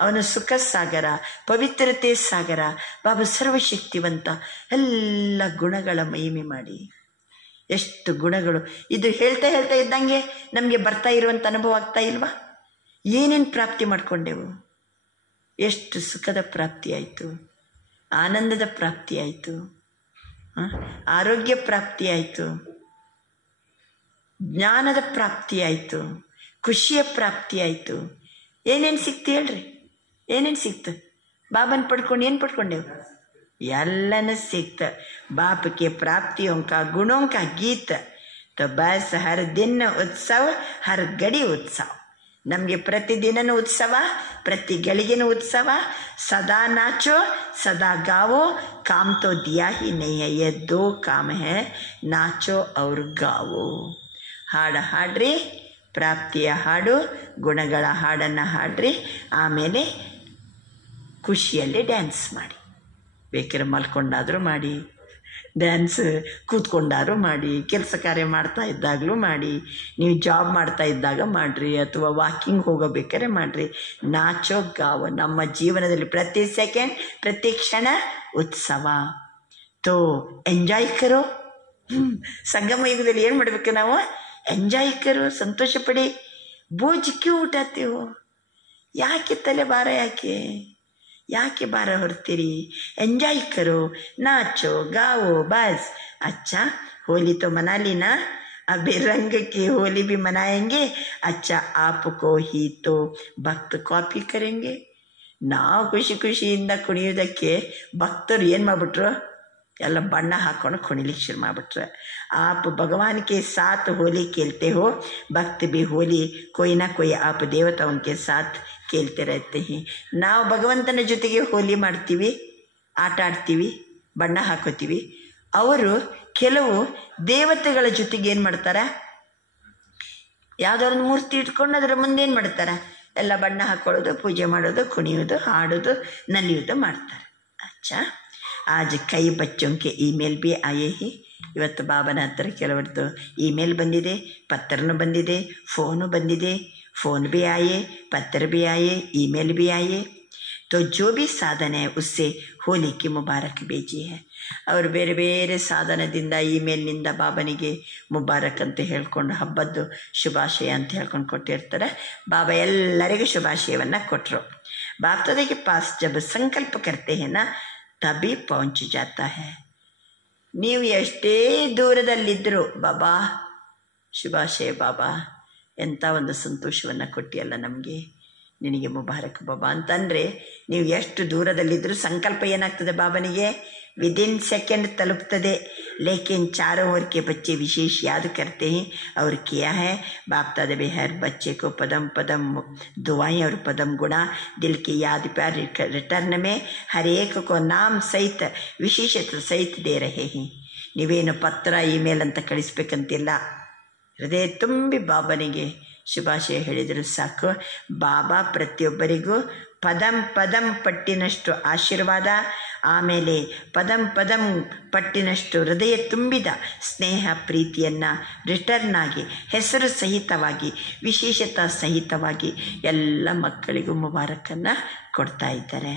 ಅವನ ಸುಖ ಸಾಗರ, ಪವಿತ್ರತೆ ಸಾಗರ. ಬಾಬಾ ಸರ್ವಶಕ್ತಿವಂತ. ಎಲ್ಲ ಗುಣಗಳ ಮಹಿಮೆ ಮಾಡಿ. ಎಷ್ಟು ಗುಣಗಳು! ಇದು ಹೇಳ್ತಾ ಹೇಳ್ತಾ ಇದ್ದಂಗೆ ನಮಗೆ ಬರ್ತಾ ಇರುವಂಥ ಅನುಭವ ಆಗ್ತಾ ಇಲ್ವಾ? ಏನೇನು ಪ್ರಾಪ್ತಿ ಮಾಡ್ಕೊಂಡೆವು? ಎಷ್ಟು ಸುಖದ ಪ್ರಾಪ್ತಿ ಆಯಿತು, ಆನಂದದ ಪ್ರಾಪ್ತಿ ಆಯಿತು, ಆರೋಗ್ಯ ಪ್ರಾಪ್ತಿ ಆಯಿತು, ಜ್ಞಾನದ ಪ್ರಾಪ್ತಿ ಆಯಿತು, ಖುಷಿಯ ಪ್ರಾಪ್ತಿ ಆಯಿತು. ಏನೇನು ಸಿಕ್ತು ಹೇಳ್ರಿ? ಏನೇನು ಸಿಕ್ತು? ಬಾಬನ ಪಡ್ಕೊಂಡು ಏನು ಪಡ್ಕೊಂಡೆವು? ಎಲ್ಲನೂ ಸಿಕ್ತ. बाप के प्राप्तियों का, गुणों का गीत, तो बस हर दिन उत्सव, हर घड़ी उत्सव. ನಮಗೆ ಪ್ರತಿದಿನನೂ ಉತ್ಸವ, ಪ್ರತಿ ಗಳಿಗೆನೂ ಉತ್ಸವ. ಸದಾ ನಾಚೋ ಸದಾ ಗಾವೋ, ಕಾಮ್ ತೋ ದಿಯಾ ಹಿ ನಹೀ ಹೈ, ಯೇ ದೋ ಕಾಮ್ ಹೈ, ನಾಚೋ ಔರ್ ಗಾವೋ. ಹಾಡು ಹಾಡ್ರಿ, ಪ್ರಾಪ್ತಿಯ ಹಾಡು, ಗುಣಗಳ ಹಾಡನ್ನು ಹಾಡ್ರಿ. ಆಮೇಲೆ ಖುಷಿಯಲ್ಲಿ ಡ್ಯಾನ್ಸ್ ಮಾಡಿ. ಬೇಕಾದ್ರೆ ಮಲ್ಕೊಂಡಾದರೂ ಮಾಡಿ ಡ್ಯಾನ್ಸ್, ಕೂತ್ಕೊಂಡಾರು ಮಾಡಿ, ಕೆಲಸ ಕಾರ್ಯ ಮಾಡ್ತಾ ಇದ್ದಾಗಲೂ ಮಾಡಿ, ನೀವು ಜಾಬ್ ಮಾಡ್ತಾ ಇದ್ದಾಗ ಮಾಡಿರಿ, ಅಥವಾ ವಾಕಿಂಗ್ ಹೋಗಬೇಕಾದ್ರೆ ಮಾಡಿರಿ. ನಾಚೋ ಗಾವ. ನಮ್ಮ ಜೀವನದಲ್ಲಿ ಪ್ರತಿ ಸೆಕೆಂಡ್, ಪ್ರತಿ ಕ್ಷಣ ಉತ್ಸವ. ತೋ ಎಂಜಾಯ್ ಕರೋ. ಸಂಗಮ ಯುಗದಲ್ಲಿ ಏನು ಮಾಡಬೇಕು ನಾವು? ಎಂಜಾಯ್ ಕರೋ, ಸಂತೋಷ ಪಡಿ. ಬೋಜ್ ಕ್ಯೂ ಉಠಾತೇವೋ? ಯಾಕೆ ತಲೆ ಭಾರ? ಯಾಕೆ ಭಾರ ಹೊರ್ತೀರಿ? ಎಂಜಾಯ್ ಕರೋ, ನಾಚೋ गाओ बस. अच्छा होली तो मना ली ना, अभी रंग की होली भी मनाएंगे. अच्छा आपको ही तो भक्त कॉपी करेंगे. ನಾವು ಖುಷಿ ಖುಷಿಯಿಂದ ಕುಣಿಯೋದಕ್ಕೆ ಭಕ್ತರು ಏನು ಮಾಡಿಬಿಟ್ರು? ಎಲ್ಲ ಬಣ್ಣ ಹಾಕೊಂಡು ಕುಣಿಲಿಕ್ಕೆ ಶುರು ಮಾಡಿಬಿಟ್ರೆ. आप भगवान के साथ होली खेलते हो, भक्त भी होली कोई ना कोई आप देवताओं के साथ खेलते रहते हैं. ನಾವು ಭಗವಂತನ ಜೊತೆಗೆ ಹೋಲಿ ಮಾಡ್ತೀವಿ, ಆಟ ಆಡ್ತೀವಿ, ಬಣ್ಣ ಹಾಕೋತೀವಿ. ಅವರು ಕೆಲವು ದೇವತೆಗಳ ಜೊತೆಗೆ ಏನು ಮಾಡ್ತಾರೆ? ಯಾವುದಾದ್ರು ಮೂರ್ತಿ ಇಟ್ಕೊಂಡು ಅದರ ಮುಂದೆ ಏನು ಮಾಡ್ತಾರೆ? ಎಲ್ಲ ಬಣ್ಣ ಹಾಕೊಳ್ಳೋದು, ಪೂಜೆ ಮಾಡೋದು, ಕುಣಿಯೋದು, ಹಾಡೋದು, ನಲಿಯೋದು ಮಾಡ್ತಾರೆ. ಅಚ್ಚಾ आज कई बच्चों के ईमेल भी आए हैं. ಇವತ್ತು ಬಾಬನ ಹತ್ರ ಕೆಲವರದ್ದು ಇಮೇಲ್ ಬಂದಿದೆ, ಪತ್ರನೂ ಬಂದಿದೆ, ಫೋನು ಬಂದಿದೆ. फ़ोन भी आए, पत्र भी आए, ईमेल भी आए. तो जो भी साधन है उससे होली की मुबारक भेजी है. ಅವರು ಬೇರೆ ಬೇರೆ ಸಾಧನದಿಂದ ಇಮೇಲ್ನಿಂದ ಬಾಬನಿಗೆ ಮುಬಾರಕ್ ಅಂತ ಹೇಳ್ಕೊಂಡು, ಹಬ್ಬದ್ದು ಶುಭಾಶಯ ಅಂತ ಹೇಳ್ಕೊಂಡು ಕೊಟ್ಟಿರ್ತಾರೆ. ಬಾಬಾ ಎಲ್ಲರಿಗೂ ಶುಭಾಶಯವನ್ನು ಕೊಟ್ಟರು. ಬಾಪ್ದಾदा के पास जब संकल्प करते हैं ना, तभी पहुंच जाता है. ನೀವು ಎಷ್ಟೇ ದೂರದಲ್ಲಿದ್ದರೂ ಬಾಬಾ ಶುಭಾಶಯ ಬಾಬಾ, ಎಂಥ ಒಂದು ಸಂತೋಷವನ್ನು ಕೊಟ್ಟಿಯಲ್ಲ ನಮಗೆ, ನಿನಗೆ ಮುಬಾರಕ್ ಬಾಬಾ ಅಂತಂದರೆ, ನೀವು ಎಷ್ಟು ದೂರದಲ್ಲಿದ್ದರೂ ಸಂಕಲ್ಪ ಏನಾಗ್ತದೆ ಬಾಬನಿಗೆ? Within second तलुपतदे. लेकिन चारों ओर के बच्चे विशेष याद करते हैं और किया है. बाप दादा भी हर बच्चे को पदम पदम दुआएं और पदम गुणा दिल की याद प्यार रिटर्न में हर एक को नाम सहित विशेषता सहित दे रहे हैं. ನೀವೇನು ಪತ್ರ ಇಮೇಲ್ ಅಂತ ಕಳಿಸ್ಬೇಕಂತಿಲ್ಲ, ಹೃದಯ ತುಂಬಿ ಬಾಬನಿಗೆ ಶುಭಾಶಯ ಹೇಳಿದರೂ ಸಾಕು. ಬಾಬಾ ಪ್ರತಿಯೊಬ್ಬರಿಗೂ ಪದಂ ಪದಂ ಪಟ್ಟಿನಷ್ಟು ಆಶೀರ್ವಾದ, ಆಮೇಲೆ ಪದಂ ಪದಂ ಪಟ್ಟಿನಷ್ಟು ಹೃದಯ ತುಂಬಿದ ಸ್ನೇಹ ಪ್ರೀತಿಯನ್ನು ರಿಟರ್ನ್ ಆಗಿ, ಹೆಸರು ಸಹಿತವಾಗಿ, ವಿಶೇಷತಾ ಸಹಿತವಾಗಿ ಎಲ್ಲ ಮಕ್ಕಳಿಗೂ ಮುಬಾರಕನ್ನು ಕೊಡ್ತಾ ಇದ್ದಾರೆ.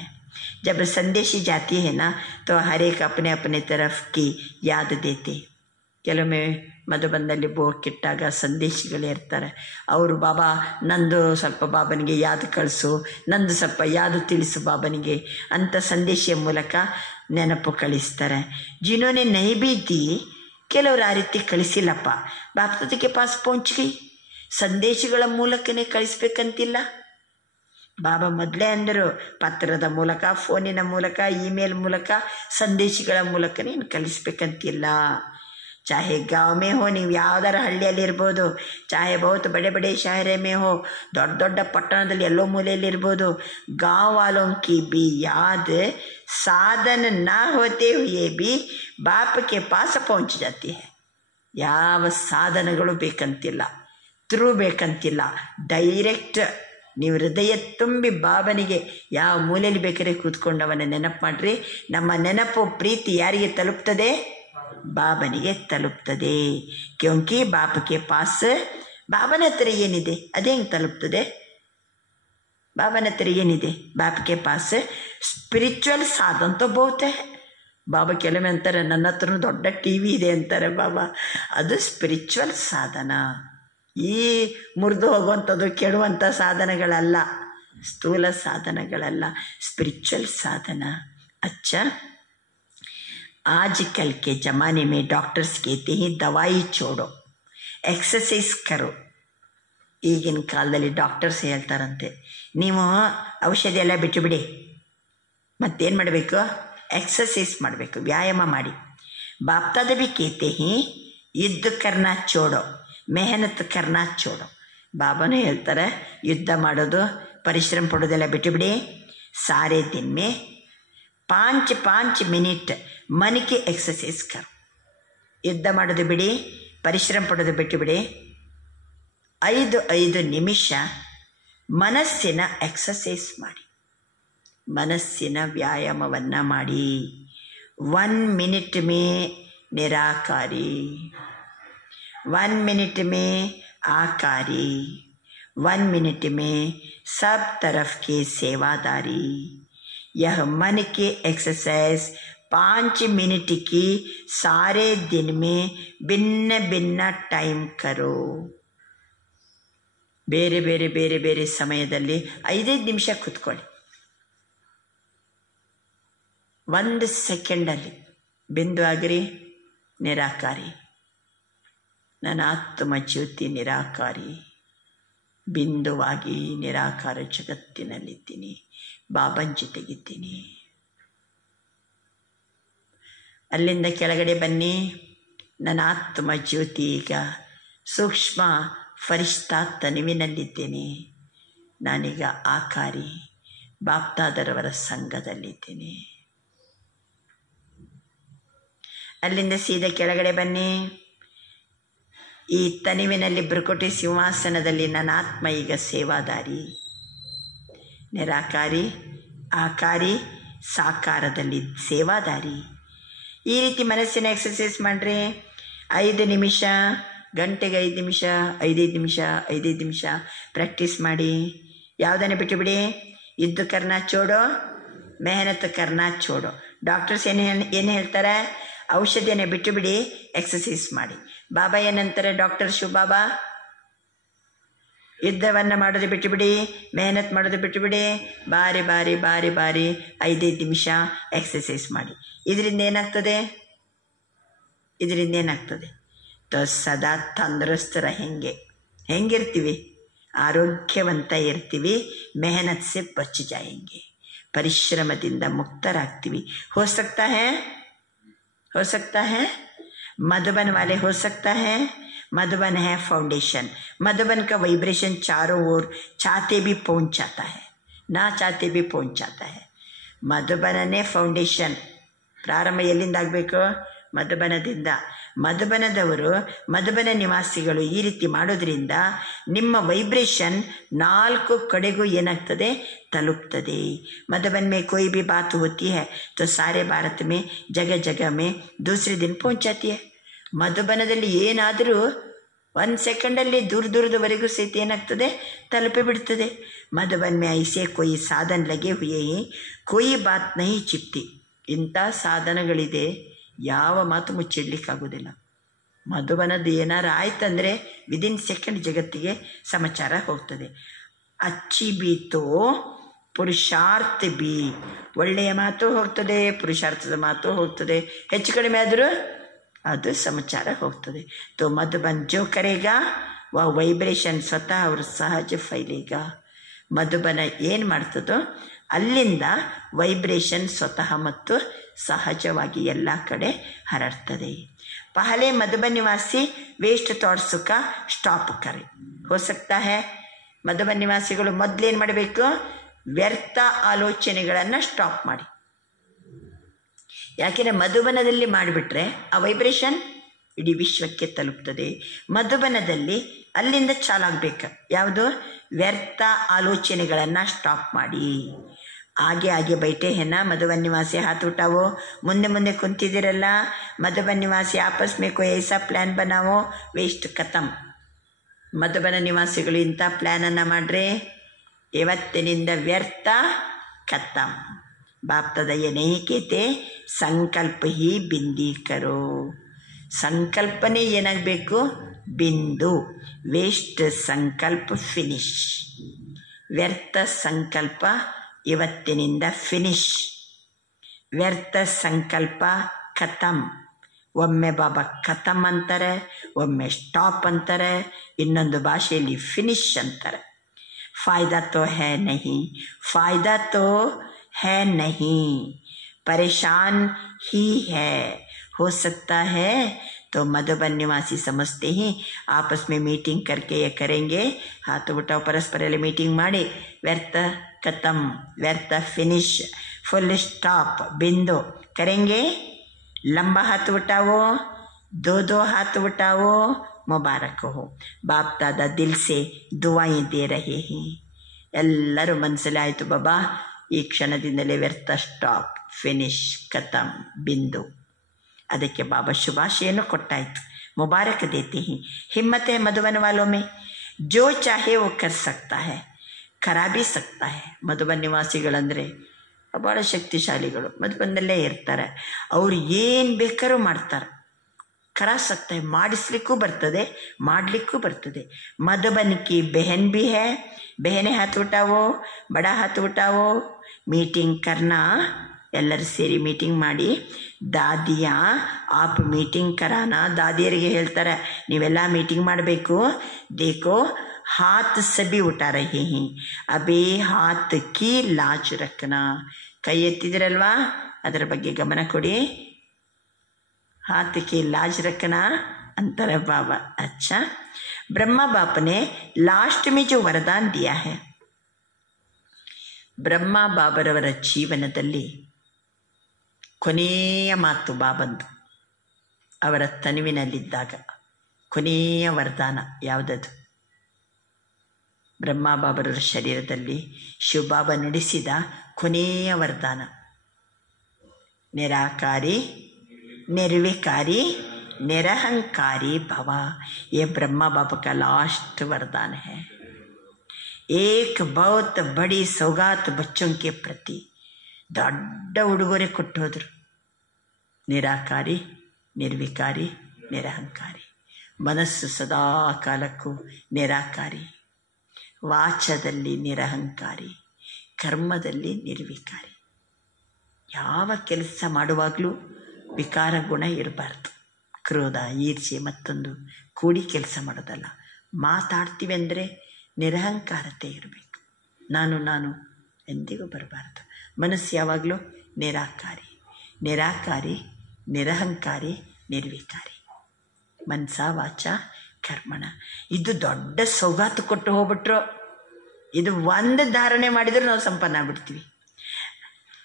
जब संदेशी जाती है ना, तो हर एक अपने अपने तरफ की याद देते. ಕೆಲವೊಮ್ಮೆ ಮಧುಬಂದಲ್ಲಿ ಬೋರ್ಡ್ ಇಟ್ಟಾಗ ಸಂದೇಶಿಗಳೇ ಇರ್ತಾರೆ. ಅವರು ಬಾಬಾ ನಂದು ಸ್ವಲ್ಪ ಬಾಬನಿಗೆ ಯಾದು ಕಳಿಸು, ನಂದು ಸ್ವಲ್ಪ ಯಾದು ತಿಳಿಸು ಬಾಬನಿಗೆ ಅಂತ ಸಂದೇಶಿಯ ಮೂಲಕ ನೆನಪು ಕಳಿಸ್ತಾರೆ. ಜಿನೋನೆ ನಹಿ ಬಿ ದಿ ಕೆಲವರು ಆ ರೀತಿ ಕಳಿಸಿಲ್ಲಪ್ಪ. ಬಾಪ್ತಾದಕ್ಕೆ ಪಾಸ್ ಪਹੁಂಚಿ ಸಂದೇಶಗಳ ಮೂಲಕನೇ ಕಳಿಸ್ಬೇಕಂತಿಲ್ಲ. ಬಾಬಾ ಮೊದಲೇ ಅಂದರು, ಪತ್ರದ ಮೂಲಕ, ಫೋನಿನ ಮೂಲಕ, ಇಮೇಲ್ ಮೂಲಕ, ಸಂದೇಶಗಳ ಮೂಲಕನೇ ಕಳಿಸ್ಬೇಕಂತಿಲ್ಲ. ಚಾಹೆ ಗಾಂವ್ ಮೇ ಹೋ, ನೀವು ಯಾವ್ದಾರ ಹಳ್ಳಿಯಲ್ಲಿರ್ಬೋದು, ಚಾಹೆ ಬಹುತ್ ಬಡೆ ಬಡೆ ಶಹರೆ ಮೇ ಹೋ, ದೊಡ್ಡ ದೊಡ್ಡ ಪಟ್ಟಣದಲ್ಲಿ ಎಲ್ಲೋ ಮೂಲೆಯಲ್ಲಿರ್ಬೋದು, ಗಾಂವ್ ವಾಲೋಂ ಕಿ ಬಿ ಯಾದ್ ಸಾಧನ ನಾ ಹೋತೆ ಹುಯೇ ಬಿ ಬಾಪ್ ಕೆ ಪಾಸ ಪਹੁಂಚ ಜಾತಿ ಹೈ. ಯಾವ ಸಾಧನಗಳು ಬೇಕಂತಿಲ್ಲ, ಥ್ರೂ ಬೇಕಂತಿಲ್ಲ, ಡೈರೆಕ್ಟ್ ನೀವು ಹೃದಯ ತುಂಬಿ ಬಾಬನಿಗೆ ಯಾವ ಮೂಲೆಯಲ್ಲಿ ಬೇಕಾದ್ರೆ ಕೂತ್ಕೊಂಡವನ ನೆನಪು ಮಾಡ್ರಿ. ನಮ್ಮ ನೆನಪು ಪ್ರೀತಿ ಯಾರಿಗೆ ತಲುಪ್ತದೆ? ಬಾಬನಿಗೆ ತಲುಪ್ತದೆ. ಕ್ಯೋಂಕಿ ಬಾಪಕ್ಕೆ ಪಾಸ್, ಬಾಬನ ಹತ್ರ ಏನಿದೆ ಅದೇ ಹೆಂಗೆ ತಲುಪ್ತದೆ? ಬಾಬನ ಹತ್ರ ಏನಿದೆ? ಬಾಪಕ್ಕೆ ಪಾಸ್ ಸ್ಪಿರಿಚುವಲ್ ಸಾಧನ ತೋ ಬಹುತ್ ಹೈ. ಬಾಬಾ ಕೆಲವೊಮ್ಮೆ ಅಂತಾರೆ, ನನ್ನ ಹತ್ರ ದೊಡ್ಡ TV ಇದೆ ಅಂತಾರೆ ಬಾಬಾ. ಅದು ಸ್ಪಿರಿಚುವಲ್ ಸಾಧನ. ಈ ಮುರಿದು ಹೋಗುವಂಥದ್ದು ಕೆಡುವಂಥ ಸಾಧನಗಳಲ್ಲ, ಸ್ಥೂಲ ಸಾಧನಗಳಲ್ಲ, ಸ್ಪಿರಿಚುವಲ್ ಸಾಧನ. अच्छा, आजकल के ज़माने में डॉक्टर्स कहते हैं दवाई छोड़ो, एक्सरसाइज करो. ಈಗಿನ ಕಾಲದಲ್ಲಿ ಡಾಕ್ಟರ್ಸ್ ಹೇಳ್ತಾರಂತೆ, ನೀವು ಔಷಧಿ ಎಲ್ಲ ಬಿಟ್ಟುಬಿಡಿ, ಮತ್ತೇನು ಮಾಡಬೇಕು? एक्सरसाइज ಮಾಡಬೇಕು, ವ್ಯಾಯಾಮ ಮಾಡಿ. ಬಾಪ್ತಾದ ಭಿ कहते हैं ಯುದ್ಧ ಕರ್ನಾ ಚೋಡೋ, ಮೆಹನತ್ ಕರ್ನಾ ಚೋಡೋ. ಬಾಬಾನು ಹೇಳ್ತಾರೆ, ಯುದ್ಧ ಮಾಡೋದು, ಪರಿಶ್ರಮ ಪಡೋದೆಲ್ಲ ಬಿಟ್ಟುಬಿಡಿ. ಸಾರೇ ದಿನ ಮೇ 5 ಮಿನಿಟ್ ಮನಕ್ಕೆ ಎಕ್ಸಸೈಸ್ ಕರು. ಯುದ್ಧ ಮಾಡೋದು ಬಿಡಿ, ಪರಿಶ್ರಮ ಪಡೋದು ಬಿಟ್ಟುಬಿಡಿ. 5 ನಿಮಿಷ ಮನಸ್ಸಿನ ಎಕ್ಸಸೈಸ್ ಮಾಡಿ, ಮನಸ್ಸಿನ ವ್ಯಾಯಾಮವನ್ನು ಮಾಡಿ. 1 ಮಿನಿಟ್ ಮೇ ನಿರಾಕಾರಿ, 1 मिनट में आकारी, 1 मिनट में सब तरफ के सेवादारी. यह मन के एक्सरसाइज 5 मिनट की सारे दिन में भिन्न भिन्न टाइम करो. ಬೇರೆ ಬೇರೆ ಬೇರೆ ಬೇರೆ ಸಮಯದಲ್ಲಿ 5 ನಿಮಿಷ ಕೂತ್ಕೊಳ್ಳಿ. 1 ಸೆಕೆಂಡಲ್ಲಿ ಬಿಂದು ಆಗಿರಿ, ನಿರಾಕಾರಿ. ನನ್ನ ಆತ್ಮ ಜ್ಯೋತಿ ನಿರಾಕಾರಿ, ಬಿಂದುವಾಗಿ ನಿರಾಕಾರ ಜಗತ್ತಿನಲ್ಲಿದ್ದೀನಿ, ಬಾಬನ್ ಜೊತೆಗಿದ್ದೀನಿ. ಅಲ್ಲಿಂದ ಕೆಳಗಡೆ ಬನ್ನಿ. ನನ್ನ ಆತ್ಮ ಜ್ಯೋತಿ ಈಗ ಸೂಕ್ಷ್ಮ ಫರಿಷ್ಠಾ ತನುವಿನಲ್ಲಿದ್ದೇನೆ. ನಾನೀಗ ಆಕಾರಿ, ಬಾಪ್ತಾದರವರ ಸಂಘದಲ್ಲಿದ್ದೇನೆ. ಅಲ್ಲಿಂದ ಸೀದಾ ಕೆಳಗಡೆ ಬನ್ನಿ. ಈ ತನುವಿನಲ್ಲಿ ಬೃಕೋಟಿ ಸಿಂಹಾಸನದಲ್ಲಿ ನನ್ನ ಆತ್ಮ ಈಗ ಸೇವಾದಾರಿ, ನಿರಾಕಾರಿ, ಆಕಾರಿ, ಸಾಕಾರದಲ್ಲಿ ಸೇವಾದಾರಿ. ಈ ರೀತಿ ಮನಸ್ಸಿನ ಎಕ್ಸಸೈಸ್ ಮಾಡಿರಿ. 5 ನಿಮಿಷ, ಗಂಟೆಗೆ 5 ನಿಮಿಷ, 5 ನಿಮಿಷ, 5 ನಿಮಿಷ ಪ್ರಾಕ್ಟೀಸ್ ಮಾಡಿ. ಯಾವುದನ್ನು ಬಿಟ್ಟು ಬಿಡಿ. ಯುದ್ಧ ಕರ್ನಾ ಚೋಡೋ, ಮೆಹನತ್ ಕರ್ನಾ ಚೋಡೋ. ಡಾಕ್ಟರ್ಸ್ ಏನು ಹೇಳ್ತಾರೆ? ಔಷಧಿಯನ್ನು ಬಿಟ್ಟು ಬಿಡಿ, ಎಕ್ಸಸೈಸ್ ಮಾಡಿ. ಬಾಬಾ ಏನಂತಾರೆ? ಡಾಕ್ಟರ್ ಶಿವ ಬಾಬಾ, ಯುದ್ಧವನ್ನು ಮಾಡೋದು ಬಿಟ್ಟು ಬಿಡಿ, ಮೆಹನತ್ ಮಾಡೋದು ಬಿಟ್ಟು ಬಿಡಿ, ಬಾರಿ ಬಾರಿ ಬಾರಿ ಬಾರಿ 5 ನಿಮಿಷ ಎಕ್ಸಸೈಸ್ ಮಾಡಿ. ಇದರಿಂದ ಏನಾಗ್ತದೆ? ತೋ ಸದಾ ತಂದರುಸ್ತ रहेंगे. ಹೆಂಗಿರ್ತೀವಿ? ಆರೋಗ್ಯವಂತ ಇರ್ತೀವಿ. ಮೆಹನತ್ ಸೆ ಬಚ್ ಜಾಯೆಂಗೆ, ಪರಿಶ್ರಮದಿಂದ ಮುಕ್ತರಾಗ್ತೀವಿ. हो सकता है मधुबन वाले हो सकता है. मधुबन है फाउंडेशन. मधुबन का वाइब्रेशन चारों ओर चाहते भी पहुंच जाता है, ना चाहते भी पहुंच जाता है. ಮಧುಬನನೇ ಫೌಂಡೇಶನ್. ಪ್ರಾರಂಭ ಎಲ್ಲಿಂದ ಆಗಬೇಕು? ಮಧುಬನದಿಂದ. ಮಧುಬನದವರು, ಮಧುಬನ ನಿವಾಸಿಗಳು ಈ ರೀತಿ ಮಾಡೋದ್ರಿಂದ ನಿಮ್ಮ ವೈಬ್ರೇಷನ್ 4 ಕಡೆಗೂ ಏನಾಗ್ತದೆ? ತಲುಪ್ತದೆ. मधुबन में कोई भी बात होती है तो सारे भारत में जगह जगह में दूसरे दिन पहुंच जाती है. ಮಧುಬನದಲ್ಲಿ ಏನಾದರೂ 1 ಸೆಕೆಂಡಲ್ಲಿ ದೂರದವರೆಗೂ ಸಹಿತ ಏನಾಗ್ತದೆ? ತಲುಪಿ ಬಿಡ್ತದೆ. मधुबन में ऐसे कोई साधन लगे हुए हैं, कोई बात नहीं छिपती. ಇಂಥ ಸಾಧನಗಳಿದೆ, ಯಾವ ಮಾತು ಮುಚ್ಚಿಡ್ಲಿಕ್ಕಾಗೋದಿಲ್ಲ. ಮಧುಬನದ್ದು ಏನಾರು ಆಯ್ತಂದರೆ ವಿದಿನ್ ಸೆಕೆಂಡ್ ಜಗತ್ತಿಗೆ ಸಮಾಚಾರ ಹೋಗ್ತದೆ. ಅಚ್ಚಿ ಬೀತೋ ಪುರುಷಾರ್ಥ ಬಿ, ಒಳ್ಳೆಯ ಮಾತು ಹೋಗ್ತದೆ, ಪುರುಷಾರ್ಥದ ಮಾತು ಹೋಗ್ತದೆ. ಹೆಚ್ಚು ಕಡಿಮೆ ಆದರೂ ಅದು ಸಮಾಚಾರ ಹೋಗ್ತದೆ. ತೋ ಮಧುಬನ್ ಜೋ ಕರೆಗಾ ವ ವೈಬ್ರೇಷನ್ ಸ್ವತಃ ಅವ್ರ ಸಹಜ ಫೈಲಿಗ. ಮಧುಬನ ಏನು ಮಾಡ್ತದೋ ಅಲ್ಲಿಂದ ವೈಬ್ರೇಷನ್ ಸ್ವತಃ ಮತ್ತು ಸಹಜವಾಗಿ ಎಲ್ಲ ಕಡೆ ಹರಡ್ತದೆ. ಪಹಲೆ ಮಧುಬನ್ ನಿವಾಸಿ ವೇಸ್ಟ್ ಥಾಟ್ಸ್ ಕಾ ಸ್ಟಾಪ್ ಕರೆ ಹೋ ಸಕ್ತಾ ಹೈ. ಮಧುಬನ್ ನಿವಾಸಿಗಳು ಮೊದಲೇನು ಮಾಡಬೇಕು? ವ್ಯರ್ಥ ಆಲೋಚನೆಗಳನ್ನು ಸ್ಟಾಪ್ ಮಾಡಿ. ಯಾಕೆಂದರೆ ಮಧುಬನದಲ್ಲಿ ಮಾಡಿಬಿಟ್ರೆ ಆ ವೈಬ್ರೇಷನ್ ಇಡೀ ವಿಶ್ವಕ್ಕೆ ತಲುಪ್ತದೆ. ಮಧುಬನದಲ್ಲಿ ಅಲ್ಲಿಂದ ಚಾಲಾಗಬೇಕು. ಯಾವುದು? ವ್ಯರ್ಥ ಆಲೋಚನೆಗಳನ್ನು ಸ್ಟಾಪ್ ಮಾಡಿ. ಆಗೆ ಆಗೆ ಬೈಟೆ ಹೆನ ಮಧುಬನ್ ನಿವಾಸಿ ಹಾತ್ ಉಠಾವೋ. ಮುಂದೆ ಮುಂದೆ ಕುಂತಿದ್ದೀರಲ್ಲ, ಮಧುಬನ್ ನಿವಾಸಿ ಆಪಸ್ ಮೇ ಕೋಯಿ ಐಸಾ ಪ್ಲ್ಯಾನ್ ಬನಾವೋ, ವೇಸ್ಟ್ ಖತಮ್. ಮಧುಬನ ನಿವಾಸಿಗಳು ಇಂಥ ಪ್ಲ್ಯಾನನ್ನು ಮಾಡ್ರಿ, ಇವತ್ತಿನಿಂದ ವ್ಯರ್ಥ ಖತಮ್. ಬಾಪ್ತದ ಏನೇ ಕೇತೆ ಸಂಕಲ್ಪ ಹಿ ಬಿಂದಿ ಕರೋ. ಸಂಕಲ್ಪನೆ ಏನಾಗಬೇಕು? ಬಿಂದು. ವೇಸ್ಟ್ ಸಂಕಲ್ಪ ಫಿನಿಶ್. ವ್ಯರ್ಥ ಸಂಕಲ್ಪ ಇವತ್ತಿನಿಂದ ಫಿನಿಶ್. ವ್ಯರ್ಥ ಸಂಕಲ್ಪ ಖತಮ್. ಒಮ್ಮೆ ಬಾಬಾ ಖತಮ್ ಅಂತಾರೆ, ಒಮ್ಮೆ ಸ್ಟಾಪ್ ಅಂತಾರೆ, ಇನ್ನೊಂದು ಭಾಷೆಯಲ್ಲಿ ಫಿನಿಶ್ ಅಂತಾರೆ. ಫಾಯ್ದಾ ತೋ ಹೈ ನಹಿ, ಫಾಯ್ದಾ ತೋ है नहीं, परेशान ही है. हो सकता है तो मधुबन निवासी समझते ही आपस में मीटिंग करके ये करेंगे. हाथ उठाओ, परस्पर मीटिंग ಮಾಡಿ व्यर्थ खत्म, व्यर्थ फिनिश, फुल स्टॉप, बिंदु करेंगे. लंबा हाथ उठाओ, दो हाथ उठाओ, मुबारक हो. बाप दादा दिल से दुआएं दे रहे हैं. ಎಲ್ಲರೂ ಮನಸ್ಸಲ್ಲಿ ಆಯಿತು ಬಾಬಾ, ಈ ಕ್ಷಣದಿಂದಲೇ ವ್ಯರ್ಥ ಸ್ಟಾಪ್, ಫಿನಿಶ್, ಖತಮ್, ಬಿಂದು. ಅದಕ್ಕೆ ಬಾಬಾ ಶುಭಾಶಯನ್ನು ಕೊಟ್ಟಾಯಿತು. ಮುಬಾರಕ್ ದೇತೆ ಹಿ. ಹಿಮ್ಮತ್ ಹೈ ಮಧುಬನ್ ವಾಲೋ ಮೇ, ಜೋ ಚಾಹೆ ವೋ ಕರ್ ಸಕ್ತಾ ಹೈ, ಕರಾ ಭಿ ಸಕ್ತಾ ಹೈ. ಮಧುಬನ್ ನಿವಾಸಿಗಳಂದರೆ ಭಾಳ ಶಕ್ತಿಶಾಲಿಗಳು, ಮಧುಬನ್ನಲ್ಲೇ ಇರ್ತಾರೆ. ಅವ್ರು ಏನು ಬೇಕಾದ್ರೂ ಮಾಡ್ತಾರೆ. ಕರಾ ಸಕ್ತಾ ಹೈ, ಮಾಡಿಸ್ಲಿಕ್ಕೂ ಬರ್ತದೆ, ಮಾಡಲಿಕ್ಕೂ ಬರ್ತದೆ. ಮಧುಬನ್ ಕಿ ಬೆಹನ್ ಭಿ ಹೈ, बहने हाथ उठावो, बड़ा हाथ उठावो. मीटिंग करना, ಎಲ್ಲರೂ ಸೇರಿ ಮೀಟಿಂಗ್ ಮಾಡಿ. ದಾದಿಯ ಆಪ್ ಮೀಟಿಂಗ್ ಕರಾನ. ದಾದಿಯರಿಗೆ ಹೇಳ್ತಾರೆ, ನೀವೆಲ್ಲ ಮೀಟಿಂಗ್ ಮಾಡಬೇಕು. ದೇಖೋ ಹಾತ್ ಸಬಿ ಉಠಾ ರಹೆ ಹಿ, ಅಬೇ ಹಾತ್ ಕಿ ಲಾಜ್ ರಖನಾ. ಕೈ ಎತ್ತಿದಿರಲ್ವಾ, ಅದರ ಬಗ್ಗೆ ಗಮನ ಕೊಡಿ. ಹಾತ್ ಕಿ ಲಾಜ್ ರಖನಾ ಅಂತಾರೆ ಬಾಬಾ. अच्छा, ब्रह्मा बाप ने लास्ट में जो वरदान दिया है, ಬ್ರಹ್ಮ ಬಾಬರವರ ಜೀವನದಲ್ಲಿ ಕೊನೆಯ ಮಾತು ಬಾಬಂದು. ಅವರ ತನುವಿನಲ್ಲಿದ್ದಾಗ ಕೊನೆಯ ವರದಾನ ಯಾವುದದು? ಬ್ರಹ್ಮ ಬಾಬರವರ ಶರೀರದಲ್ಲಿ ಶಿವಬಾಬಾ ನುಡಿಸಿದ ಕೊನೆಯ ವರದಾನ, ನಿರಾಕಾರಿ, ನಿರ್ವಿಕಾರಿ, निरहंकारी भवा. ये ब्रह्मा बाबा का लास्ट वरदान है. एक बहुत बड़ी सौगात बच्चों के प्रति ದೊಡ್ಡ ಉಡುಗೊರೆ ಕೊಟ್ಟು ಹೋದರು. ನಿರಾಕಾರಿ, ನಿರ್ವಿಕಾರಿ, ನಿರಹಂಕಾರಿ. ಮನಸ್ಸು ಸದಾ ಕಾಲಕ್ಕೂ ನಿರಾಕಾರಿ, ವಾಚದಲ್ಲಿ ನಿರಹಂಕಾರಿ, ಕರ್ಮದಲ್ಲಿ ನಿರ್ವಿಕಾರಿ. ಯಾವ ಕೆಲಸ ಮಾಡುವಾಗಲೂ ವಿಕಾರ ಗುಣ ಇರಬಾರ್ದು. ಕ್ರೋಧ, ಈರ್ಷೆ, ಮತ್ತೊಂದು ಕೂಡಿ ಕೆಲಸ ಮಾಡೋದಲ್ಲ. ಮಾತಾಡ್ತೀವಿ ಅಂದರೆ ನಿರಹಂಕಾರತೆ ಇರಬೇಕು. ನಾನು ಎಂದಿಗೂ ಬರಬಾರ್ದು. ಮನಸ್ಸು ಯಾವಾಗಲೂ ನಿರಾಕಾರಿ, ನಿರಾಕಾರಿ, ನಿರಹಂಕಾರಿ, ನಿರ್ವಿಕಾರಿ. ಮನಸ ವಾಚ ಕರ್ಮಣ. ಇದು ದೊಡ್ಡ ಸೌಗಾತು ಕೊಟ್ಟು ಹೋಗ್ಬಿಟ್ರು. ಇದು ಒಂದು ಧಾರಣೆ ಮಾಡಿದರೂ ನಾವು ಸಂಪನ್ನ ಆಗ್ಬಿಡ್ತೀವಿ.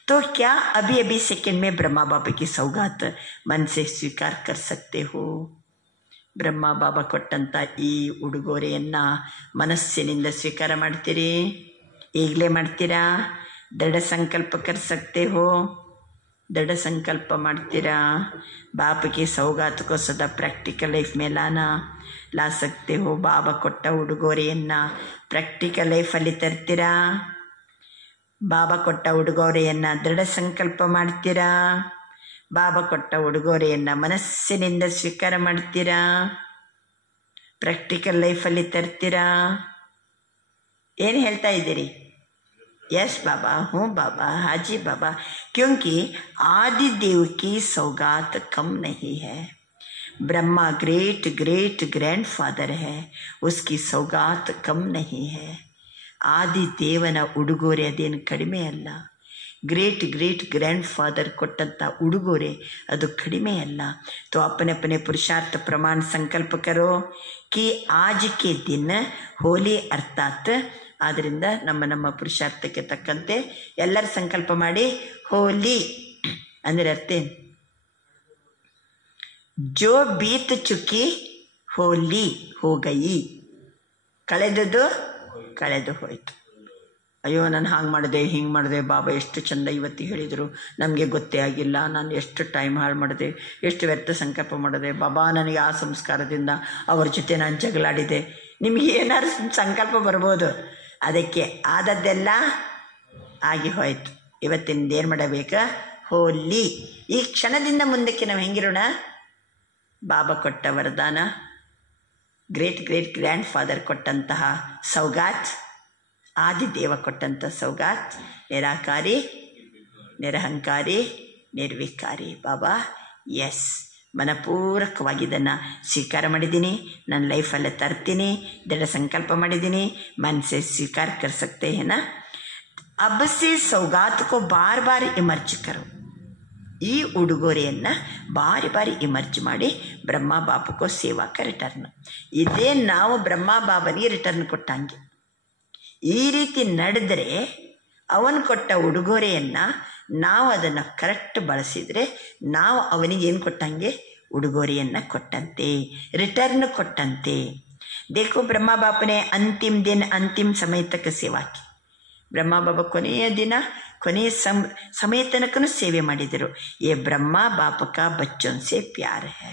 तो क्या अभी अभी सेकंड में ब्रह्मा बाबा की सौगात मन से स्वीकार कर सकते हो? ಬ್ರಹ್ಮ ಬಾಬಾ ಕೊಟ್ಟಂಥ ಈ ಉಡುಗೊರೆಯನ್ನು ಮನಸ್ಸಿನಿಂದ ಸ್ವೀಕಾರ ಮಾಡ್ತೀರಿ? ಈಗಲೇ ಮಾಡ್ತೀರಾ? ದೃಢ ಸಂಕಲ್ಪ ಕರ್ ಸಕ್ತೆ ಹೋ? ದೃಢ ಸಂಕಲ್ಪ ಮಾಡ್ತೀರಾ? बाप की सौगात को सदा प्रैक्टिकल लाइफ में ला सकते हो? ಬಾಬಾ ಕೊಟ್ಟ ಉಡುಗೊರೆಯನ್ನು ಪ್ರಾಕ್ಟಿಕಲ್ ಲೈಫಲ್ಲಿ ತರ್ತೀರಾ? ಬಾಬಾ ಕೊಟ್ಟ ಉಡುಗೊರೆಯನ್ನು ದೃಢ ಸಂಕಲ್ಪ ಮಾಡ್ತೀರಾ? ಬಾಬಾ ಕೊಟ್ಟ ಉಡುಗೊರೆಯನ್ನು ಮನಸ್ಸಿನಿಂದ ಸ್ವೀಕಾರ ಮಾಡ್ತೀರಾ? ಪ್ರಾಕ್ಟಿಕಲ್ ಲೈಫಲ್ಲಿ ತರ್ತೀರಾ? ಏನು ಹೇಳ್ತಾ ಇದ್ದೀರಿ? यस बाबा, हूँ बाबा, हाजी बाबा. क्योंकि आदि देव की सौगात कम नहीं है. ब्रह्मा ग्रेट ग्रेट ग्रैंडफादर है, उसकी सौगात कम नहीं है. ಆದಿ ದೇವನ ಉಡುಗೊರೆ ಅದೇನು ಕಡಿಮೆ ಅಲ್ಲ. ಗ್ರೇಟ್ ಗ್ರೇಟ್ ಗ್ರ್ಯಾಂಡ್ ಫಾದರ್ ಕೊಟ್ಟಂಥ ಉಡುಗೊರೆ ಅದು ಕಡಿಮೆ ಅಲ್ಲ. तो अपने अपने पुरुषार्थ प्रमाण संकल्प करो कि आज के दिन ಹೋಲಿ ಅರ್ಥಾತ್. ಆದ್ದರಿಂದ ನಮ್ಮ ನಮ್ಮ ಪುರುಷಾರ್ಥಕ್ಕೆ ತಕ್ಕಂತೆ ಎಲ್ಲರ ಸಂಕಲ್ಪ ಮಾಡಿ ಹೋಲಿ ಅಂದರೆ ಅರ್ಥ ಏನು? ಜೋ ಬೀತ್ ಚುಕ್ಕಿ ಹೋಲಿ ಹೋಗಯಿ, ಕಳೆದದು ಕಳೆದು ಹೋಯಿತು. ಅಯ್ಯೋ ನಾನು ಹಾಗೆ ಮಾಡಿದೆ ಹಿಂಗೆ ಮಾಡಿದೆ, ಬಾಬಾ ಎಷ್ಟು ಚಂದ ಇವತ್ತು ಹೇಳಿದರು, ನಮಗೆ ಗೊತ್ತೇ ಆಗಿಲ್ಲ, ನಾನು ಎಷ್ಟು ಟೈಮ್ ಹಾಳು ಮಾಡಿದೆ, ಎಷ್ಟು ವ್ಯರ್ಥ ಸಂಕಲ್ಪ ಮಾಡಿದೆ, ಬಾಬಾ ನನಗೆ ಆ ಸಂಸ್ಕಾರದಿಂದ ಅವ್ರ ಜೊತೆ ನಾನು ಜಗಳಾಡಿದೆ. ನಿಮಗೆ ಏನಾದ್ರು ಸಂಕಲ್ಪ ಬರ್ಬೋದು, ಅದಕ್ಕೆ ಆದದ್ದೆಲ್ಲ ಆಗಿ ಹೋಯ್ತು. ಇವತ್ತಿನಿಂದ ಏನು ಮಾಡಬೇಕಾ? ಹೋಲಿ. ಈ ಕ್ಷಣದಿಂದ ಮುಂದಕ್ಕೆ ನಾವು ಹೆಂಗಿರೋಣ? ಬಾಬಾ ಕೊಟ್ಟ ವರದಾನ, ಗ್ರೇಟ್ ಗ್ರೇಟ್ ಗ್ರ್ಯಾಂಡ್ ಫಾದರ್ ಕೊಟ್ಟಂತಹ ಸೌಗಾತ್, ಆದಿದೇವ ಕೊಟ್ಟಂಥ ಸೌಗಾತ್, ನಿರಾಕಾರಿ, ನಿರಹಂಕಾರಿ, ನಿರ್ವಿಕಾರಿ. ಬಾಬಾ ಎಸ್, ಮನಪೂರ್ವಕವಾಗಿ ಇದನ್ನು ಸ್ವೀಕಾರ ಮಾಡಿದ್ದೀನಿ, ನನ್ನ ಲೈಫಲ್ಲೇ ತರ್ತೀನಿ, ದೃಢ ಸಂಕಲ್ಪ ಮಾಡಿದ್ದೀನಿ. ಮನಸ್ಸೆ ಸ್ವೀಕಾರ कर सकते हैं ना. अब से सौगात को बार बार इमर्ज करो. ಈ ಉಡುಗೊರೆಯನ್ನು ಬಾರಿ ಬಾರಿ ಇಮರ್ಜ್ ಮಾಡಿ ಬ್ರಹ್ಮ ಬಾಬುಕೋ ಸೇವಾಕ ರಿಟರ್ನ್. ಇದೇ ನಾವು ಬ್ರಹ್ಮ ಬಾಬನಿಗೆ ರಿಟರ್ನ್ ಕೊಟ್ಟಂಗೆ. ಈ ರೀತಿ ನಡೆದರೆ ಅವನು ಕೊಟ್ಟ ಉಡುಗೊರೆಯನ್ನು ನಾವು ಅದನ್ನು ಕರೆಕ್ಟ್ ಬಳಸಿದರೆ ನಾವು ಅವನಿಗೆ ಏನು ಕೊಟ್ಟಂಗೆ? ಉಡುಗೊರೆಯನ್ನು ಕೊಟ್ಟಂತೆ, ರಿಟರ್ನ್ ಕೊಟ್ಟಂತೆ. देखो ಬ್ರಹ್ಮ ಬಾಪನೆ ಅಂತಿಮ ದಿನ ಅಂತಿಮ ಸಮಯ ತಕ್ಕ ಸೇವಾ ಕಿ. ಬ್ರಹ್ಮ ಬಾಬಾ ಕೊನೆಯ ದಿನ ಕೊನೆಯ ಸಮಯ ತನಕನೂ ಸೇವೆ ಮಾಡಿದರು. ಏ ಬ್ರಹ್ಮ ಬಾಪಕ ಬಚ್ಚೋನ್ಸೆ ಪ್ಯಾರ ಹೈ.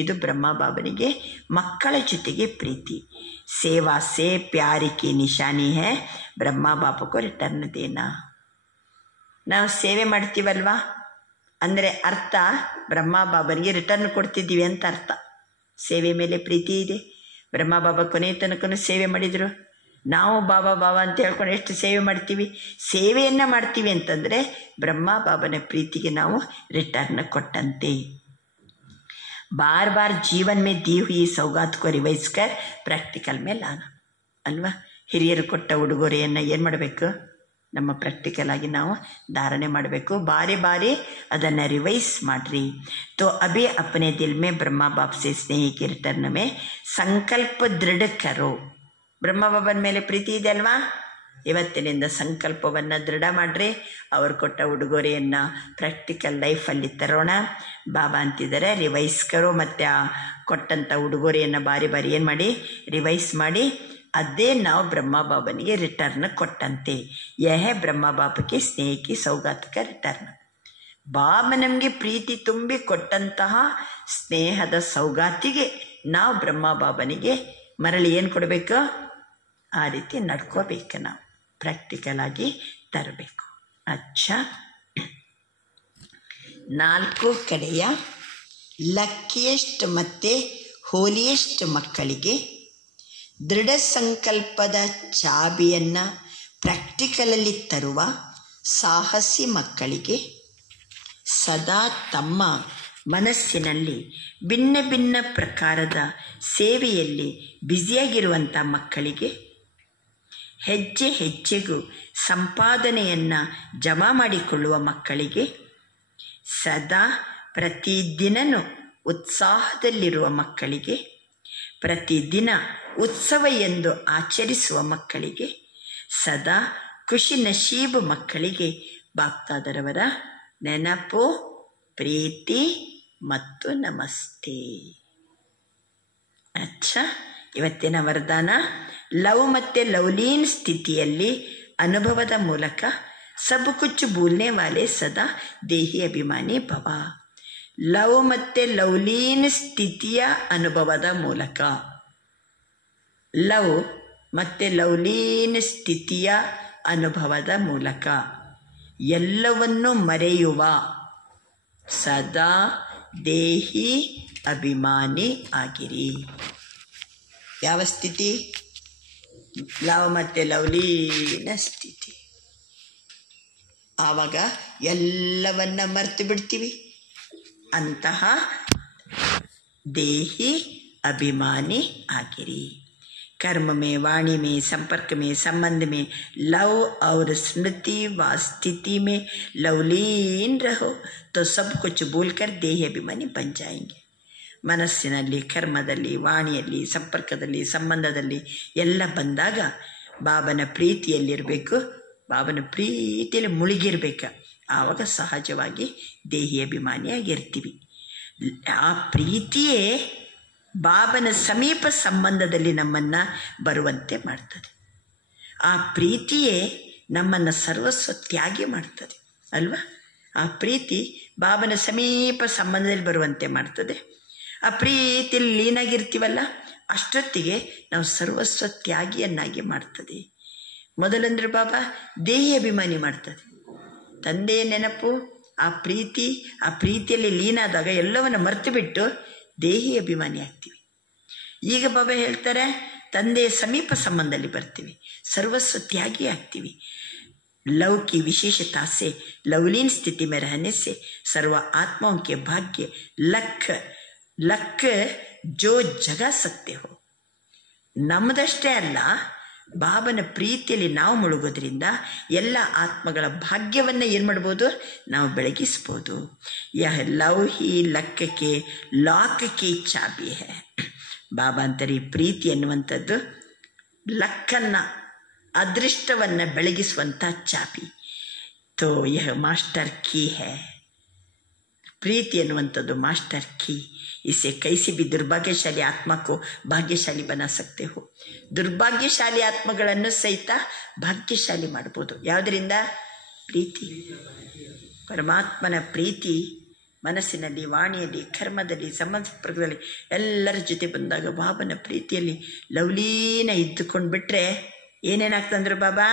ಇದು ಬ್ರಹ್ಮ ಬಾಬನಿಗೆ ಮಕ್ಕಳ ಜೊತೆಗೆ ಪ್ರೀತಿ. ಸೇವಾ ಸೇ ಪ್ಯಾರಿ ಕಿ ನಿಶಾನಿ ಹೈ, ಬ್ರಹ್ಮ ಬಾಪಕೋ ರಿಟರ್ನ್ ದೇನಾ. ನಾವು ಸೇವೆ ಮಾಡ್ತೀವಲ್ವಾ ಅಂದರೆ ಅರ್ಥ ಬ್ರಹ್ಮ ಬಾಬನಿಗೆ ರಿಟರ್ನ್ ಕೊಡ್ತಿದ್ದೀವಿ ಅಂತ ಅರ್ಥ. ಸೇವೆ ಮೇಲೆ ಪ್ರೀತಿ ಇದೆ. ಬ್ರಹ್ಮ ಬಾಬಾ ಕೊನೆಯ ತನಕನೂ ಸೇವೆ ಮಾಡಿದರು. ನಾವು ಬಾಬಾ ಬಾಬಾ ಅಂತ ಹೇಳ್ಕೊಂಡು ಎಷ್ಟು ಸೇವೆ ಮಾಡ್ತೀವಿ? ಸೇವೆಯನ್ನು ಮಾಡ್ತೀವಿ ಅಂತಂದರೆ ಬ್ರಹ್ಮ ಬಾಬನ ಪ್ರೀತಿಗೆ ನಾವು ರಿಟರ್ನ್ ಕೊಟ್ಟಂತೆ. ಬಾರ್ ಬಾರ್ ಜೀವನ್ ಮೇ ದಿ ಹುಯಿ ಸೌಗಾತ್ ಕೋ ರಿವೈಸ್ ಕರ್ ಪ್ರಾಕ್ಟಿಕಲ್ ಮೇಲೆ ಲಾನ ಅಲ್ವಾ. ಹಿರಿಯರು ಕೊಟ್ಟ ಉಡುಗೊರೆಯನ್ನು ಏನು ಮಾಡಬೇಕು? ನಮ್ಮ ಪ್ರಾಕ್ಟಿಕಲ್ ಆಗಿ ನಾವು ಧಾರಣೆ ಮಾಡಬೇಕು. ಬಾರಿ ಬಾರಿ ಅದನ್ನು ರಿವೈಸ್ ಮಾಡಿರಿ. तो अभी अपने दिल में ब्रह्मा बाप से स्नेह के रिटर्न में संकल्प दृढ़ करो. ಬ್ರಹ್ಮ ಬಾಬನ ಮೇಲೆ ಪ್ರೀತಿ ಇದೆ ಅಲ್ವಾ? ಇವತ್ತಿನಿಂದ ಸಂಕಲ್ಪವನ್ನು ದೃಢ ಮಾಡಿರಿ. ಅವರು ಕೊಟ್ಟ ಉಡುಗೊರೆಯನ್ನು ಪ್ರಾಕ್ಟಿಕಲ್ ಲೈಫಲ್ಲಿ ತರೋಣ. ಬಾಬಾ ಅಂತಿದ್ದಾರೆ ರಿವೈಸ್ ಕರೋ. ಮತ್ತು ಆ ಕೊಟ್ಟಂಥ ಉಡುಗೊರೆಯನ್ನು ಬಾರಿ ಬಾರಿ ಏನು ಮಾಡಿ? ರಿವೈಸ್ ಮಾಡಿ. ಅದೇ ನಾವು ಬ್ರಹ್ಮ ಬಾಬನಿಗೆ ರಿಟರ್ನ್ ಕೊಟ್ಟಂತೆ. ಯಹ ಬ್ರಹ್ಮ ಬಾಬಕ್ಕೆ ಸ್ನೇಹಕ್ಕೆ ಸೌಗಾತಕ ರಿಟರ್ನ್. ಬಾಬಾ ನಮಗೆ ಪ್ರೀತಿ ತುಂಬಿ ಕೊಟ್ಟಂತಹ ಸ್ನೇಹದ ಸೌಗಾತಿಗೆ ನಾವು ಬ್ರಹ್ಮ ಬಾಬನಿಗೆ ಮರಳಿ ಏನು ಕೊಡಬೇಕು? ಆ ರೀತಿ ನಡ್ಕೋಬೇಕು. ನಾವು ಪ್ರಾಕ್ಟಿಕಲ್ ಆಗಿ ತರಬೇಕು. ಅಚ್ಚಾ, 4 ಕಡೆಯ ಲಕ್ಕಿಯೆಸ್ಟ್ ಮತ್ತು ಹೋಲಿಯೆಸ್ಟ್ ಮಕ್ಕಳಿಗೆ ದೃಢ ಸಂಕಲ್ಪದ ಚಾಬಿಯನ್ನು ಪ್ರಾಕ್ಟಿಕಲಲ್ಲಿ ತರುವ ಸಾಹಸಿ ಮಕ್ಕಳಿಗೆ, ಸದಾ ತಮ್ಮ ಮನಸ್ಸಿನಲ್ಲಿ ಭಿನ್ನ ಭಿನ್ನ ಪ್ರಕಾರದ ಸೇವೆಯಲ್ಲಿ ಬ್ಯುಸಿಯಾಗಿರುವಂಥ ಮಕ್ಕಳಿಗೆ, ಹೆಜ್ಜೆ ಹೆಜ್ಜೆಗೂ ಸಂಪಾದನೆಯನ್ನು ಜಮಾ ಮಾಡಿಕೊಳ್ಳುವ ಮಕ್ಕಳಿಗೆ, ಸದಾ ಪ್ರತಿದಿನವೂ ಉತ್ಸಾಹದಲ್ಲಿರುವ ಮಕ್ಕಳಿಗೆ, ಪ್ರತಿದಿನ ಉತ್ಸವ ಎಂದು ಆಚರಿಸುವ ಮಕ್ಕಳಿಗೆ, ಸದಾ ಖುಷಿ ನಶೀಬು ಮಕ್ಕಳಿಗೆ ಬಾಪ್ತಾದರವರ ನೆನಪು, ಪ್ರೀತಿ ಮತ್ತು ನಮಸ್ತೆ. ಅಚ್ಚಾ, ಇವತ್ತಿನ ವರದಾನ ಲವ್ ಮತ್ತು ಲವ್ಲೀನ್ ಸ್ಥಿತಿಯಲ್ಲಿ ಅನುಭವದ ಮೂಲಕ ಸಬ್ ಕುಚ್ ಭೂಲ್ನೆ ವಾಲೆ ಸದಾ ದೇಹಿ ಅಭಿಮಾನಿ ಭವ. ಲವ್ ಮತ್ತು ಲವ್ಲೀನ್ ಸ್ಥಿತಿಯ ಅನುಭವದ ಮೂಲಕ, ಲವ್ ಮತ್ತು ಲವ್ಲೀನ್ ಸ್ಥಿತಿಯ ಅನುಭವದ ಮೂಲಕ ಎಲ್ಲವನ್ನೂ ಮರೆಯುವ ಸದಾ ದೇಹಿ ಅಭಿಮಾನಿ ಆಗಿರಿ. ಯಾವ ಸ್ಥಿತಿ? ಲವ್ ಮತ್ತು ಲವ್ಲೀನ ಸ್ಥಿತಿ. ಆವಾಗ ಎಲ್ಲವನ್ನ ಮರೆತು ಬಿಡ್ತೀವಿ. ಅಂತಹ देही अभिमानी आगिरी। कर्म में, वाणी में, संपर्क में, संबंध में, लव और स्मृति व स्थिति में लवलीन रहो तो सब कुछ भूलकर देही अभिमानी बन जाएंगे। ಮನಸ್ಸಿನಲ್ಲಿ, ಕರ್ಮದಲ್ಲಿ, ವಾಣಿಯಲ್ಲಿ, ಸಂಪರ್ಕದಲ್ಲಿ, ಸಂಬಂಧದಲ್ಲಿ ಎಲ್ಲ ಬಂದಾಗ ಬಾಬನ ಪ್ರೀತಿಯಲ್ಲಿರಬೇಕು, ಬಾಬನ ಪ್ರೀತಿಯಲ್ಲಿ ಮುಳುಗಿರ್ಬೇಕು. ಆವಾಗ ಸಹಜವಾಗಿ ದೇಹಿ ಅಭಿಮಾನಿಯಾಗಿರ್ತೀವಿ. ಆ ಪ್ರೀತಿಯೇ ಬಾಬನ ಸಮೀಪ ಸಂಬಂಧದಲ್ಲಿ ನಮ್ಮನ್ನು ಬರುವಂತೆ ಮಾಡ್ತದೆ. ಆ ಪ್ರೀತಿಯೇ ನಮ್ಮನ್ನು ಸರ್ವಸ್ವ ತ್ಯಾಗಿ ಮಾಡ್ತದೆ ಅಲ್ವಾ? ಆ ಪ್ರೀತಿ ಬಾಬನ ಸಮೀಪ ಸಂಬಂಧದಲ್ಲಿ ಬರುವಂತೆ ಮಾಡ್ತದೆ. ಆ ಪ್ರೀತಿಯಲ್ಲಿ ಲೀನಾಗಿರ್ತೀವಲ್ಲ, ಅಷ್ಟೊತ್ತಿಗೆ ನಾವು ಸರ್ವಸ್ವ ತ್ಯಾಗಿಯನ್ನಾಗಿ ಮಾಡ್ತದೆ. ಮೊದಲಂದ್ರೆ ಬಾಬಾ ದೇಹಿ ಅಭಿಮಾನಿ ಮಾಡ್ತದೆ. ತಂದೆಯ ನೆನಪು, ಆ ಪ್ರೀತಿಯಲ್ಲಿ ಲೀನಾದಾಗ ಎಲ್ಲವನ್ನು ಮರೆತು ಬಿಟ್ಟು ದೇಹಿ ಅಭಿಮಾನಿ ಆಗ್ತೀವಿ. ಈಗ ಬಾಬಾ ಹೇಳ್ತಾರೆ ತಂದೆಯ ಸಮೀಪ ಸಂಬಂಧದಲ್ಲಿ ಬರ್ತೀವಿ, ಸರ್ವಸ್ವ ತ್ಯಾಗಿ ಆಗ್ತೀವಿ. लव की विशेषता से लवलीन स्थिति में रहने से सर्व आत्माओं के भाग्य लख जो जगा सकते हो. ನಮ್ಮದಷ್ಟೇ ಅಲ್ಲ, ಬಾಬನ ಪ್ರೀತಿಯಲ್ಲಿ ನಾವು ಮುಳುಗೋದ್ರಿಂದ ಎಲ್ಲ ಆತ್ಮಗಳ ಭಾಗ್ಯವನ್ನು ಏನು ಮಾಡ್ಬೋದು? ನಾವು ಬೆಳಗಿಸ್ಬೋದು. ಯಹ ಲವ್ ಹಿ ಲಕ್ಕಕ್ಕೆ ಲಾಕಕ್ಕೆ ಚಾಬಿ ಹೇ. ಬಾಬಾ ಅಂತಾರೆ ಈ ಪ್ರೀತಿ ಎನ್ನುವಂಥದ್ದು ಲಕ್ಕನ್ನು, ಅದೃಷ್ಟವನ್ನು ಬೆಳಗಿಸುವಂಥ ಚಾಪಿ. ತೋ ಯಹ ಮಾಸ್ಟರ್ ಕೀ ಹೇ. ಪ್ರೀತಿ ಎನ್ನುವಂಥದ್ದು ಮಾಸ್ಟರ್ ಕೀ. इसे कैसी भी दुर्भाग्यशाली आत्मा को भाग्यशाली बना सकते हो. ದುರ್ಭಾಗ್ಯಶಾಲಿ ಆತ್ಮಗಳನ್ನು ಸಹಿತ ಭಾಗ್ಯಶಾಲಿ ಮಾಡ್ಬೋದು. ಯಾವುದರಿಂದ? ಪ್ರೀತಿ. ಪರಮಾತ್ಮನ ಪ್ರೀತಿ ಮನಸ್ಸಿನಲ್ಲಿ, ವಾಣಿಯಲ್ಲಿ, ಕರ್ಮದಲ್ಲಿ, ಸಂಬಂಧದಲ್ಲಿ ಎಲ್ಲರ ಜೊತೆ ಬಂದಾಗ ಬಾಬನ ಪ್ರೀತಿಯಲ್ಲಿ ಲವಲೀನ ಇದ್ದುಕೊಂಡು ಬಿಟ್ರೆ ಏನೇನಾಗ್ತಂದ್ರು ಬಾಬಾ?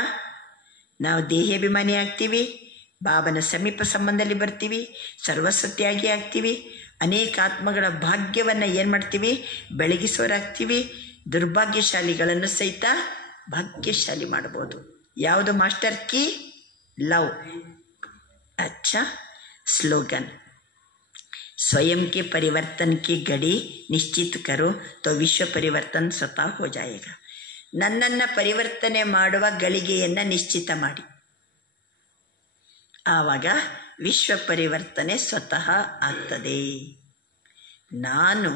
ನಾವು ದೇಹಾಭಿಮಾನಿ ಆಗ್ತೀವಿ, ಬಾಬನ ಸಮೀಪ ಸಂಬಂಧದಲ್ಲಿ ಬರ್ತೀವಿ, ಸರ್ವಸ್ವತ್ಯಾಗಿ ಆಗ್ತೀವಿ, ಅನೇಕ ಆತ್ಮಗಳ ಭಾಗ್ಯವನ್ನು ಏನು ಮಾಡ್ತೀವಿ? ಬೆಳಗಿಸೋರಾಗ್ತೀವಿ. ದುರ್ಭಾಗ್ಯಶಾಲಿಗಳನ್ನು ಸಹಿತ ಭಾಗ್ಯಶಾಲಿ ಮಾಡ್ಬೋದು. ಯಾವುದು ಮಾಸ್ಟರ್ ಕೀ? ಲವ್. अच्छा स्लोगन, स्वयं के परिवर्तन की घड़ी निश्चित करो तो विश्व परिवर्तन स्वतः हो जाएगा. ನನ್ನನ್ನು ಪರಿವರ್ತನೆ ಮಾಡುವ ಗಳಿಗೆಯನ್ನು ನಿಶ್ಚಿತ ಮಾಡಿ, ಆವಾಗ ವಿಶ್ವ ಪರಿವರ್ತನೆ ಸ್ವತಃ ಆಗ್ತದೆ. ನಾನು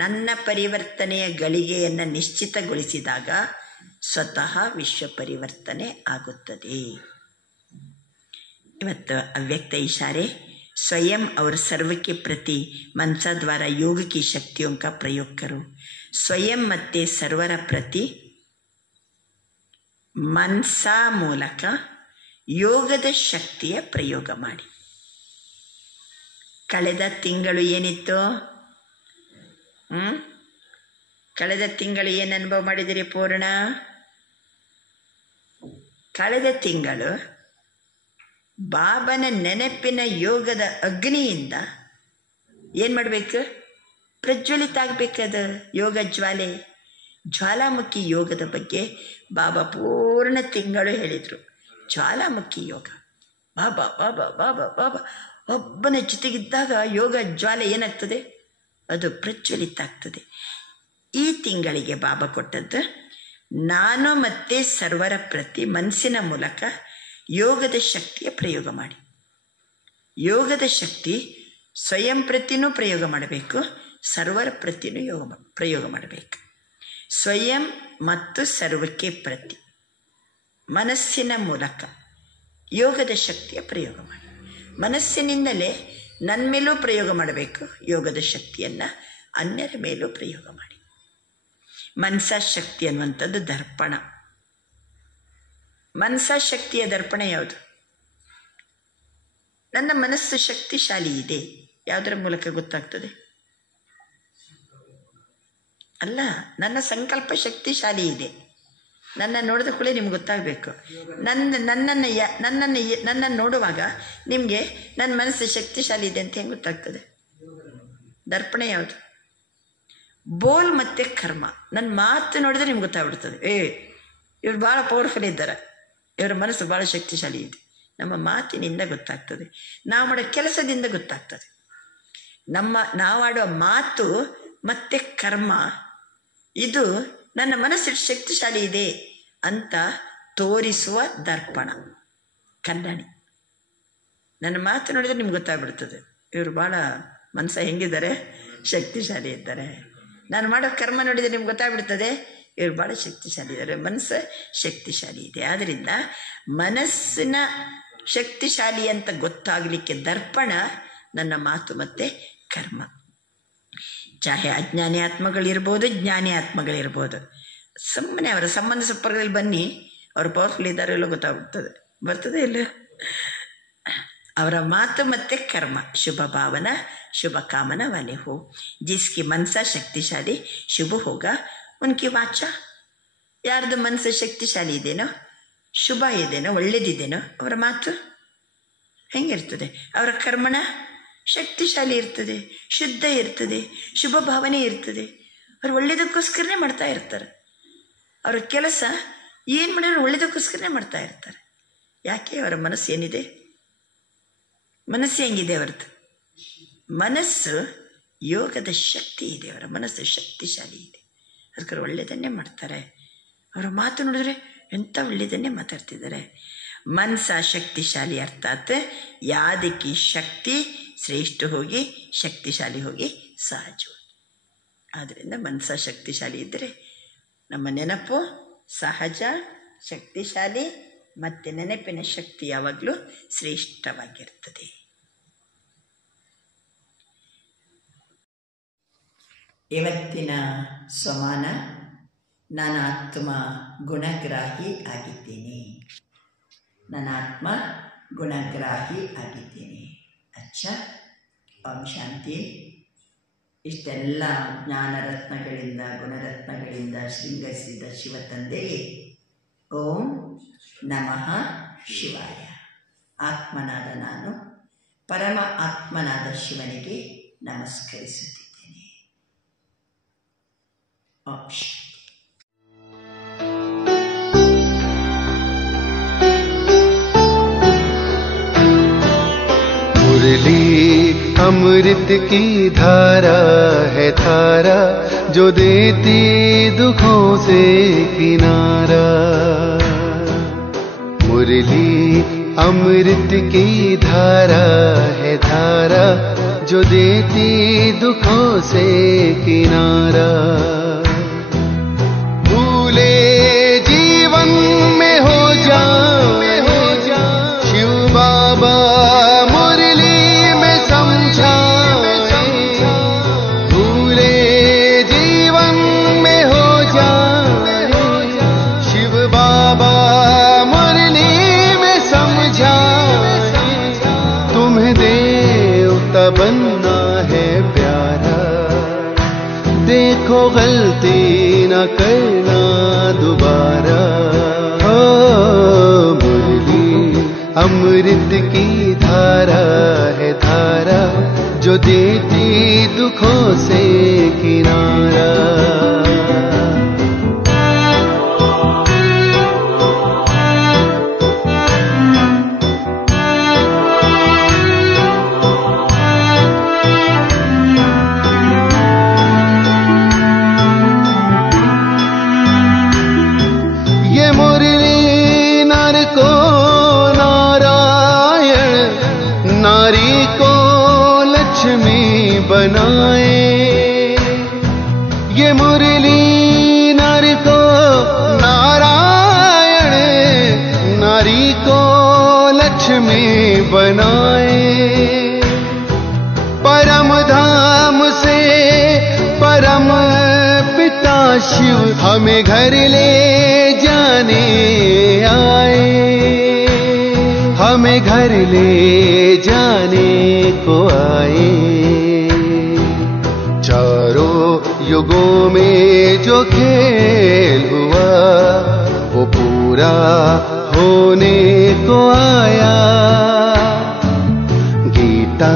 ನನ್ನ ಪರಿವರ್ತನೆಯ ಗಳಿಗೆಯನ್ನು ನಿಶ್ಚಿತಗೊಳಿಸಿದಾಗ ಸ್ವತಃ ವಿಶ್ವ ಪರಿವರ್ತನೆ ಆಗುತ್ತದೆ. ಇವತ್ತು ಅವ್ಯಕ್ತ इशारे स्वयं और सर्व के प्रति मनसा द्वारा योग की शक्तियों का प्रयोग करो. ಸ್ವಯಂ ಮತ್ತು ಸರ್ವರ ಪ್ರತಿ ಮನಸಾ ಮೂಲಕ ಯೋಗದ ಶಕ್ತಿಯ ಪ್ರಯೋಗ ಮಾಡಿ. ಕಳೆದ ತಿಂಗಳು ಏನಿತ್ತು? ಕಳೆದ ತಿಂಗಳು ಏನು ಅನುಭವ ಮಾಡಿದಿರಿ ಪೂರ್ಣ? ಕಳೆದ ತಿಂಗಳು ಬಾಬನ ನೆನಪಿನ ಯೋಗದ ಅಗ್ನಿಯಿಂದ ಏನು ಮಾಡಬೇಕು? ಪ್ರಜ್ವಲಿತ ಆಗಬೇಕದು ಯೋಗ ಜ್ವಾಲೆ. ಜ್ವಾಲಾಮುಖಿ ಯೋಗದ ಬಗ್ಗೆ ಬಾಬಾ ಪೂರ್ಣ ತಿಂಗಳು ಹೇಳಿದರು. ಜ್ವಾಲಾಮುಖಿ ಯೋಗ, ಬಾಬಾ ಬಾಬಾ ಬಾಬಾ ಬಾಬಾ ಒಬ್ಬನ ಜೊತೆಗಿದ್ದಾಗ ಯೋಗ ಜ್ವಾಲೆ ಏನಾಗ್ತದೆ? ಅದು ಪ್ರಜ್ವಲಿತ ಆಗ್ತದೆ. ಈ ತಿಂಗಳಿಗೆ ಬಾಬಾ ಕೊಟ್ಟದ್ದು ನಾನು ಮತ್ತೆ ಸರ್ವರ ಪ್ರತಿ ಮನಸ್ಸಿನ ಮೂಲಕ ಯೋಗದ ಶಕ್ತಿಯ ಪ್ರಯೋಗ ಮಾಡಿ. ಯೋಗದ ಶಕ್ತಿ ಸ್ವಯಂ ಪ್ರತಿನೂ ಪ್ರಯೋಗ ಮಾಡಬೇಕು, ಸರ್ವರ ಪ್ರತಿನೂ ಪ್ರಯೋಗ ಮಾಡಬೇಕು. ಸ್ವಯಂ ಮತ್ತು ಸರ್ವಕ್ಕೆ ಪ್ರತಿ ಮನಸ್ಸಿನ ಮೂಲಕ ಯೋಗದ ಶಕ್ತಿಯ ಪ್ರಯೋಗ ಮಾಡಿ. ಮನಸ್ಸಿನಿಂದಲೇ ನನ್ನ ಮೇಲೂ ಪ್ರಯೋಗ ಮಾಡಬೇಕು ಯೋಗದ ಶಕ್ತಿಯನ್ನು, ಅನ್ಯರ ಮೇಲೂ ಪ್ರಯೋಗ ಮಾಡಿ. ಮನಸಾ ಶಕ್ತಿ ಅನ್ನುವಂಥದ್ದು ದರ್ಪಣ. ಮನಸಾ ಶಕ್ತಿಯ ದರ್ಪಣ ಯಾವುದು? ನನ್ನ ಮನಸ್ಸು ಶಕ್ತಿಶಾಲಿ ಇದೆ, ಯಾವುದರ ಮೂಲಕ ಗೊತ್ತಾಗ್ತದೆ? ಅಲ್ಲ, ನನ್ನ ಸಂಕಲ್ಪ ಶಕ್ತಿಶಾಲಿ ಇದೆ. ನನ್ನ ನೋಡಿದ ಕೂಡಲೇ ನಿಮ್ಗೆ ಗೊತ್ತಾಗಬೇಕು. ನನ್ನನ್ನು ನೋಡುವಾಗ ನಿಮಗೆ ನನ್ನ ಮನಸ್ಸು ಶಕ್ತಿಶಾಲಿ ಇದೆ ಅಂತ ಹೆಂಗೆ ಗೊತ್ತಾಗ್ತದೆ? ದರ್ಪಣ ಯಾವುದು? ಬೋಲ್ ಮತ್ತು ಕರ್ಮ. ನನ್ನ ಮಾತು ನೋಡಿದ್ರೆ ನಿಮ್ಗೆ ಗೊತ್ತಾಗ್ಬಿಡ್ತದೆ, ಇವ್ರು ಭಾಳ ಪವರ್ಫುಲ್ ಇದ್ದಾರೆ, ಇವರ ಮನಸ್ಸು ಭಾಳ ಶಕ್ತಿಶಾಲಿ ಇದೆ. ನಮ್ಮ ಮಾತಿನಿಂದ ಗೊತ್ತಾಗ್ತದೆ, ನಾವು ಮಾಡೋ ಕೆಲಸದಿಂದ ಗೊತ್ತಾಗ್ತದೆ. ನಾವಾಡೋ ಮಾತು ಮತ್ತು ಕರ್ಮ ಇದು ನನ್ನ ಮನಸ್ಸು ಶಕ್ತಿಶಾಲಿ ಇದೆ ಅಂತ ತೋರಿಸುವ ದರ್ಪಣ, ಕನ್ನಡಿ. ನನ್ನ ಮಾತು ನೋಡಿದರೆ ನಿಮ್ಗೆ ಗೊತ್ತಾಗ್ಬಿಡ್ತದೆ ಇವರು ಭಾಳ ಮನಸ್ಸು ಹೆಂಗಿದ್ದಾರೆ, ಶಕ್ತಿಶಾಲಿ ಇದ್ದಾರೆ. ನಾನು ಮಾಡೋ ಕರ್ಮ ನೋಡಿದರೆ ನಿಮ್ಗೆ ಗೊತ್ತಾಗ್ಬಿಡ್ತದೆ ಇವರು ಭಾಳ ಶಕ್ತಿಶಾಲಿ ಇದ್ದಾರೆ, ಮನಸ್ಸು ಶಕ್ತಿಶಾಲಿ ಇದೆ. ಆದ್ದರಿಂದ ಮನಸ್ಸಿನ ಶಕ್ತಿಶಾಲಿ ಅಂತ ಗೊತ್ತಾಗಲಿಕ್ಕೆ ದರ್ಪಣ ನನ್ನ ಮಾತು ಮತ್ತು ಕರ್ಮ. ಚಾಹೆ ಅಜ್ಞಾನಿ ಆತ್ಮಗಳಿರ್ಬೋದು, ಜ್ಞಾನಿ ಆತ್ಮಗಳಿರ್ಬೋದು, ಸುಮ್ಮನೆ ಅವರ ಸಂಬಂಧ ಸಂಪರ್ಕದಲ್ಲಿ ಬನ್ನಿ, ಅವರು ಪವರ್ಫುಲ್ ಇದ್ದಾರೋ ಇಲ್ಲೋ ಗೊತ್ತಾಗ್ಬಿಡ್ತದೆ. ಬರ್ತದೆ ಇಲ್ಲ ಅವರ ಮಾತು ಮತ್ತು ಕರ್ಮ. ಶುಭ ಭಾವನಾ ಶುಭ ಕಾಮನಾ ವಾಲೆ ಹೋ, ಜಿಸ್ಕಿ ಮನಸ ಶಕ್ತಿಶಾಲಿ ಶುಭ ಹೋಗ ಉನ್ಕಿ ವಾಚ. ಯಾರ್ದು ಮನಸ್ಸು ಶಕ್ತಿಶಾಲಿ ಇದೆನೋ, ಶುಭ ಇದೆನೋ, ಒಳ್ಳೇದಿದೆನೋ ಅವರ ಮಾತು ಹೆಂಗಿರ್ತದೆ, ಅವರ ಕರ್ಮಣ ಶಕ್ತಿಶಾಲಿ ಇರ್ತದೆ, ಶುದ್ಧ ಇರ್ತದೆ, ಶುಭ ಭಾವನೆ ಇರ್ತದೆ. ಅವ್ರು ಒಳ್ಳೇದಕ್ಕೋಸ್ಕರನೇ ಮಾಡ್ತಾ ಇರ್ತಾರೆ. ಅವ್ರ ಕೆಲಸ ಏನು ಮಾಡಿದ್ರು ಒಳ್ಳೇದಕ್ಕೋಸ್ಕರನೇ ಮಾಡ್ತಾ ಇರ್ತಾರೆ. ಯಾಕೆ? ಅವರ ಮನಸ್ಸು ಏನಿದೆ, ಮನಸ್ಸು ಹೆಂಗಿದೆ ಅವರದ್ದು? ಮನಸ್ಸು ಯೋಗದ ಶಕ್ತಿ ಇದೆ, ಅವರ ಮನಸ್ಸು ಶಕ್ತಿಶಾಲಿ ಇದೆ. ಅದಕ್ಕೆ ಒಳ್ಳೆಯದನ್ನೇ ಮಾಡ್ತಾರೆ. ಅವರ ಮಾತು ನೋಡಿದ್ರೆ ಎಂಥ ಒಳ್ಳೆಯದನ್ನೇ ಮಾತಾಡ್ತಿದ್ದಾರೆ. ಮನಸ ಶಕ್ತಿಶಾಲಿ ಅರ್ಥಾತ್ ಯಾದಕ್ಕಿ ಶಕ್ತಿ ಶ್ರೇಷ್ಠ ಹೋಗಿ ಶಕ್ತಿಶಾಲಿ ಹೋಗಿ ಸಹಜ. ಆದ್ದರಿಂದ ಮನಸ ಶಕ್ತಿಶಾಲಿ ಇದ್ದರೆ ನಮ್ಮ ನೆನಪು ಸಹಜ, ಶಕ್ತಿಶಾಲಿ ಮತ್ತು ನೆನಪಿನ ಶಕ್ತಿ ಯಾವಾಗಲೂ ಶ್ರೇಷ್ಠವಾಗಿರ್ತದೆ. ಇವತ್ತಿನ ಸಮಾನ ನಾನು ಆತ್ಮ ಗುಣಗ್ರಾಹಿ ಆಗಿದ್ದೀನಿ. ನನ್ನ ಆತ್ಮ ಗುಣಗ್ರಾಹಿ ಆಗಿದ್ದೀನಿ. ಅಚ್ಚ, ಓಂ ಶಾಂತಿ. ಇಷ್ಟೆಲ್ಲ ಜ್ಞಾನರತ್ನಗಳಿಂದ ಗುಣರತ್ನಗಳಿಂದ ಶೃಂಗರಿಸಿದ ಶಿವ ತಂದೆಗೆ ಓಂ ನಮಃ ಶಿವಾಯ. ಆತ್ಮನಾದ ನಾನು ಪರಮ ಆತ್ಮನಾದ ಶಿವನಿಗೆ ನಮಸ್ಕರಿಸುತ್ತಿದ್ದೇನೆ. ಓಂ ಶಾಂತಿ. मुरली अमृत की धारा है धारा, जो देती दुखों से किनारा। मुरली अमृत की धारा है धारा, जो देती दुखों से किनारा। भूले जीवन में हो जाए शिव बाबा मुरली में समझाए। भूले जीवन में हो जाए शिव बाबा मुरली में समझाए। तुम्हें देवता बनना है प्यारा, देखो गलती न करना दोबारा। ओ मुरली अमृत की धारा है धारा, जो देती दुखों से किनारा। बनाए ये मुरली नर को नारायण, नारी को लक्ष्मी बनाए। परम धाम से परम पिता शिव हमें घर ले जाने आए। हमें घर ले जाने को आए। चारों युगों में जो खेल हुआ वो पूरा होने को आया। गीता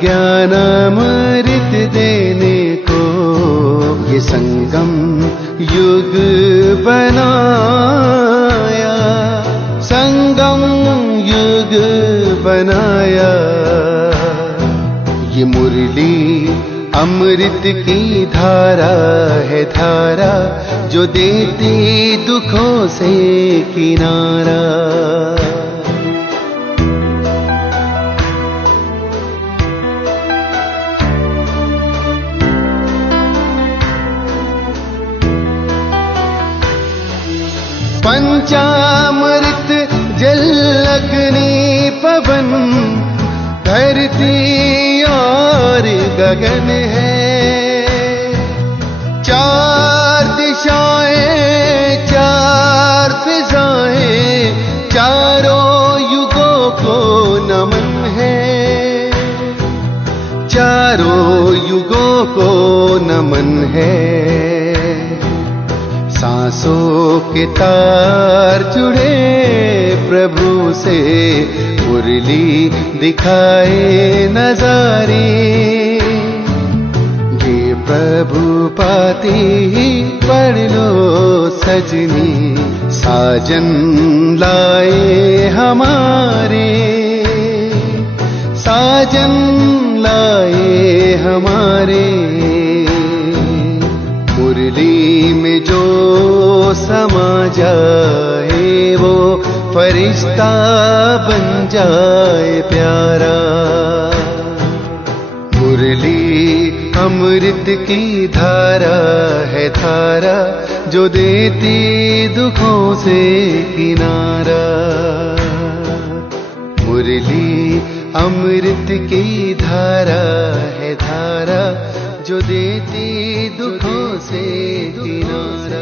ज्ञान अमृत देने को ये संगम युग बनाया। संगम युग बनाया। ये मुरली अमृत अमृत की धारा है धारा जो देती दुखों से किनारा। पंचामृत जल अग्नि पवन धरती और गगन है, चार दिशाएं चार फिजाएं चारों युगों को नमन है, चारों युगों को नमन है। सांसों के तार जुड़े प्रभु से मुरली दिखाए नजारे, ये प्रभु पाती पढ़ लो सजनी साजन लाए हमारे, साजन लाए हमारे। मुरली में जो समा जाए वो फरिश्ता बन जाए प्यारा। मुरली अमृत की धारा है धारा जो देती दुखों से किनारा। मुरली अमृत की धारा है धारा जो देती दुखों से किनारा।